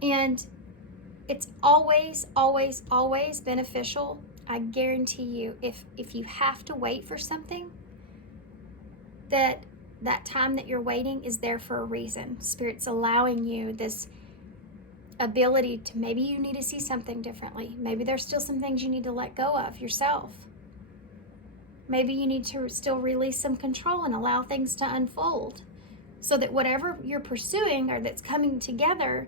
And it's always, always, always beneficial. I guarantee you, if you have to wait for something, that time that you're waiting is there for a reason. Spirit's allowing you this ability to, maybe you need to see something differently. Maybe there's still some things you need to let go of yourself. Maybe you need to still release some control and allow things to unfold, so that whatever you're pursuing or that's coming together,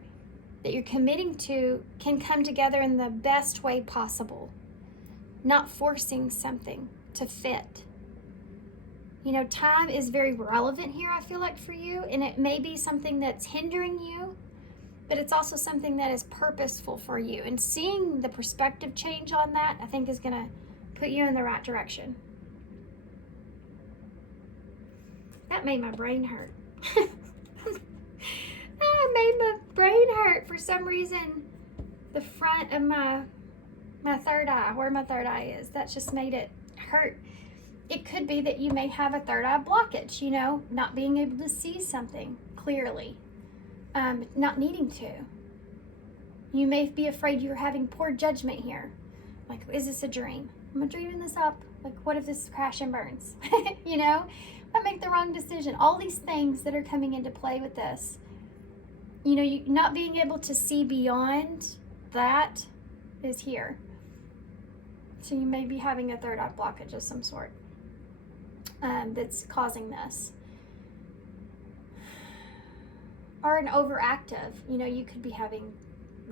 that you're committing to, can come together in the best way possible. Not forcing something to fit. Time is very relevant here, I feel like, for you, and it may be something that's hindering you, but it's also something that is purposeful for you. And seeing the perspective change on that, I think, is going to put you in the right direction. That made my brain hurt. That made my brain hurt for some reason. The front of my third eye, where my third eye is, that just made it hurt. It could be that you may have a third eye blockage, not being able to see something clearly, not needing to. You may be afraid you're having poor judgment here. Like, is this a dream? Am I dreaming this up? Like, what if this crash and burns? I make the wrong decision. All these things that are coming into play with this. You not being able to see beyond that is here. So you may be having a third eye blockage of some sort that's causing this. Or an overactive. You could be having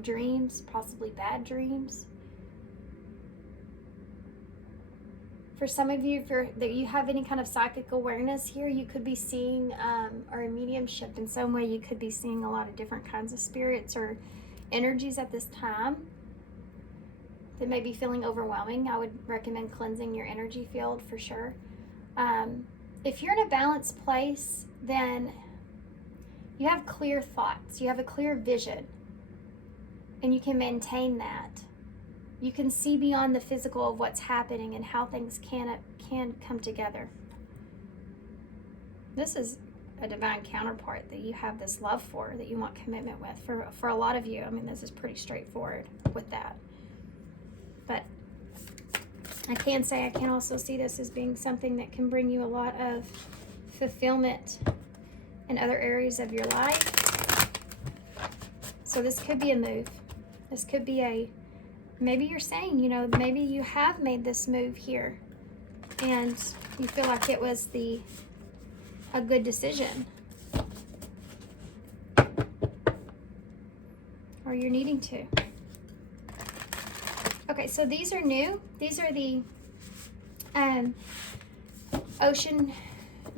dreams, possibly bad dreams. For some of you, that you have any kind of psychic awareness here, you could be seeing, or a mediumship in some way, you could be seeing a lot of different kinds of spirits or energies at this time that may be feeling overwhelming. I would recommend cleansing your energy field for sure. If you're in a balanced place, then you have clear thoughts, you have a clear vision, and you can maintain that. You can see beyond the physical of what's happening and how things can come together. This is a divine counterpart that you have this love for, that you want commitment with. For a lot of you, I mean, this is pretty straightforward with that. But I can also see this as being something that can bring you a lot of fulfillment in other areas of your life. So this could be a move. This could be maybe you're saying, you know, maybe you have made this move here and you feel like it was a good decision. Or you're needing to. Okay, so these are new. These are the Ocean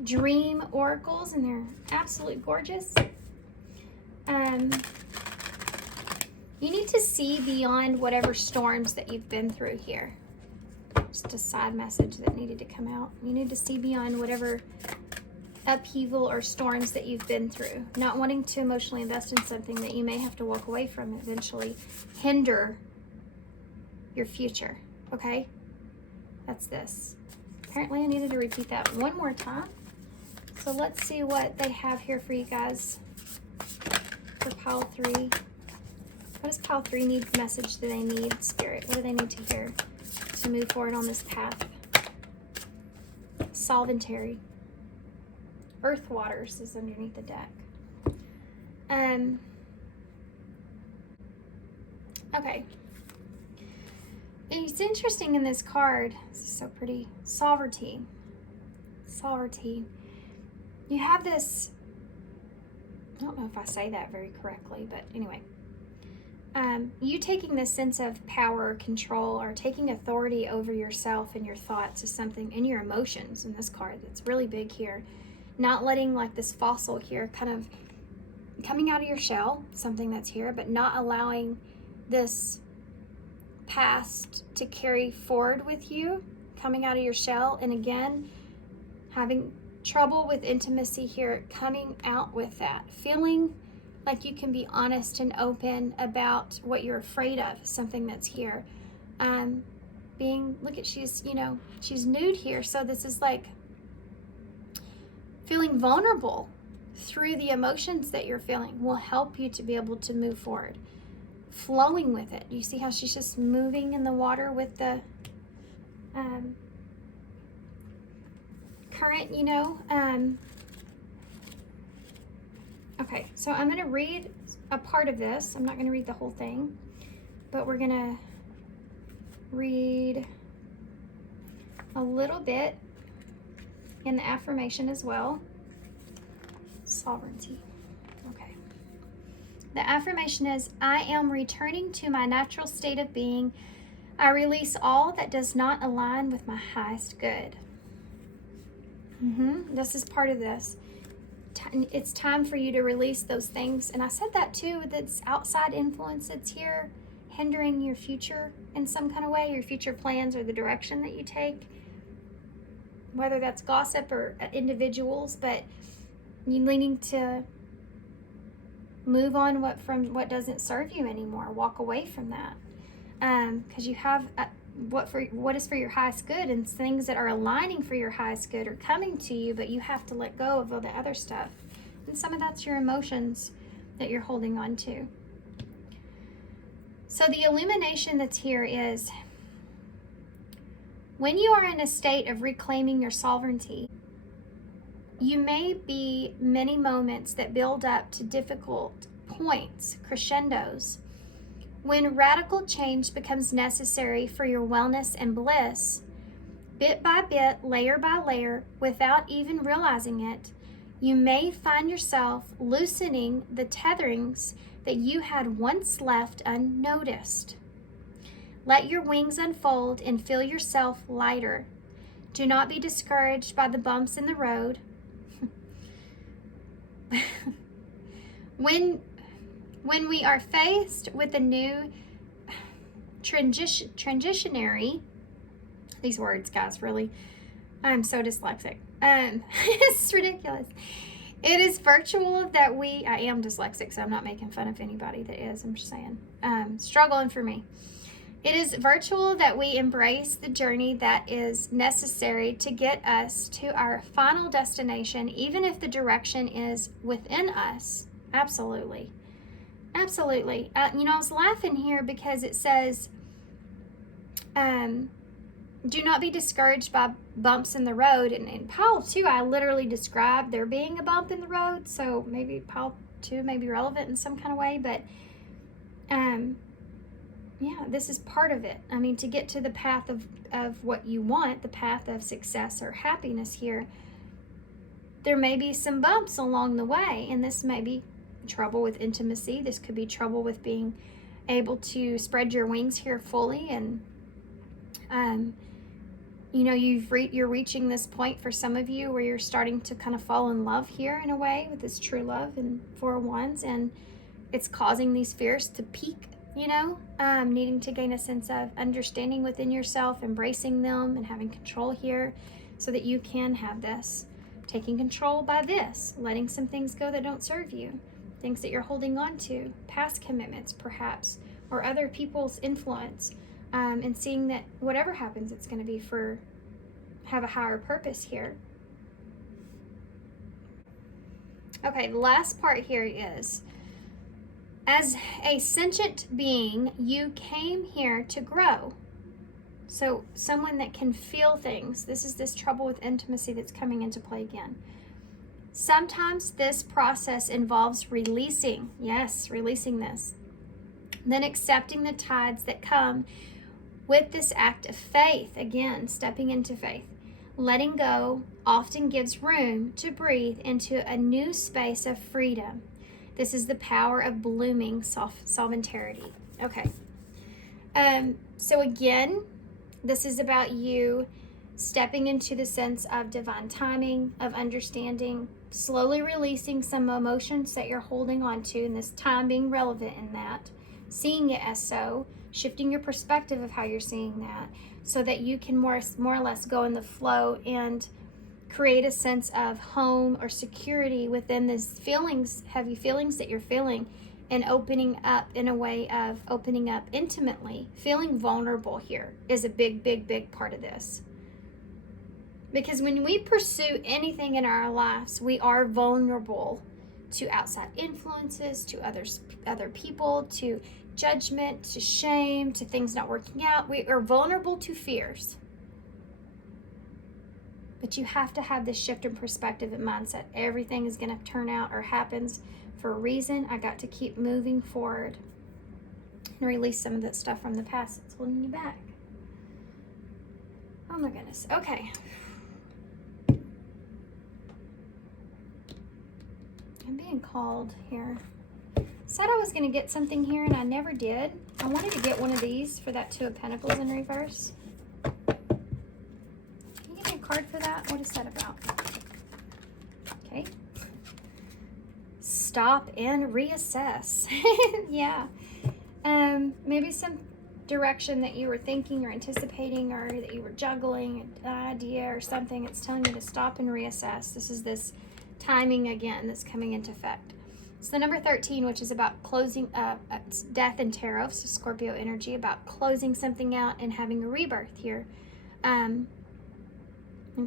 Dream Oracles, and they're absolutely gorgeous. You need to see beyond whatever storms that you've been through here. Just a side message that needed to come out. You need to see beyond whatever upheaval or storms that you've been through. Not wanting to emotionally invest in something that you may have to walk away from, eventually hinder your future. Okay? That's this. Apparently I needed to repeat that one more time. So let's see what they have here for you guys for pile 3. What does pile 3 need? Message do they need? Spirit, what do they need to hear to move forward on this path? Solventary. Earth Waters is underneath the deck. Okay. It's interesting in this card. This is so pretty. Sovereignty. Sovereignty. You have this, I don't know if I say that very correctly, but anyway. You taking this sense of power or control, or taking authority over yourself and your thoughts, is something, and your emotions in this card that's really big here. Not letting, like this fossil here, kind of coming out of your shell, something that's here, but not allowing this past to carry forward with you, coming out of your shell, and again, having trouble with intimacy here, coming out with that, feeling like you can be honest and open about what you're afraid of, something that's here. Look at, she's nude here, so this is like feeling vulnerable through the emotions that you're feeling will help you to be able to move forward. Flowing with it. You see how she's just moving in the water with the current, Okay, so I'm going to read a part of this. I'm not going to read the whole thing, but we're going to read a little bit in the affirmation as well. Sovereignty. Okay. The affirmation is, I am returning to my natural state of being. I release all that does not align with my highest good. This is part of this. It's time for you to release those things. And I said that too, that's outside influence that's here, hindering your future in some kind of way, your future plans or the direction that you take. Whether that's gossip or individuals, but you needing to move on from what doesn't serve you anymore. Walk away from that, because you have what is for your highest good, and things that are aligning for your highest good are coming to you, but you have to let go of all the other stuff, and some of that's your emotions that you're holding on to. So the illumination that's here is, when you are in a state of reclaiming your sovereignty, you may be many moments that build up to difficult points, crescendos. When radical change becomes necessary for your wellness and bliss, bit by bit, layer by layer, without even realizing it, you may find yourself loosening the tetherings that you had once left unnoticed. Let your wings unfold and feel yourself lighter. Do not be discouraged by the bumps in the road. When we are faced with a new transitionary, these words, guys, really, I'm so dyslexic. It's ridiculous. It is virtual that I am dyslexic, so I'm not making fun of anybody that is. I'm just saying, struggling for me. It is virtual that we embrace the journey that is necessary to get us to our final destination, even if the direction is within us. Absolutely. Absolutely. You know, I was laughing here because it says, do not be discouraged by bumps in the road. And in pile 2, I literally described there being a bump in the road. So maybe pile 2 may be relevant in some kind of way. But yeah, this is part of it. I mean, to get to the path of what you want, the path of success or happiness here, there may be some bumps along the way. And this may be trouble with intimacy. This could be trouble with being able to spread your wings here fully. And, you know, you're reaching this point for some of you where you're starting to kind of fall in love here in a way with this true love and 4 of Wands. And it's causing these fears to peak. You know, needing to gain a sense of understanding within yourself, embracing them and having control here so that you can have this. Taking control by this, letting some things go that don't serve you, things that you're holding on to, past commitments perhaps, or other people's influence, and seeing that whatever happens, it's going to be have a higher purpose here. Okay, the last part here is, as a sentient being, you came here to grow. So someone that can feel things. This is this trouble with intimacy that's coming into play again. Sometimes this process involves releasing. Yes, releasing this. Then accepting the tides that come with this act of faith. Again, stepping into faith. Letting go often gives room to breathe into a new space of freedom. This is the power of blooming sovereignty. Okay. So again, this is about you stepping into the sense of divine timing, of understanding, slowly releasing some emotions that you're holding on to, and this time being relevant in that, seeing it as so, shifting your perspective of how you're seeing that, so that you can more or less go in the flow and create a sense of home or security within these feelings, heavy feelings that you're feeling, and opening up in a way of opening up intimately. Feeling vulnerable here is a big, big, big part of this. Because when we pursue anything in our lives, we are vulnerable to outside influences, to other people, to judgment, to shame, to things not working out. We are vulnerable to fears. But you have to have this shift in perspective and mindset. Everything is going to turn out or happens for a reason. I got to keep moving forward and release some of that stuff from the past that's holding you back. Oh my goodness. Okay. I'm being called here. Said I was going to get something here and I never did. I wanted to get one of these for that 2 of Pentacles in reverse. Card for that? What is that about? Okay. Stop and reassess. Yeah. Maybe some direction that you were thinking or anticipating, or that you were juggling an idea or something. It's telling you to stop and reassess. This is this timing again that's coming into effect. It's the number 13, which is about closing up. It's death and tarot, so Scorpio energy, about closing something out and having a rebirth here. And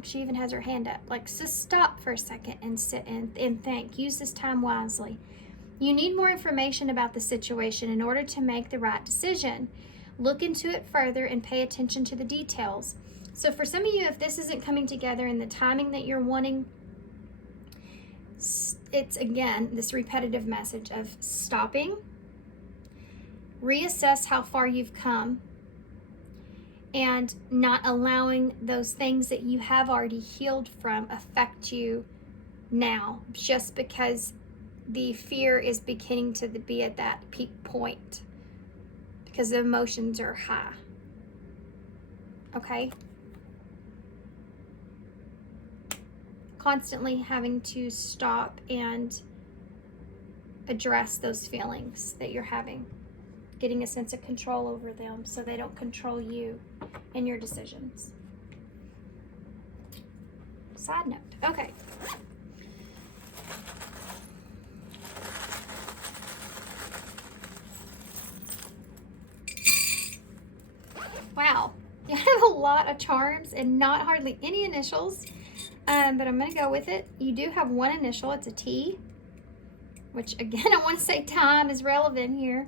she even has her hand up, like, just stop for a second and sit and think. Use this time wisely. You need more information about the situation in order to make the right decision. Look into it further and pay attention to the details. So for some of you, if this isn't coming together in the timing that you're wanting, it's, again, this repetitive message of stopping, reassess how far you've come, and not allowing those things that you have already healed from affect you now, just because the fear is beginning to be at that peak point, because the emotions are high. Okay? Constantly having to stop and address those feelings that you're having. Getting a sense of control over them so they don't control you and your decisions. Side note. Okay. Wow. You have a lot of charms and not hardly any initials, but I'm going to go with it. You do have one initial. It's a T, which, again, I want to say time is relevant here.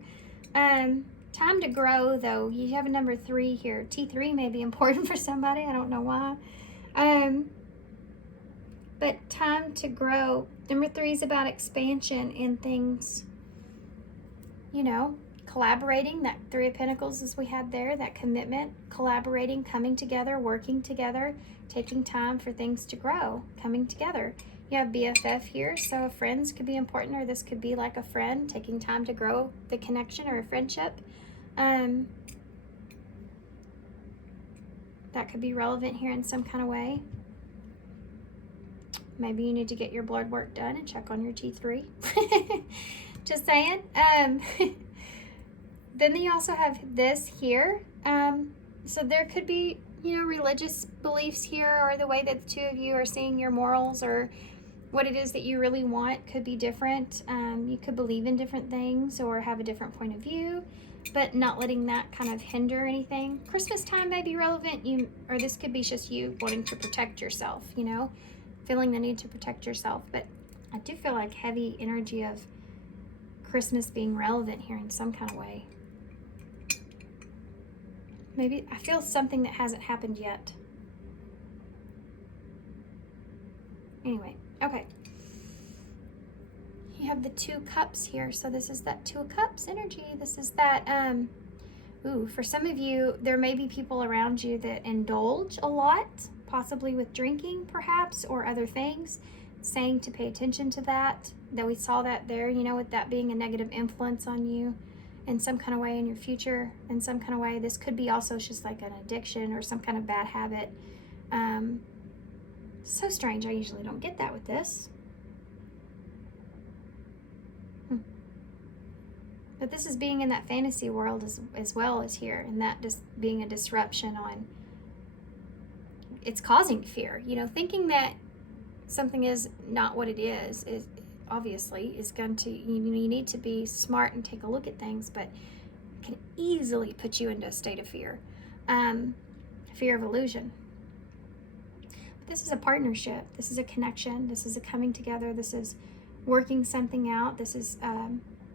Time to grow, though. You have a number 3 here. T3 may be important for somebody. I don't know why. But time to grow. Number 3 is about expansion in things, you know, collaborating. That 3 of Pentacles as we had there, that commitment, collaborating, coming together, working together, taking time for things to grow, coming together. You have BFF here, so friends could be important, or this could be like a friend taking time to grow the connection or a friendship. That could be relevant here in some kind of way. Maybe you need to get your blood work done and check on your T3. Just saying. Then you also have this here. So there could be, you know, religious beliefs here, or the way that the 2 of you are seeing your morals, or what it is that you really want could be different. You could believe in different things or have a different point of view, but not letting that kind of hinder anything. Christmas time may be relevant, or this could be just you wanting to protect yourself, you know, feeling the need to protect yourself. But I do feel like heavy energy of Christmas being relevant here in some kind of way. Maybe I feel something that hasn't happened yet. Anyway, okay. You have the 2 cups here. So this is that 2 of Cups energy. This is that, for some of you, there may be people around you that indulge a lot, possibly with drinking perhaps, or other things, saying to pay attention to that we saw that there, you know, with that being a negative influence on you in some kind of way in your future, in some kind of way. This could be also just like an addiction or some kind of bad habit. So strange. I usually don't get that with this. But this is being in that fantasy world as well as here, and that just being a disruption on, it's causing fear. You know, thinking that something is not what it is obviously is going to, you need to be smart and take a look at things, but it can easily put you into a state of fear. Fear of illusion. But this is a partnership. This is a connection. This is a coming together. This is working something out. This is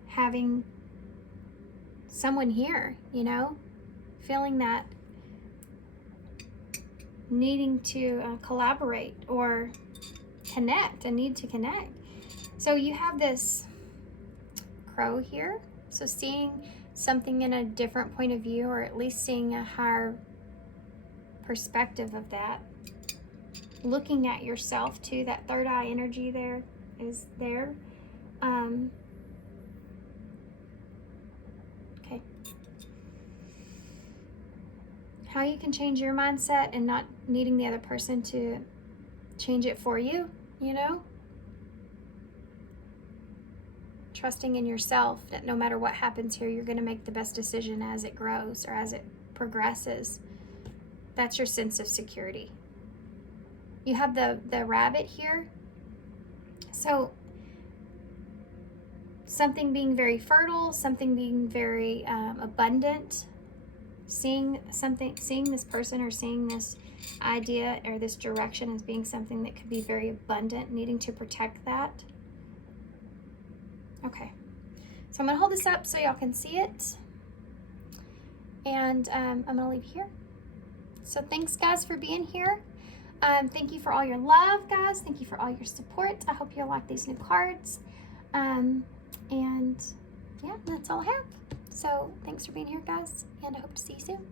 having someone here, you know, feeling that needing to collaborate or connect, a need to connect. So you have this Crow here. So seeing something in a different point of view, or at least seeing a higher perspective of that. Looking at yourself too, that 3rd eye energy there is there. Okay. How you can change your mindset and not needing the other person to change it for you, you know? Trusting in yourself that no matter what happens here, you're going to make the best decision as it grows or as it progresses. That's your sense of security. You have the rabbit here. So something being very fertile, something being very abundant. Seeing this person or seeing this idea or this direction as being something that could be very abundant, needing to protect that. Okay, so I'm going to hold this up so y'all can see it, and I'm going to leave here. So thanks, guys, for being here. Thank you for all your love, guys. Thank you for all your support. I hope you'll like these new cards, and yeah, that's all I have. So thanks for being here, guys, and I hope to see you soon.